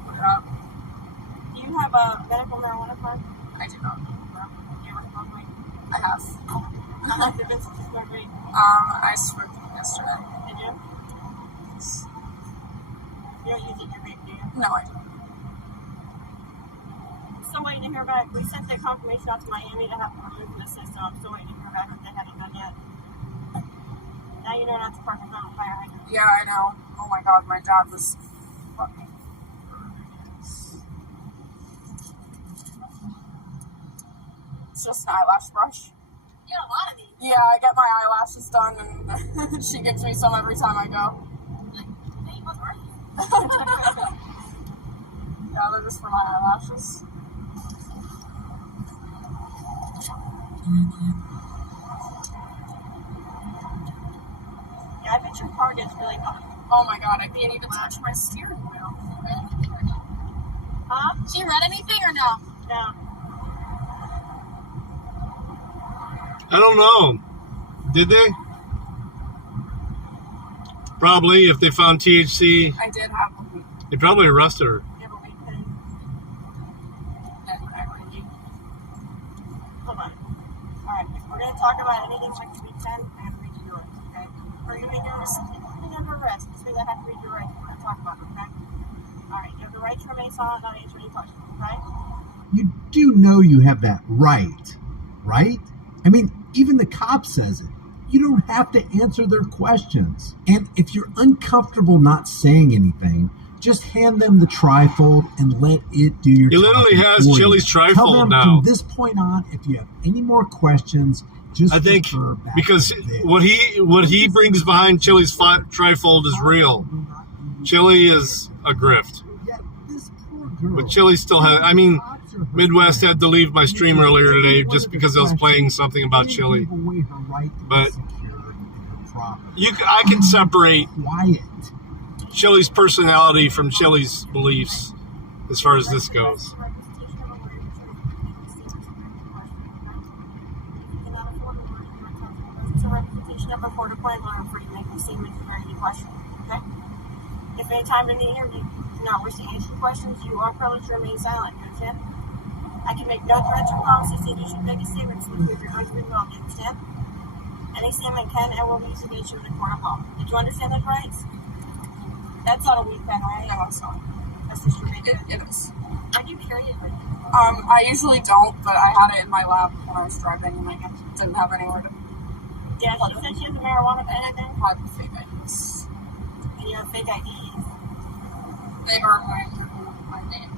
put it up. Do you have a medical marijuana card? I do not. No. You ever smoked weed? I have. How long have you been since you smoked weed? I smoked yesterday. Did you? You don't use it in your vape, do you? No, I don't. Still waiting to hear back. We sent the confirmation out to Miami to have it removed from the system. I'm still waiting to hear back if they haven't done yet. Now you know not to park in front of a fire hydrant. Yeah, I know. Oh my god, my dad was fucking It's just an eyelash brush. You got a lot of these. Yeah, I get my eyelashes done and she gives me some every time I go. Yeah, they're just for my eyelashes. Yeah, I bet your car gets really hot. Oh my god, I can't even touch my steering wheel. Huh? She read anything or no? No. I don't know. Did they? Probably, if they found THC, I did have a week. they probably arrested her. You have a week thing. Yeah, whatever. Hold on. Alright, if we're going to talk about anything like week 10, I have to read you your rights, okay? We're going to be doing something under arrest. This means I have to read your rights. We're going to talk about it, okay? Alright, you have the right to remain silent, not answer any questions, right? You do know you have that right? I mean, even the cop says it. You don't have to answer their questions. And if you're uncomfortable not saying anything, just hand them the trifold and let it do your He literally talking has for you. Chili's Tell trifold them now. from this point on, if you have any more questions, just I think refer back because to this. what he brings behind Chili's trifold is real. Chili is a grift. But Chili still has, I mean, Midwest had to leave my stream earlier today just because I was playing something about Chili. But I can separate Chili's personality from Chili's beliefs as far as this goes. It's a representation of a court appointed lawyer for you to make a statement or any question, okay? If any time in the interview you do not wish to answer questions, you are privileged to remain silent, you understand? I can make no threats or promises that you should make a statement to prove your unfree will, you understand? Any statement can and will be used against you in the court of law. Did you understand those rights? That's not a weak pen, right? No, it's not. That's just your big pen. It is. Are you carrying it with you? I usually don't, but I had it in my lap when I was driving and I didn't have anywhere to. Yeah, she said she has a marijuana pen, I think. I have fake IDs. And you have fake IDs. They are my name.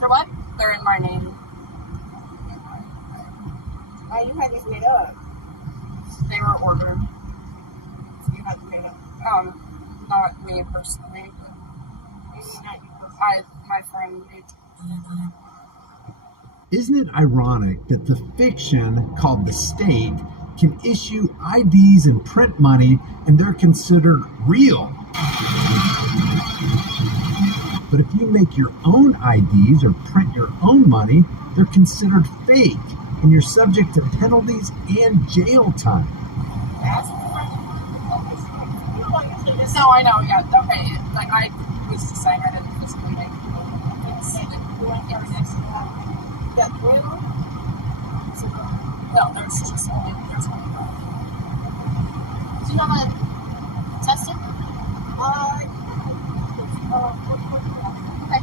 For what? They're in my name. Oh, you had these made up. They were ordered. You had them made up. Not me personally, but my friend made. Isn't it ironic that the fiction called The State can issue IDs and print money and they're considered real? But if you make your own IDs or print your own money, they're considered fake and you're subject to penalties and jail time. No, I know, yeah, okay. Like, I was just saying I didn't physically make it. No, there's just only, there's only one. Do you have a tested? Okay.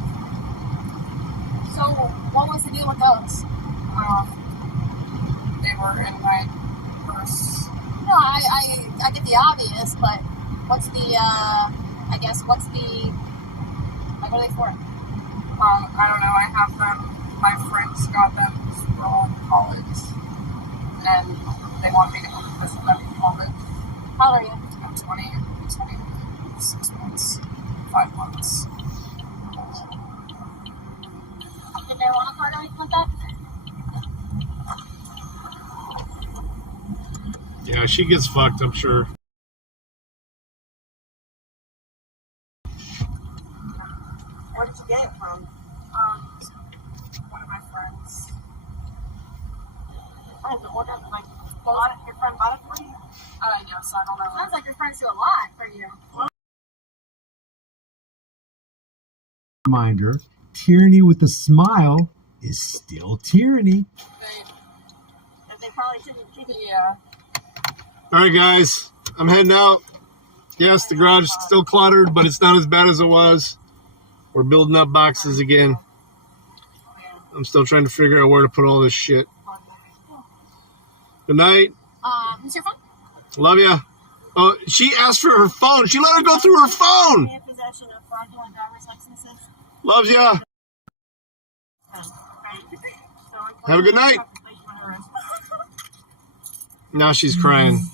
So, what was the deal with those? They were in my purse. No, I get the obvious, but what's the, like, what are they for? I don't know, I have them, my friends got them because we're all in college, and they want me to go visit them in college. How old are you? I'm 20, 26 months, 5 months. Did they want a card or anything like that? Yeah, she gets fucked, I'm sure. Where did you get it from? One of my friends. Your friend ordered, like, your friend bought it for you? Yes, I don't know. Sounds like your friends do a lot for you. Reminder, tyranny with a smile is still tyranny. They probably shouldn't keep it. Yeah. All right, guys, I'm heading out. Yes, the garage is still cluttered, but it's not as bad as it was. We're building up boxes again. I'm still trying to figure out where to put all this shit. Good night. Is your phone? Love ya. Oh, she asked for her phone. She let her go through her phone. In possession of fraudulent driver's licenses. Loves ya. Have a good night. Now she's crying.